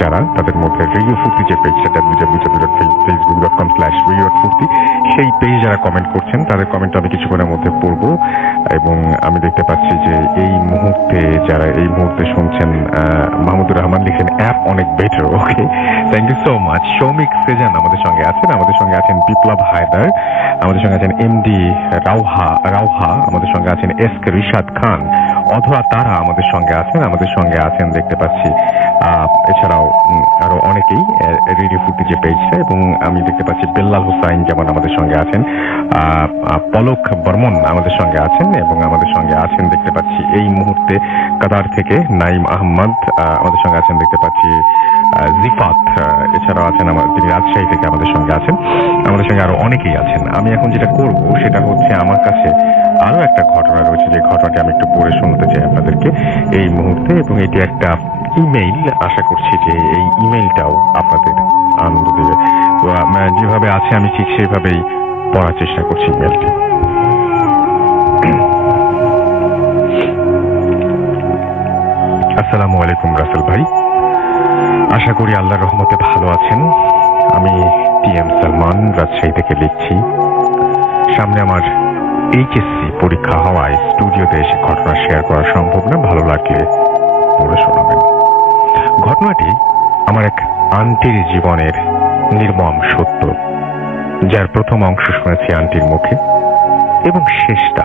যারা, তাদের মধ্যে রেডিও ফুর্তি যে পেজ, সেটা www.facebook.com/radio.ফুর্তি, সেই পেজ যারা কমেন্ট করছেন তাদের কমেন্ট আমি কিছুক্ষণের মধ্যে পড়বো। এবং আমি দেখতে পাচ্ছি যে এই মুহূর্তে শুনছেন মাহমুদুর রহমান লিখেন অ্যাপ অনেক better, okay thank you so much. Soumik Sejan আমাদের সঙ্গে আছেন বিপ্লব হায়দার, আমাদের সঙ্গে আছেন এমডি রাউহা, আমাদের সঙ্গে আছেন এস কে রিশাদ খান, অধরা তারা আমাদের সঙ্গে আছেন দেখতে পাচ্ছি, এছাড়াও আরো অনেকেই রেডিও ফুর্তি যে পেজটা, এবং আমি দেখতে পাচ্ছি বেল্লাল হোসাইন যেমন আমাদের সঙ্গে আছেন, পলক বর্মন আমাদের সঙ্গে আছেন, এবং আমাদের সঙ্গে আছেন দেখতে পাচ্ছি এই মুহূর্তে কাতার থেকে নাইম আহমদ, আমাদের সঙ্গে আছেন দেখতে পাচ্ছি জিফাত, এছাড়াও আছেন তিনি রাজশাহী থেকে আমাদের সঙ্গে আছেন, আমাদের সঙ্গে আরো অনেকেই আছেন। আমি এখন যেটা করব সেটা হচ্ছে আমার কাছে আরো একটা ঘটনা রয়েছে, যে ঘটনাটি আমি একটু পড়ে শোনাতে চাই আপনাদেরকে এই মুহূর্তে, এবং এটি একটা ইমেইল। আশা করছি যে এই ইমেইলটাও আপনাদের আনন্দ দেবে। তো যেভাবে আছে আমি ঠিক সেইভাবেই পড়ার চেষ্টা করছি ইমেইলটি। আসসালামু আলাইকুম রাসেল ভাই, আশা করি আল্লাহর রহমতে ভালো আছেন। আমি টিএম সালমান রাজশাহী থেকে লিখছি। সামনে আমার এইচএসসি পরীক্ষা হওয়ায় স্টুডিওতে এসে ঘটনা শেয়ার করা সম্ভব না, ভালো লাগলে পড়ে শোনাবেন। ঘটনাটি আমার এক আন্টির জীবনের নির্মম সত্য, যার প্রথম অংশ শুনেছি আন্টির মুখে এবং শেষটা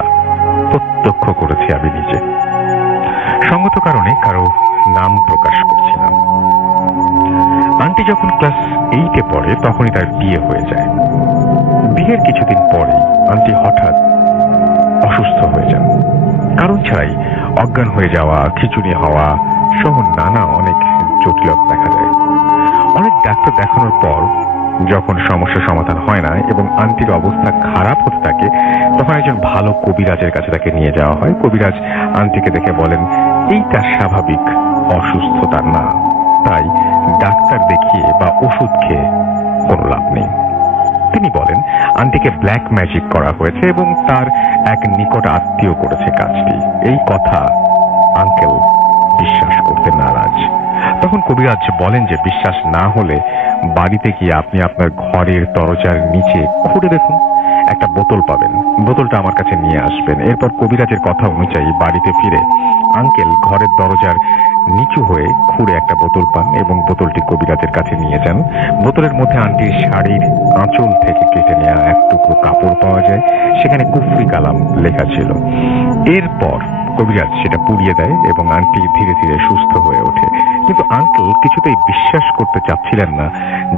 প্রত্যক্ষ করেছি আমি নিজে। সঙ্গত কারণে কারো নাম প্রকাশ করছি না। আন্টি যখন ক্লাস 8-এ পড়ে তখনই তার বিয়ে হয়ে যায়। বিয়ের কিছুদিন পরেই আন্টি হঠাৎ অসুস্থ হয়ে যান। কারণ ছাড়াই অজ্ঞান হয়ে যাওয়া, খিচুড়ি হওয়া সহ নানা অনেক জটিলতা দেখা যায়। অনেক ডাক্তার দেখানোর পর যখন সমস্যার সমাধান হয় না এবং আন্টির অবস্থা খারাপ হতে থাকে, তখন একজন ভালো কবিরাজের কাছে তাকে নিয়ে যাওয়া হয়। কবিরাজ আন্টিকে দেখে বলেন এইটা স্বাভাবিক অসুস্থতা না, তাই ডাক্তার দেখিয়ে বা ওষুধ খেয়ে কোনো লাভ নেই। তিনি বলেন আন্টিকে ব্ল্যাক ম্যাজিক করা হয়েছে এবং তার এক নিকট আত্মীয় করেছে কাজটি। এই কথা আঙ্কেল বিশ্বাস করতে নারাজ। তখন কবিরাজ বলেন যে বিশ্বাস না হলে বাড়িতে গিয়ে আপনি আপনার ঘরের দরজার নিচে খুঁড়ে দেখুন, একটা বোতল পাবেন, বোতলটা আমার কাছে নিয়ে আসবেন। এরপর কবিরাজের কথা অনুযায়ী বাড়িতে ফিরে আঙ্কেল ঘরের দরজার নিচু হয়ে খুঁড়ে একটা বোতল পান এবং বোতলটি কবিরাজের কাছে নিয়ে যান। বোতলের মধ্যে আন্টির শাড়ির আঁচল থেকে কেটে নেওয়া এক টুকরো কাপড় পাওয়া যায়, সেখানে কুফরি কালাম লেখা ছিল। এরপর কবিরাজ সেটা পুড়িয়ে দেয় এবং আন্টি ধীরে ধীরে সুস্থ হয়ে ওঠে। কিন্তু আঙ্কেল কিছুতেই বিশ্বাস করতে চাচ্ছিলেন না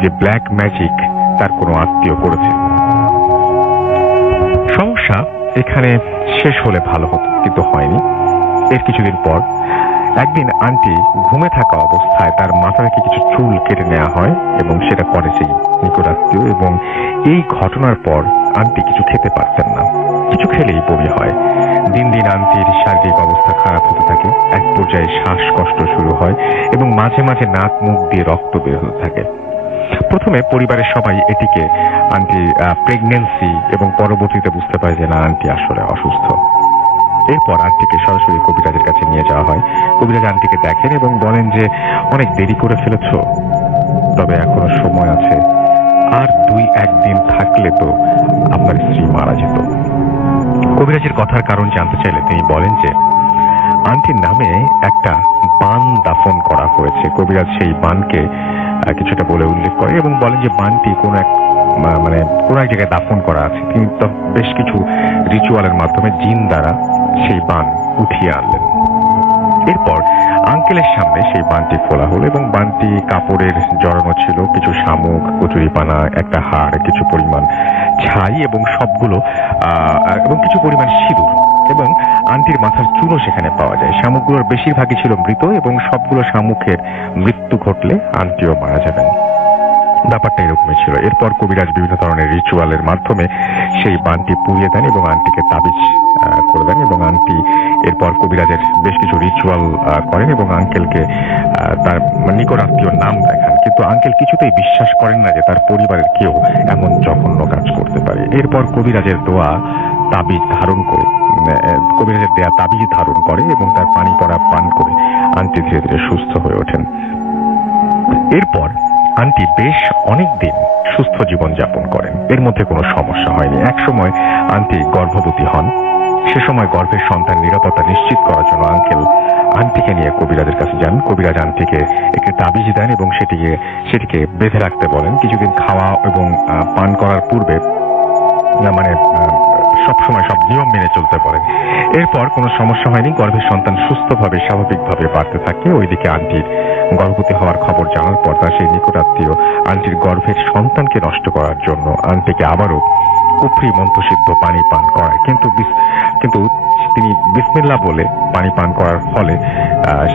যে ব্ল্যাক ম্যাজিক তার কোনো আত্মীয় করেছে। সমস্যা এখানে শেষ হলে ভালো হতো, কিন্তু হয়নি। এর কিছুদিন পর একদিন আন্টি ঘুমে থাকা অবস্থায় তার মাথা থেকে কিছু চুল কেটে নেওয়া হয় এবং সেটা করে সেই নিকটাত্মীয়। এবং এই ঘটনার পর আন্টি কিছু খেতে পারতেন না, কিছু খেলেই বমি হয়। দিন দিন আন্টির শারীরিক অবস্থা খারাপ হতে থাকে। এক পর্যায়ে শ্বাসকষ্ট শুরু হয় এবং মাঝে মাঝে নাক মুখ দিয়ে রক্ত বের হতে থাকে। প্রথমে পরিবারের সবাই এটিকে আন্টি প্রেগন্যান্সি এবং পরবর্তীতে বুঝতে পারে যে না, আন্টি আসলে অসুস্থ। এরপর আন্টিকে সরাসরি কবিরাজের কাছে নিয়ে যাওয়া হয়। কবিরাজ আন্টিকে দেখেন এবং বলেন যে অনেক দেরি করে ফেলেছ, তবে এখনো সময় আছে, আর 2-1 দিন থাকলে তো আপনার স্ত্রী মারা যেত। কবিরাজের কথার কারণ জানতে চাইলে তিনি বলেন যে আন্টির নামে একটা বান দাফন করা হয়েছে। কবিরাজ সেই বানকে কিছুটা বলে উল্লেখ করে এবং বলেন যে বানটি কোন এক জায়গায় দাফন করা আছে। তিনি তো বেশ কিছু রিচুয়ালের মাধ্যমে জিন দ্বারা সেই বান উঠিয়ে আনলেন। এরপর আঙ্কেলের সামনে সেই বানটি খোলা হলো এবং বানটি কাপড়ের জড়ানো ছিল, কিছু শামুক, কচুরিপানা, একটা হাড়, কিছু পরিমাণ ছাই এবং সবগুলো এবং কিছু পরিমাণ সিঁদুর এবং আন্টির মাথার চুলও সেখানে পাওয়া যায়। শামুকগুলোর বেশিরভাগই ছিল মৃত এবং সবগুলো শামুকের মৃত্যু ঘটলে আন্টিও মারা যাবেন। ব্যাপারটা এরকমই ছিল। এরপর কবিরাজ বিভিন্ন ধরনের রিচুয়ালের মাধ্যমে সেই বানটি পুড়িয়ে দেন এবং আন্টিকে তাবিজ করে দেন এবং আন্টি এরপর কবিরাজের বেশ কিছু রিচুয়াল করেন এবং আঙ্কেলকে তার নিকট আত্মীয়র নাম দেখান। কিন্তু আঙ্কেল কিছুতেই বিশ্বাস করেন না যে তার পরিবারের কেউ এমন জঘন্য কাজ করতে পারে। এরপর কবিরাজের দেওয়া তাবিজ ধারণ করে এবং তার পানি পড়া পান করে আন্টি ধীরে ধীরে সুস্থ হয়ে ওঠেন। এরপর আন্টি বেশ অনেক দিন সুস্থ জীবন যাপন করেন, এর মধ্যে কোনো সমস্যা হয়নি। একসময় আন্টি গর্ভবতী হন। সে সময় গর্ভের সন্তান নিরাপত্তা নিশ্চিত করার জন্য আঙ্কেল আন্টিকে নিয়ে কবিরাজের কাছে যান। কবিরাজ আন্টিকে একটি তাবিজ দেন এবং সেটিকে বেঁধে রাখতে বলেন। কিছুদিন খাওয়া এবং পান করার পূর্বে সবসময় সব নিয়ম মেনে চলতে বলেন। এরপর কোনো সমস্যা হয়নি, গর্ভের সন্তান সুস্থভাবে স্বাভাবিকভাবে বাড়তে থাকে। ওইদিকে আন্টির গর্ভবতী হওয়ার খবর জানার পর তার সেই নিকটাত্মীয় আন্টির গর্ভের সন্তানকে নষ্ট করার জন্য আন্টিকে আবারও কুফরি মন্ত্রসিদ্ধ পানি পান করায়। কিন্তু তিনি বিসমিল্লাহ বলে পানি পান করার ফলে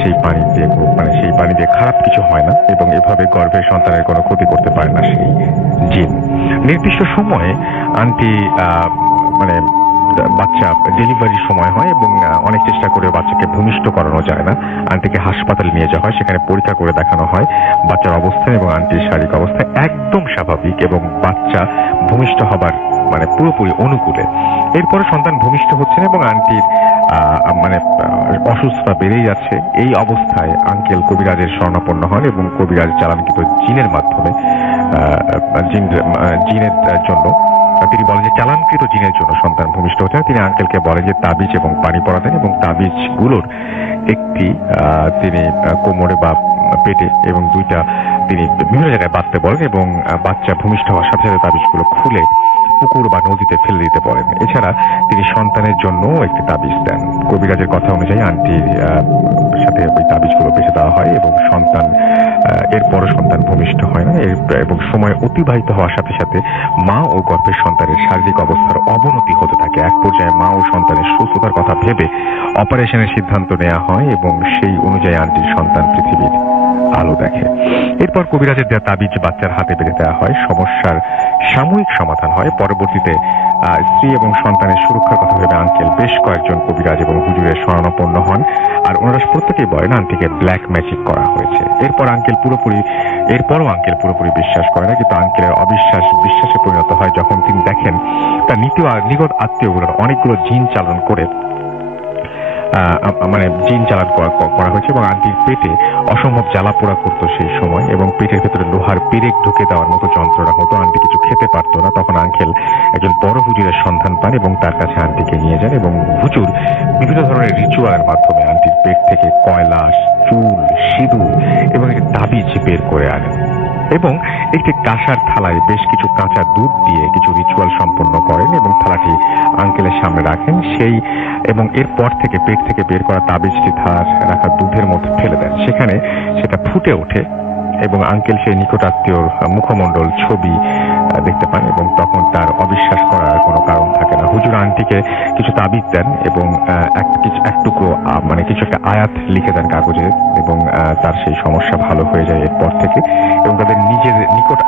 সেই পানি দিয়ে খারাপ কিছু হয় না এবং এভাবে গর্ভের সন্তানের কোনো ক্ষতি করতে পারে না সেই জিন। নির্দিষ্ট সময়ে আন্টি বাচ্চা ডেলিভারির সময় হয় এবং অনেক চেষ্টা করে বাচ্চাকে ভূমিষ্ঠ করানো যায় না। আন্টিকে হাসপাতালে নিয়ে যাওয়া হয়, সেখানে পরীক্ষা করে দেখানো হয় বাচ্চার অবস্থা এবং আন্টির শারীরিক অবস্থা একদম স্বাভাবিক এবং বাচ্চা ভূমিষ্ঠ হবার মানে পুরোপুরি অনুকূলে। এরপরে সন্তান ভূমিষ্ঠ হচ্ছেন এবং আন্টির অসুস্থতা বেড়েই যাচ্ছে। এই অবস্থায় আঙ্কেল কবিরাজের শরণাপন্ন হন এবং কবিরাজ চালানকৃত জিনের মাধ্যমে জিনের জন্য তিনি বলেন যে চালানকৃত জিনের জন্য সন্তান ভূমিষ্ঠ হচ্ছে। তিনি আঙ্কেলকে বলেন যে তাবিজ এবং পানি পরাতেন এবং তাবিজগুলোর একটি তিনি কোমরে বা পেটে এবং দুইটা তিনি বিভিন্ন জায়গায় বাঁধতে বলেন এবং বাচ্চা ভূমিষ্ঠ হওয়ার সাথে সাথে তাবিজগুলো খুলে পুকুর বা নদীতে ফেলে দিতে বলেন। এছাড়া তিনি সন্তানের জন্য একটি তাবিজ দেন। কবিরাজের কথা অনুযায়ী আন্টির সাথে ওই তাবিজগুলো বেঁধে দেওয়া হয় এবং সন্তান এরপরও সন্তান ভূমিষ্ঠ হয় না এবং সময় অতিবাহিত হওয়ার সাথে সাথে মা ও গর্ভের সন্তানের শারীরিক অবস্থার অবনতি হতে থাকে। এক পর্যায়ে মা ও সন্তানের সুস্থতার কথা ভেবে অপারেশনের সিদ্ধান্ত নেওয়া হয় এবং সেই অনুযায়ী আন্টির সন্তান পৃথিবীর আলো দেখে। এরপর কবিরাজের দেওয়া তাবিজ বাচ্চার হাতে বেঁধে দেওয়া হয়। সমস্যার সাময়িক সমাধান হয়। পরবর্তীতে স্ত্রী এবং সন্তানের সুরক্ষার কথা ভেবে আঙ্কেল বেশ কয়েকজন কবিরাজ এবং হুজুরের শরণাপন্ন হন। আর ওনারা প্রত্যেকেই বলেন আন্টিকে ব্ল্যাক ম্যাজিক করা হয়েছে। এরপরও আঙ্কেল পুরোপুরি বিশ্বাস করে না, কিন্তু আঙ্কেলের অবিশ্বাস বিশ্বাসে পরিণত হয় যখন তিনি দেখেন তার নিকট আত্মীয়গুলোর অনেকগুলো জিন চালন করে জিন চালান করা হয়েছে এবং আন্টির পেটে অসম্ভব জ্বালা পোড়া করতো সেই সময় এবং পেটের ভেতরে লোহার পেরেক ঢুকে দেওয়ার মতো যন্ত্রণা হতো। আন্টি কিছু খেতে পারতো না। তখন আঙ্কেল একজন বড় হুজুরের সন্ধান পান এবং তার কাছে আন্টিকে নিয়ে যান এবং হুজুর বিভিন্ন ধরনের রিচুয়ালের মাধ্যমে আন্টির পেট থেকে কয়লাশ, চুল, সিঁদুর এবং একটি তাবিজ বের করে আনেন এবং একটি কাঁসার থালায় বেশ কিছু কাঁচা দুধ দিয়ে কিছু রিচুয়াল সম্পন্ন করেন এবং থালাটি আঙ্কেলের সামনে রাখেন এবং এরপর থেকে পেট থেকে বের করা তাবিজটি থালার রাখা দুধের মধ্যে ফেলে দেন। সেখানে সেটা ফুটে ওঠে এবং আঙ্কেল সেই নিকট আত্মীয়র মুখমণ্ডল ছবি দেখতে পান এবং তখন তার অবিশ্বাস করার কোনো কারণ থাকে না। হুজুর আন্টিকে কিছু তাবিজ দেন এবং এক টুকরো কিছু একটা আয়াত লিখে দেন কাগজে এবং তার সেই সমস্যা ভালো হয়ে যায় এরপর থেকে এবং তাদের নিজের নিকট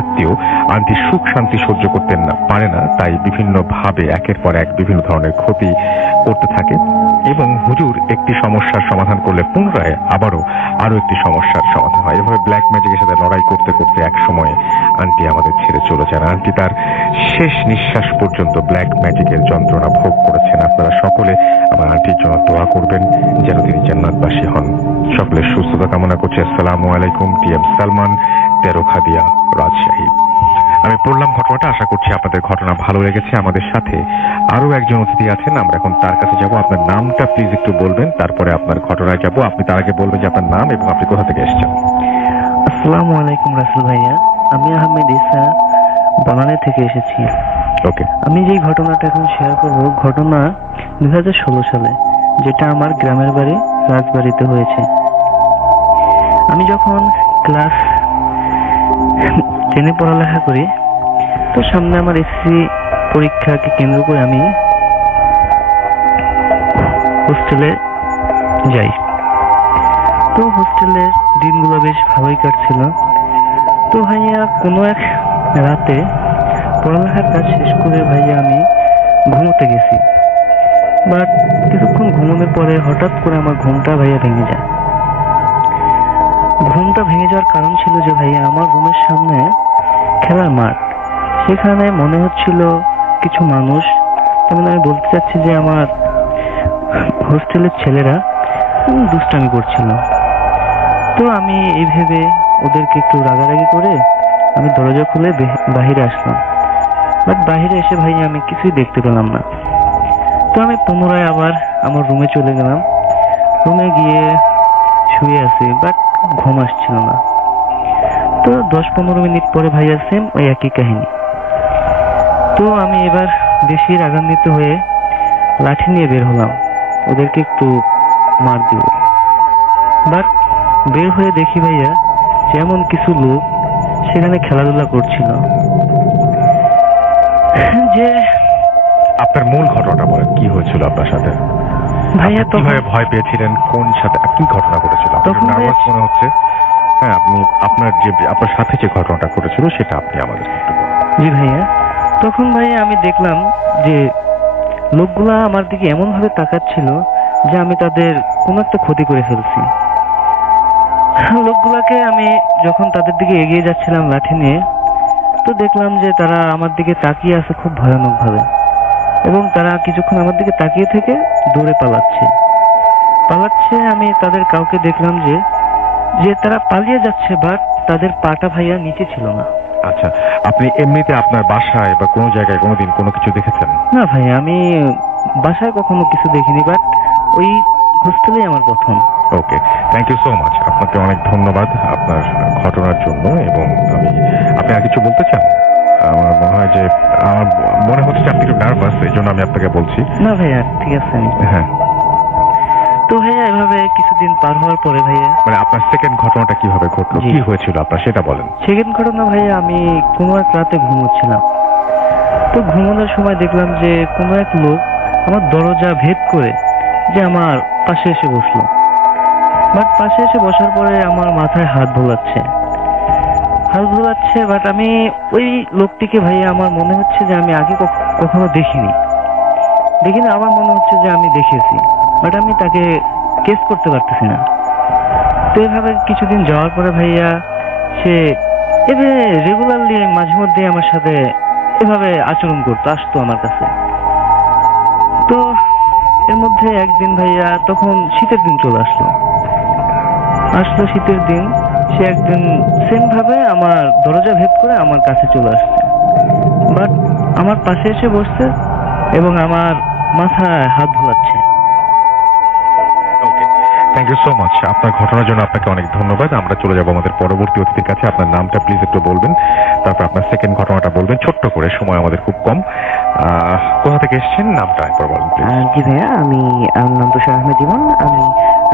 আত্মীয় আন্টির সুখ শান্তি সহ্য করতে পারে না, তাই বিভিন্ন ভাবে একের পর এক বিভিন্ন ধরনের ক্ষতি করতে থাকে এবং হুজুর একটি সমস্যার সমাধান করলে পুনরায় আরো একটি সমস্যার সমাধান হয়। এভাবে ব্ল্যাক ম্যাজিকের সাথে লড়াই করতে করতে এক সময় আন্টি আমাদের ছেড়ে চলে যান। আন্টি তার শেষ নিঃশ্বাস পর্যন্ত ব্ল্যাক ম্যাজিকের যন্ত্রণা ভোগ করেছেন। আপনারা সকলে আমার আন্টির জন্য দোয়া করবেন যেন তিনি জান্নাতবাসী হন। সকলের সুস্থতা কামনা করছি। আসসালামু আলাইকুম। টিএম সালমান, তেরোখাদিয়া, রাজশাহী। আমি পড়লাম ঘটনাটা, আশা করছি আপনাদের ঘটনা ভালো লেগেছে। আমাদের সাথে আরো একজন অতিথি আছেন, আমরা এখন তার কাছে যাব। আপনার নামটা প্লিজ একটু বলবেন, তারপরে আপনার ঘটনায় যাব। আপনি তার আগে বলবেন যে আপনার নাম এবং আপনি কোথা থেকে এসেছেন। আসসালামু আলাইকুম রাসেল ভাইয়া, আমি আহমেদ ইসা বনানী থেকে এসেছি। ওকে। আমি যেই ঘটনাটা এখন শেয়ার করব, ঘটনা 2016 সালে, যেটা আমার গ্রামের বাড়ি রাজবাড়িতে হয়েছে। আমি যখন ক্লাস 10-এ পড়ালেখা করি, তো সামনে আমার এসএসসি পরীক্ষাকে কেন্দ্র করে আমি হোস্টেলে যাই। তো হোস্টেলের দিনগুলো বেশ ভালোই কাটছিল। তো ভাইয়া কোনো এক রাতে পড়ালেখার কাজ শেষ করে ভাইয়া আমি ঘুমোতে গেছি, বাট কিছুক্ষণ ঘুমানোর পরে হঠাৎ করে আমার ঘুমটা ভাইয়া ভেঙে যায়। ঘুমটা ভেঙে যাওয়ার কারণ ছিল যে ভাইয়া আমার রুমের সামনে খেলার মাঠ, সেখানে মনে হচ্ছিল কিছু মানুষ, তেমন আমি বলতে চাচ্ছি যে আমার হোস্টেলের ছেলেরা দুষ্টামি করছিল। তো আমি এই ভেবে ওদেরকে একটু রাগারাগি করে আমি দরজা খুলে বাহিরে আসলাম, বাট বাহিরে এসে ভাই আমি কিছুই দেখতে পেলাম না। তো আমি পুনরায় আবার আমার রুমে চলে গেলাম। রুমে গিয়ে শুয়ে আছি, বাট ঘুম আসছিল না। তো 10-15 মিনিট পরে ভাইয়া সেম ওই একই কাহিনী। তো আমি এবার বেশি রাগান্বিত হয়ে লাঠি নিয়ে বের হলাম, ওদেরকে একটু মার দিব। বাট বের হয়ে দেখি ভাইয়া যেমন কিছু লোক সেখানে খেলাধুলা করছিল। যে আপনার মূল ঘটনাটা বলেন, কি হয়েছিল আপনার সাথে? ভাইয়া তো ভয় পেয়েছিলেন, কোন সাথে কি ঘটনা ঘটেছিল? তখন নার্ভাস মনে হচ্ছে। হ্যাঁ, আপনি আপনার সাথে যে ঘটনাটা ঘটেছিল সেটা আপনি আমাদের একটু বলুন। জি ভাইয়া, তখন ভাইয়া আমি দেখলাম যে লোকগুলা আমার দিকে এমন ভাবে তাকাচ্ছিল যে আমি তাদের কোনো একটা ক্ষতি করে ফেলছি। লোকগুলাকে আমি যখন তাদের দিকে এগিয়ে যাচ্ছিলাম লাঠি নিয়ে, তো দেখলাম যে তারা আমার দিকে তাকিয়ে আছে খুব ভয়ানক ভাবে, এবং তারা কিছুক্ষণ আমার দিকে তাকিয়ে থেকে দৌড়ে পালাচ্ছে। আমি তাদের কাউকে দেখলাম যে তারা পালিয়ে যাচ্ছে, বাট তাদের পাটা ভাইয়া নিচে ছিল না। আচ্ছা, আপনি এমনিতে আপনার বাসায় বা কোনো জায়গায় কোনোদিন কোনো কিছু দেখেছেন? না ভাই, আমি বাসায় কখনো কিছু দেখিনি, বাট ওই হোস্টেলেই আমার প্রথম। ওকে, থ্যাংক ইউ সো মাচ। আপনাকে অনেক ধন্যবাদ আপনার ঘটনার জন্য। এবং আপনি আর কিছু বলতে চান? আমার মনে হয় যে আমার মনে হচ্ছে যে আপনি একটু নার্ভাস, এই জন্য আমি আপনাকে বলছি। না ভাইয়া, ঠিক আছে। হ্যাঁ, তো ভাইয়া এভাবে কিছুদিন পার হওয়ার পরে ভাইয়া, মানে আপনার সেকেন্ড ঘটনাটা কিভাবে ঘটলো, কি হয়েছিল আপনার সেটা বলেন। সেকেন্ড ঘটনা ভাইয়া, আমি কোনো এক রাতে ঘুমোচ্ছিলাম। তো ঘুমানোর সময় দেখলাম যে কোনো এক লোক আমার দরজা ভেদ করে যে আমার পাশে এসে বসলো। বাট পাশে এসে বসার পরে আমার মাথায় হাত বোলাচ্ছে, বাট আমি ওই লোকটিকে ভাইয়া আমার মনে হচ্ছে যে আমি আগে কখনো দেখিনি। আমার মনে হচ্ছে যে আমি দেখেছি, বাট আমি তাকে কেস করতে পারতেছি না। তো এভাবে কিছুদিন যাওয়ার পরে ভাইয়া সে এভাবে রেগুলারলি মাঝে মধ্যে আমার সাথে এভাবে আচরণ করতো, আসতো আমার কাছে। তো এর মধ্যে একদিন ভাইয়া, তখন শীতের দিন চলে আসলো শীতের দিন, সে একদিন সেম ভাবে আমার দরজা ভেদ করে আমার কাছে চলে আসছে, বাট আমার পাশে এসে বসছে এবং আমার মাথায় হাত ধোয়াচ্ছে। ওকে, থ্যাংক ইউ সো মাচ। আপনার ঘটনার জন্য আপনাকে অনেক ধন্যবাদ। আমরা চলে যাব আমাদের পরবর্তী অতিথির কাছে। আপনার নামটা প্লিজ একটু বলবেন, তারপর আপনার সেকেন্ড ঘটনাটা বলবেন ছোট্ট করে, সময় আমাদের খুব কম। কোথা থেকে এসেছেন, নামটা একবার বলুন প্লিজ। জি ভাইয়া, আমার নাম তুষার আহমেদ ইমন। আমি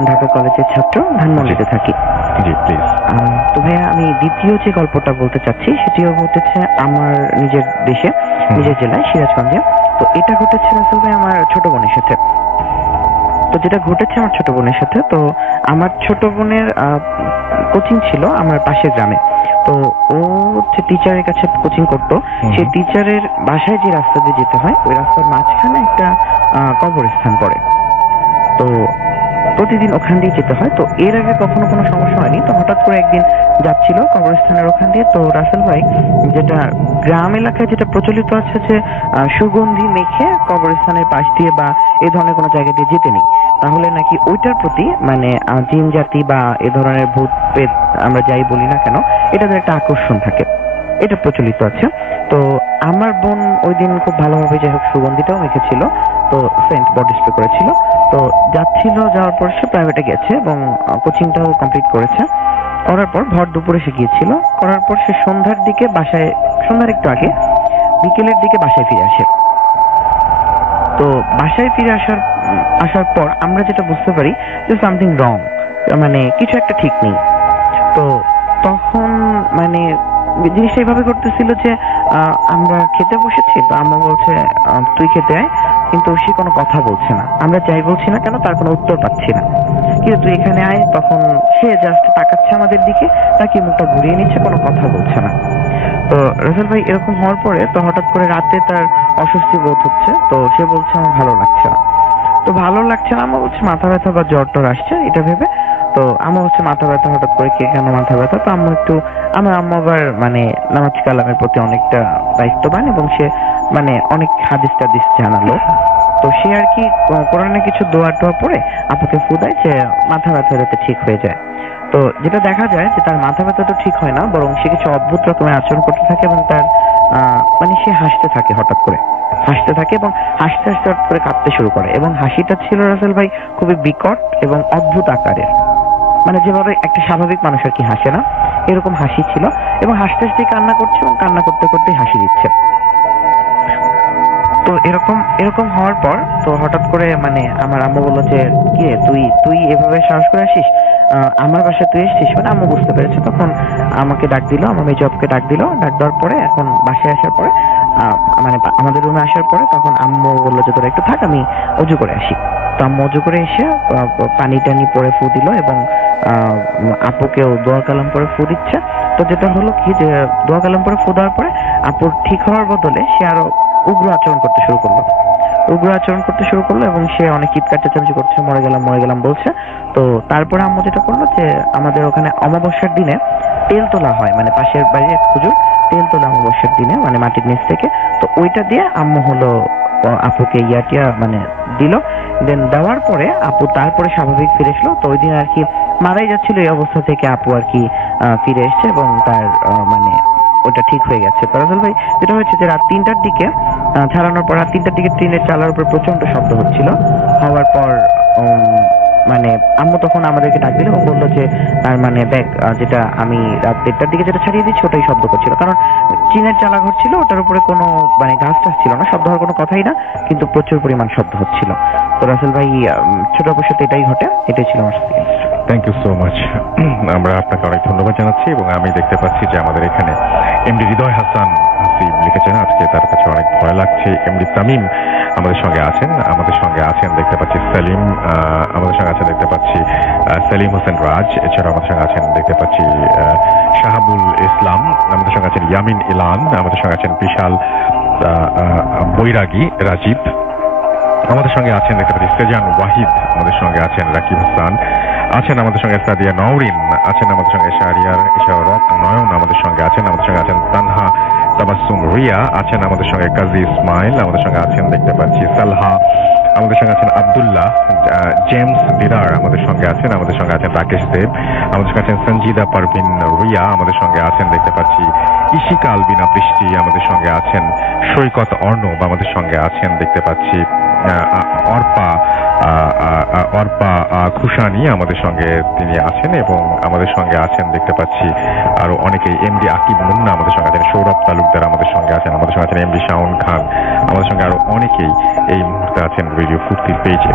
ঢাকা কলেজের ছাত্র, ধানমন্ডিতে থাকি। জি প্লিজ। তো ভাইয়া, আমি দ্বিতীয় যে গল্পটা বলতে চাচ্ছি সেটিও ঘটেছে আমার নিজের দেশে, নিজের জেলায়, সিরাজগঞ্জে। তো এটা ঘটেছে আসলে আমার ছোট বোনের সাথে। তো যেটা ঘটেছে আমার ছোট বোনের সাথে, তো আমার ছোট বোনের কোচিং ছিল আমার পাশের গ্রামে। তো ও হচ্ছে টিচারের কাছে কোচিং করতো। সেই টিচারের বাসায় যে রাস্তা দিয়ে যেতে হয়, ওই রাস্তার মাঝখানে একটা কবরস্থান পড়ে। তো প্রতিদিন ওখান দিয়ে যেতে হয়। তো এর আগে কখনো কোনো সমস্যা হয়নি। তো হঠাৎ করে একদিন যাচ্ছিল কবরস্থানের ওখান দিয়ে। তো রাসেল ভাই, যেটা গ্রাম এলাকায় যেটা প্রচলিত আছে যে সুগন্ধি মেখে কবরস্থানের পাশ দিয়ে বা এই ধরনের কোনো জায়গা দিয়ে যেতে নেই, তাহলে নাকি ওইটার প্রতি মানে জিন জাতি বা এ ধরনের ভূত প্রেত আমরা যাই বলি না কেন, এটাদের একটা আকর্ষণ থাকে, এটা প্রচলিত আছে। তো আমার বোন ওই দিন খুব ভালোভাবে যাই হোক সুগন্ধিটাও মেখেছিল, তো সেন্ট বডি স্প্রে করেছিল। তো যাওয়ার পর সে প্রাইভেটে গেছে এবং কোচিংটাও কমপ্লিট করেছে। করার পর ভর দুপুরে সে গিয়েছিল। করার পর সে সন্ধ্যার দিকে বাসায়, সন্ধ্যার একটু আগে বিকেলের দিকে বাসায় ফিরে আসে। তো বাসায় ফিরে আসার পর আমরা যেটা বুঝতে পারি যে সামথিং রং, মানে কিছু একটা ঠিক নেই। তো তখন মানে জিনিসটা এইভাবে করতেছিল যে আমরা খেতে বসেছি, তো আম্মা বলছে তুই খেতে আয়, কিন্তু সে কোনো কথা বলছে না। আমরা যাই বলছি না কেন তার কোনো উত্তর পাচ্ছি না। কিন্তু তুই এখানে আয়, তখন সে জাস্ট তাকাচ্ছে আমাদের দিকে, তাকে মুখটা ঘুরিয়ে নিচ্ছে, কোনো কথা বলছে না। তো রাসেল ভাই এরকম হওয়ার পরে তো হঠাৎ করে রাতে তার অস্বস্তি বোধ হচ্ছে। তো সে বলছে আমার ভালো লাগছে না। তো ভালো লাগছে না, আমার হচ্ছে মাথা ব্যথা বা জ্বর টর আসছে এটা ভেবে। তো আমার হচ্ছে মাথা ব্যথা, হঠাৎ করে কে কেন মাথা ব্যথা। তো আমার আম্মু আবার মানে নামাজ কালামের প্রতি অনেকটা দায়িত্ববান এবং সে মানে অনেক হাদিস টাদিস জানালো। তো সে আর কি কোরআনে কিছু দোয়া টোয়া পড়ে আপুকে ফু দেয় যে মাথা ব্যথা যাতে ঠিক হয়ে যায়। তো যেটা দেখা যায় যে তার মাথা ব্যথা তো ঠিক হয় না, বরং সে কিছু অদ্ভুত রকমের আচরণ করতে থাকে এবং তার মানে সে হাসতে থাকে, হঠাৎ করে হাসতে থাকে এবং হাসতে হাসতে হঠাৎ করে কাঁদতে শুরু করে। এবং হাসিটা ছিল রাসেল ভাই খুবই বিকট এবং অদ্ভুত আকারের, মানে যেভাবে একটা স্বাভাবিক মানুষ আর কি হাসে না, এরকম হাসি ছিল। এবং হাসতে হাসতে কান্না করছে এবং কান্না করতে করতে হাসি দিচ্ছে। তো এরকম হওয়ার পর তো হঠাৎ করে মানে আমার আম্মু বললো যে কি রে, তুই এভাবে সাহস করে আসিস, আমার বাসায় তুই এসছিস। মানে আম্মু বুঝতে পেরেছে, তখন আমাকে ডাক দিল, আমার মেয়ে জবকে ডাক দিল। ডাক দেওয়ার পরে এখন বাসায় আসার পরে মানে আমাদের রুমে আসার পরে তখন আম্মু বললো যে তোরা একটু থাক, আমি অজু করে আসি। তো আম্মু অজু করে এসে পানি টানি পরে ফু দিল এবং আপুকেও দোয়া কালাম পরে ফু দিচ্ছে। তো যেটা হলো কি যে দোয়া কালাম পরে ফু দেওয়ার পরে আপুর ঠিক হওয়ার বদলে সে আরো উগ্র আচরণ করতে শুরু করলো এবং সে অনেক চিৎকার চেঁচামেচি করছে, মরে গেলাম বলছে। তো তারপরে আম্মু যেটা করলো যে আমাদের ওখানে অমাবস্যার দিনে তেল তোলা হয়, মানে পাশের বাড়ির এক হুজুর তেল তোলা অমাবস্যার দিনে, মানে মাটির নিচ থেকে। তো ওইটা দিয়ে আম্মু হলো আপুকে ইয়াটিয়া মানে দিল। দেন দেওয়ার পরে আপু তারপরে স্বাভাবিক ফিরে এসলো। তো ওই দিন আর কি মারাই যাচ্ছিল, এই অবস্থা থেকে আপু আর কি ফিরে এসছে এবং তার মানে ওটা ঠিক হয়ে গেছে। তো রাসেল ভাই যেটা হয়েছে যে রাত 3টার দিকে ছাড়ানোর পর রাত 3টার দিকে ট্রেনের চালার উপর প্রচন্ড শব্দ হচ্ছিল। হওয়ার পর মানে আম্মু তখন আমাদেরকে ডাক দিল এবং বললো যে তার মানে ব্যাগ যেটা আমি রাত 1টার দিকে যেটা ছাড়িয়ে দিচ্ছি ওটাই শব্দ করছিল, কারণ চীনের চালাঘর ছিল, ওটার উপরে কোনো মানে গাছ টাছ ছিল না, শব্দ হওয়ার কোনো কথাই না, কিন্তু প্রচুর পরিমাণ শব্দ হচ্ছিল। তো রাসেল ভাই ছোট আপুর সাথে এটাই ঘটে, এটাই ছিল আমার সাথে। Thank you so much. আমরা আপনাকে অনেক ধন্যবাদ জানাচ্ছি এবং আমি দেখতে পাচ্ছি যে আমাদের এখানে এমডি হৃদয় হাসান হাসিব লিখেছেন আজকে তার কাছে অনেক ভয় লাগছে। এমডি তামিম আমাদের সঙ্গে আছেন দেখতে পাচ্ছি। সেলিম আমাদের সঙ্গে আছেন দেখতে পাচ্ছি। সেলিম হোসেন রাজ এছাড়াও আমাদের সঙ্গে আছেন দেখতে পাচ্ছি। শাহাবুল ইসলাম আমাদের সঙ্গে আছেন। ইয়ামিন ইলান আমাদের সঙ্গে আছেন। বিশাল বৈরাগী রাজীব আমাদের সঙ্গে আছেন দেখতে পাচ্ছি। সেজান ওয়াহিদ আমাদের সঙ্গে আছেন। রাকিব হাসান আছেন আমাদের সঙ্গে। সাদিয়া নওরিন আছেন আমাদের সঙ্গে। শাহরিয়ার এছাড়াও রক নয়ন আমাদের সঙ্গে আছেন। তানহা তাবাসসুম রিয়া আছেন আমাদের সঙ্গে। কাজী ইসমাইল আমাদের সঙ্গে আছেন দেখতে পাচ্ছি। সালহা আমাদের সঙ্গে আছেন। আব্দুল্লাহ জেমস দিদার আমাদের সঙ্গে আছেন। রাকেশ দেব আমাদের সঙ্গে আছেন। সঞ্জিদা পারভিন রিয়া আমাদের সঙ্গে আছেন দেখতে পাচ্ছি। ইশিকা আলবিনা বৃষ্টি আমাদের সঙ্গে আছেন। সৈকত অর্ণব আমাদের সঙ্গে আছেন দেখতে পাচ্ছি। অর্পা খুশানি আমাদের সঙ্গে তিনি আছেন এবং আমাদের সঙ্গে আছেন দেখতে পাচ্ছি আরো অনেকেই। এমডি আকিব মুন্না আমাদের সঙ্গে আছেন। সৌরভ তালুকদার আমাদের সঙ্গে আছেন। এমডি শাওন খান আমাদের সঙ্গে আরো অনেকেই এই মুহূর্তে আছেন রেডিও ফুর্তির পেজে।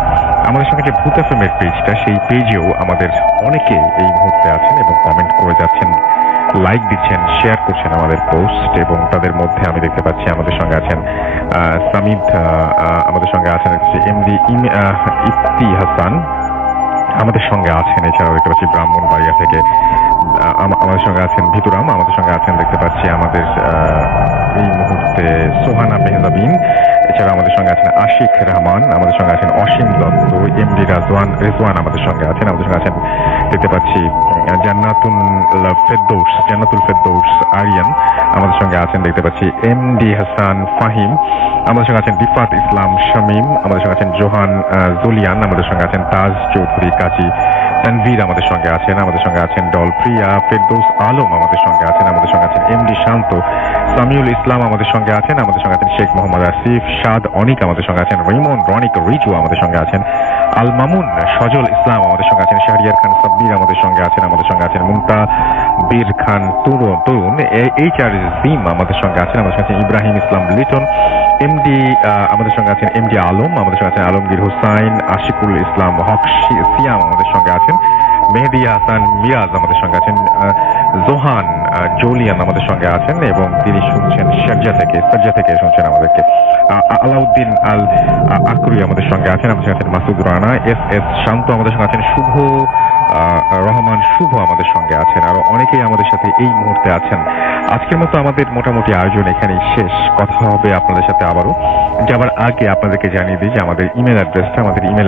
আমাদের সঙ্গে যে ভূত এফএম-এর পেজটা, সেই পেজেও আমাদের অনেকেই এই মুহূর্তে আছেন এবং কমেন্ট করে যাচ্ছেন, লাইক দিচ্ছেন, শেয়ার করছেন আমাদের পোস্ট। এবং তাদের মধ্যে আমি দেখতে পাচ্ছি আমাদের সঙ্গে আছেন সামিদ আমাদের সঙ্গে আছেন। এমডি ইফতি হাসান আমাদের সঙ্গে আছেন। এছাড়াও দেখতে পাচ্ছি ব্রাহ্মণবাড়িয়া থেকে আমাদের সঙ্গে আছেন। ভিতুরাম আমাদের সঙ্গে আছেন দেখতে পাচ্ছি। আমাদের এই মুহূর্তে সোহানা মেহজাবিন এছাড়া আমাদের সঙ্গে আছেন। আশিক রহমান আমাদের সঙ্গে আছেন। অসীম দত্ত এমডি রেজওয়ান আমাদের সঙ্গে আছেন দেখতে পাচ্ছি। জান্নাতুল ফেরদৌস আরিয়ান আমাদের সঙ্গে আছেন দেখতে পাচ্ছি। এমডি হাসান ফাহিম আমাদের সঙ্গে আছেন। রিফাত ইসলাম শামীম আমাদের সঙ্গে আছেন। জোহান জুলিয়ান আমাদের সঙ্গে আছেন। তাজ চৌধুরী কাজী তানভীর আমাদের সঙ্গে আছেন। ডল প্রিয়া ফেরদৌস আলম আমাদের সঙ্গে আছেন। এমডি শান্ত সামিউল ইসলাম আমাদের সঙ্গে আছেন। শেখ মোহাম্মদ আসিফ শাদ অনিক আমাদের সঙ্গে আছেন। রিমন রনিক রিজু আমাদের সঙ্গে আছেন। আল মামুন সজল ইসলাম আমাদের সঙ্গে আছেন। শাহরিয়ার খান সাব্বির আমাদের সঙ্গে আছেন। মুনতাবির খান তরুণ HR জিম আমাদের সঙ্গে আছেন। ইব্রাহিম ইসলাম লিটন এমডি আমাদের সঙ্গে আছেন। এমডি আলম আমাদের সঙ্গে আছেন। আলমগীর হুসাইন আশিকুল ইসলাম হক সিয়াম আমাদের সঙ্গে আছেন। মেহেদি হাসান মিরাজ আমাদের সঙ্গে আছেন। জোহান জোলিয়ান আমাদের সঙ্গে আছেন এবং তিনি শুনছেন শারজা থেকে শুনছেন আমাদেরকে। আলাউদ্দিন আল আকরি আমাদের সঙ্গে আছেন। মাসুদ রানা এস শান্ত আমাদের সঙ্গে আছেন। শুভ রহমান শুভ আমাদের সঙ্গে আছেন। আরো অনেকেই আমাদের সাথে এই মুহূর্তে আছেন। আজকের মতো আমাদের মোটামুটি আয়োজন এখানেই শেষ। কথা হবে আপনাদের সাথে আবারও। যাবার আগে আপনাদেরকে জানিয়ে দিই যে আমাদের ইমেল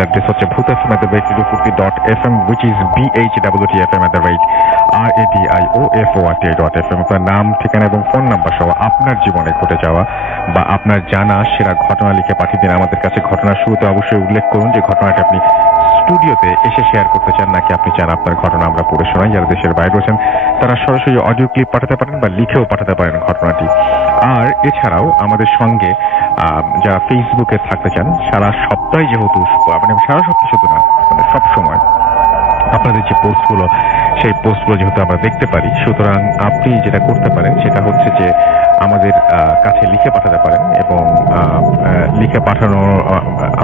অ্যাড্রেস হচ্ছে bhutfm@radiofurti.fm which is bhwtfm@radiofort.fm। আপনার নাম, ঠিকানা এবং ফোন নাম্বার সহ আপনার জীবনে ঘটে যাওয়া বা আপনার জানা সেরা ঘটনা লিখে পাঠিয়ে দিন আমাদের কাছে। ঘটনার শুরুতে অবশ্যই উল্লেখ করুন যে ঘটনাটা আপনি স্টুডিওতে এসে শেয়ার করতে চান নাকি আপনি চান আপনার ঘটনা আমরা পড়ে শোনাই। যারা দেশের বাইরে রয়েছেন তারা সরাসরি অডিও ক্লিপ পাঠাতে পারেন বা লিখেও পাঠাতে পারেন ঘটনাটি। আর এছাড়াও আমাদের সঙ্গে যারা ফেসবুকে থাকতে চান, সারা সপ্তাহে যেহেতু মানে সারা সপ্তাহে শুধু না মানে সব সময় আপনাদের যে পোস্টগুলো, সেই পোস্টগুলো যেহেতু আমরা দেখতে পারি, সুতরাং আপনি যেটা করতে পারেন সেটা হচ্ছে যে আমাদের কাছে লিখে পাঠাতে পারেন এবং লিখে পাঠানো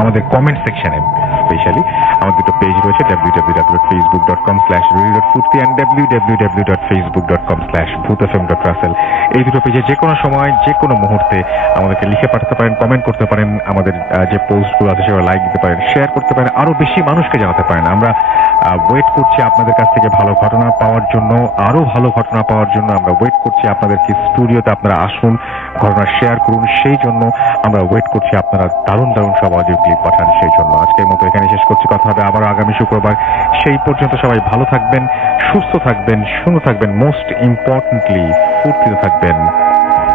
আমাদের কমেন্ট সেকশনে স্পেশালি আমাদের দুটো পেজ রয়েছে www.facebook.com/radio.furti and www.facebook.com/bhutfm.russell। এই দুটো পেজে যে কোনো সময় যে কোনো মুহূর্তে আমাদেরকে লিখে পাঠাতে পারেন, কমেন্ট করতে পারেন, আমাদের যে পোস্টগুলো আছে সেগুলো লাইক দিতে পারেন, শেয়ার করতে পারেন, আরো বেশি মানুষকে জানাতে পারেন। আমরা ওয়েট করছি আপনাদের কাছ থেকে ভালো ঘটনা পাওয়ার জন্য, আরো ভালো ঘটনা পাওয়ার জন্য আমরা ওয়েট করছি আপনাদেরকে স্টুডিওতে আপনারা আসুন, ঘটনা শেয়ার করুন। সেই জন্য আমরা ওয়েট করছি, আপনারা দারুণ দারুণ সব অডিও ক্লিপ পাঠান। সেই জন্য আজকের মতো এখানে শেষ করছি, কথা হবে আবার আগামী শুক্রবার। সেই পর্যন্ত সবাই ভালো থাকবেন, সুস্থ থাকবেন, সুন্দর থাকবেন, মোস্ট ইম্পর্টেন্টলি ফুর্তিতে থাকবেন।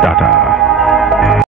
টাটা।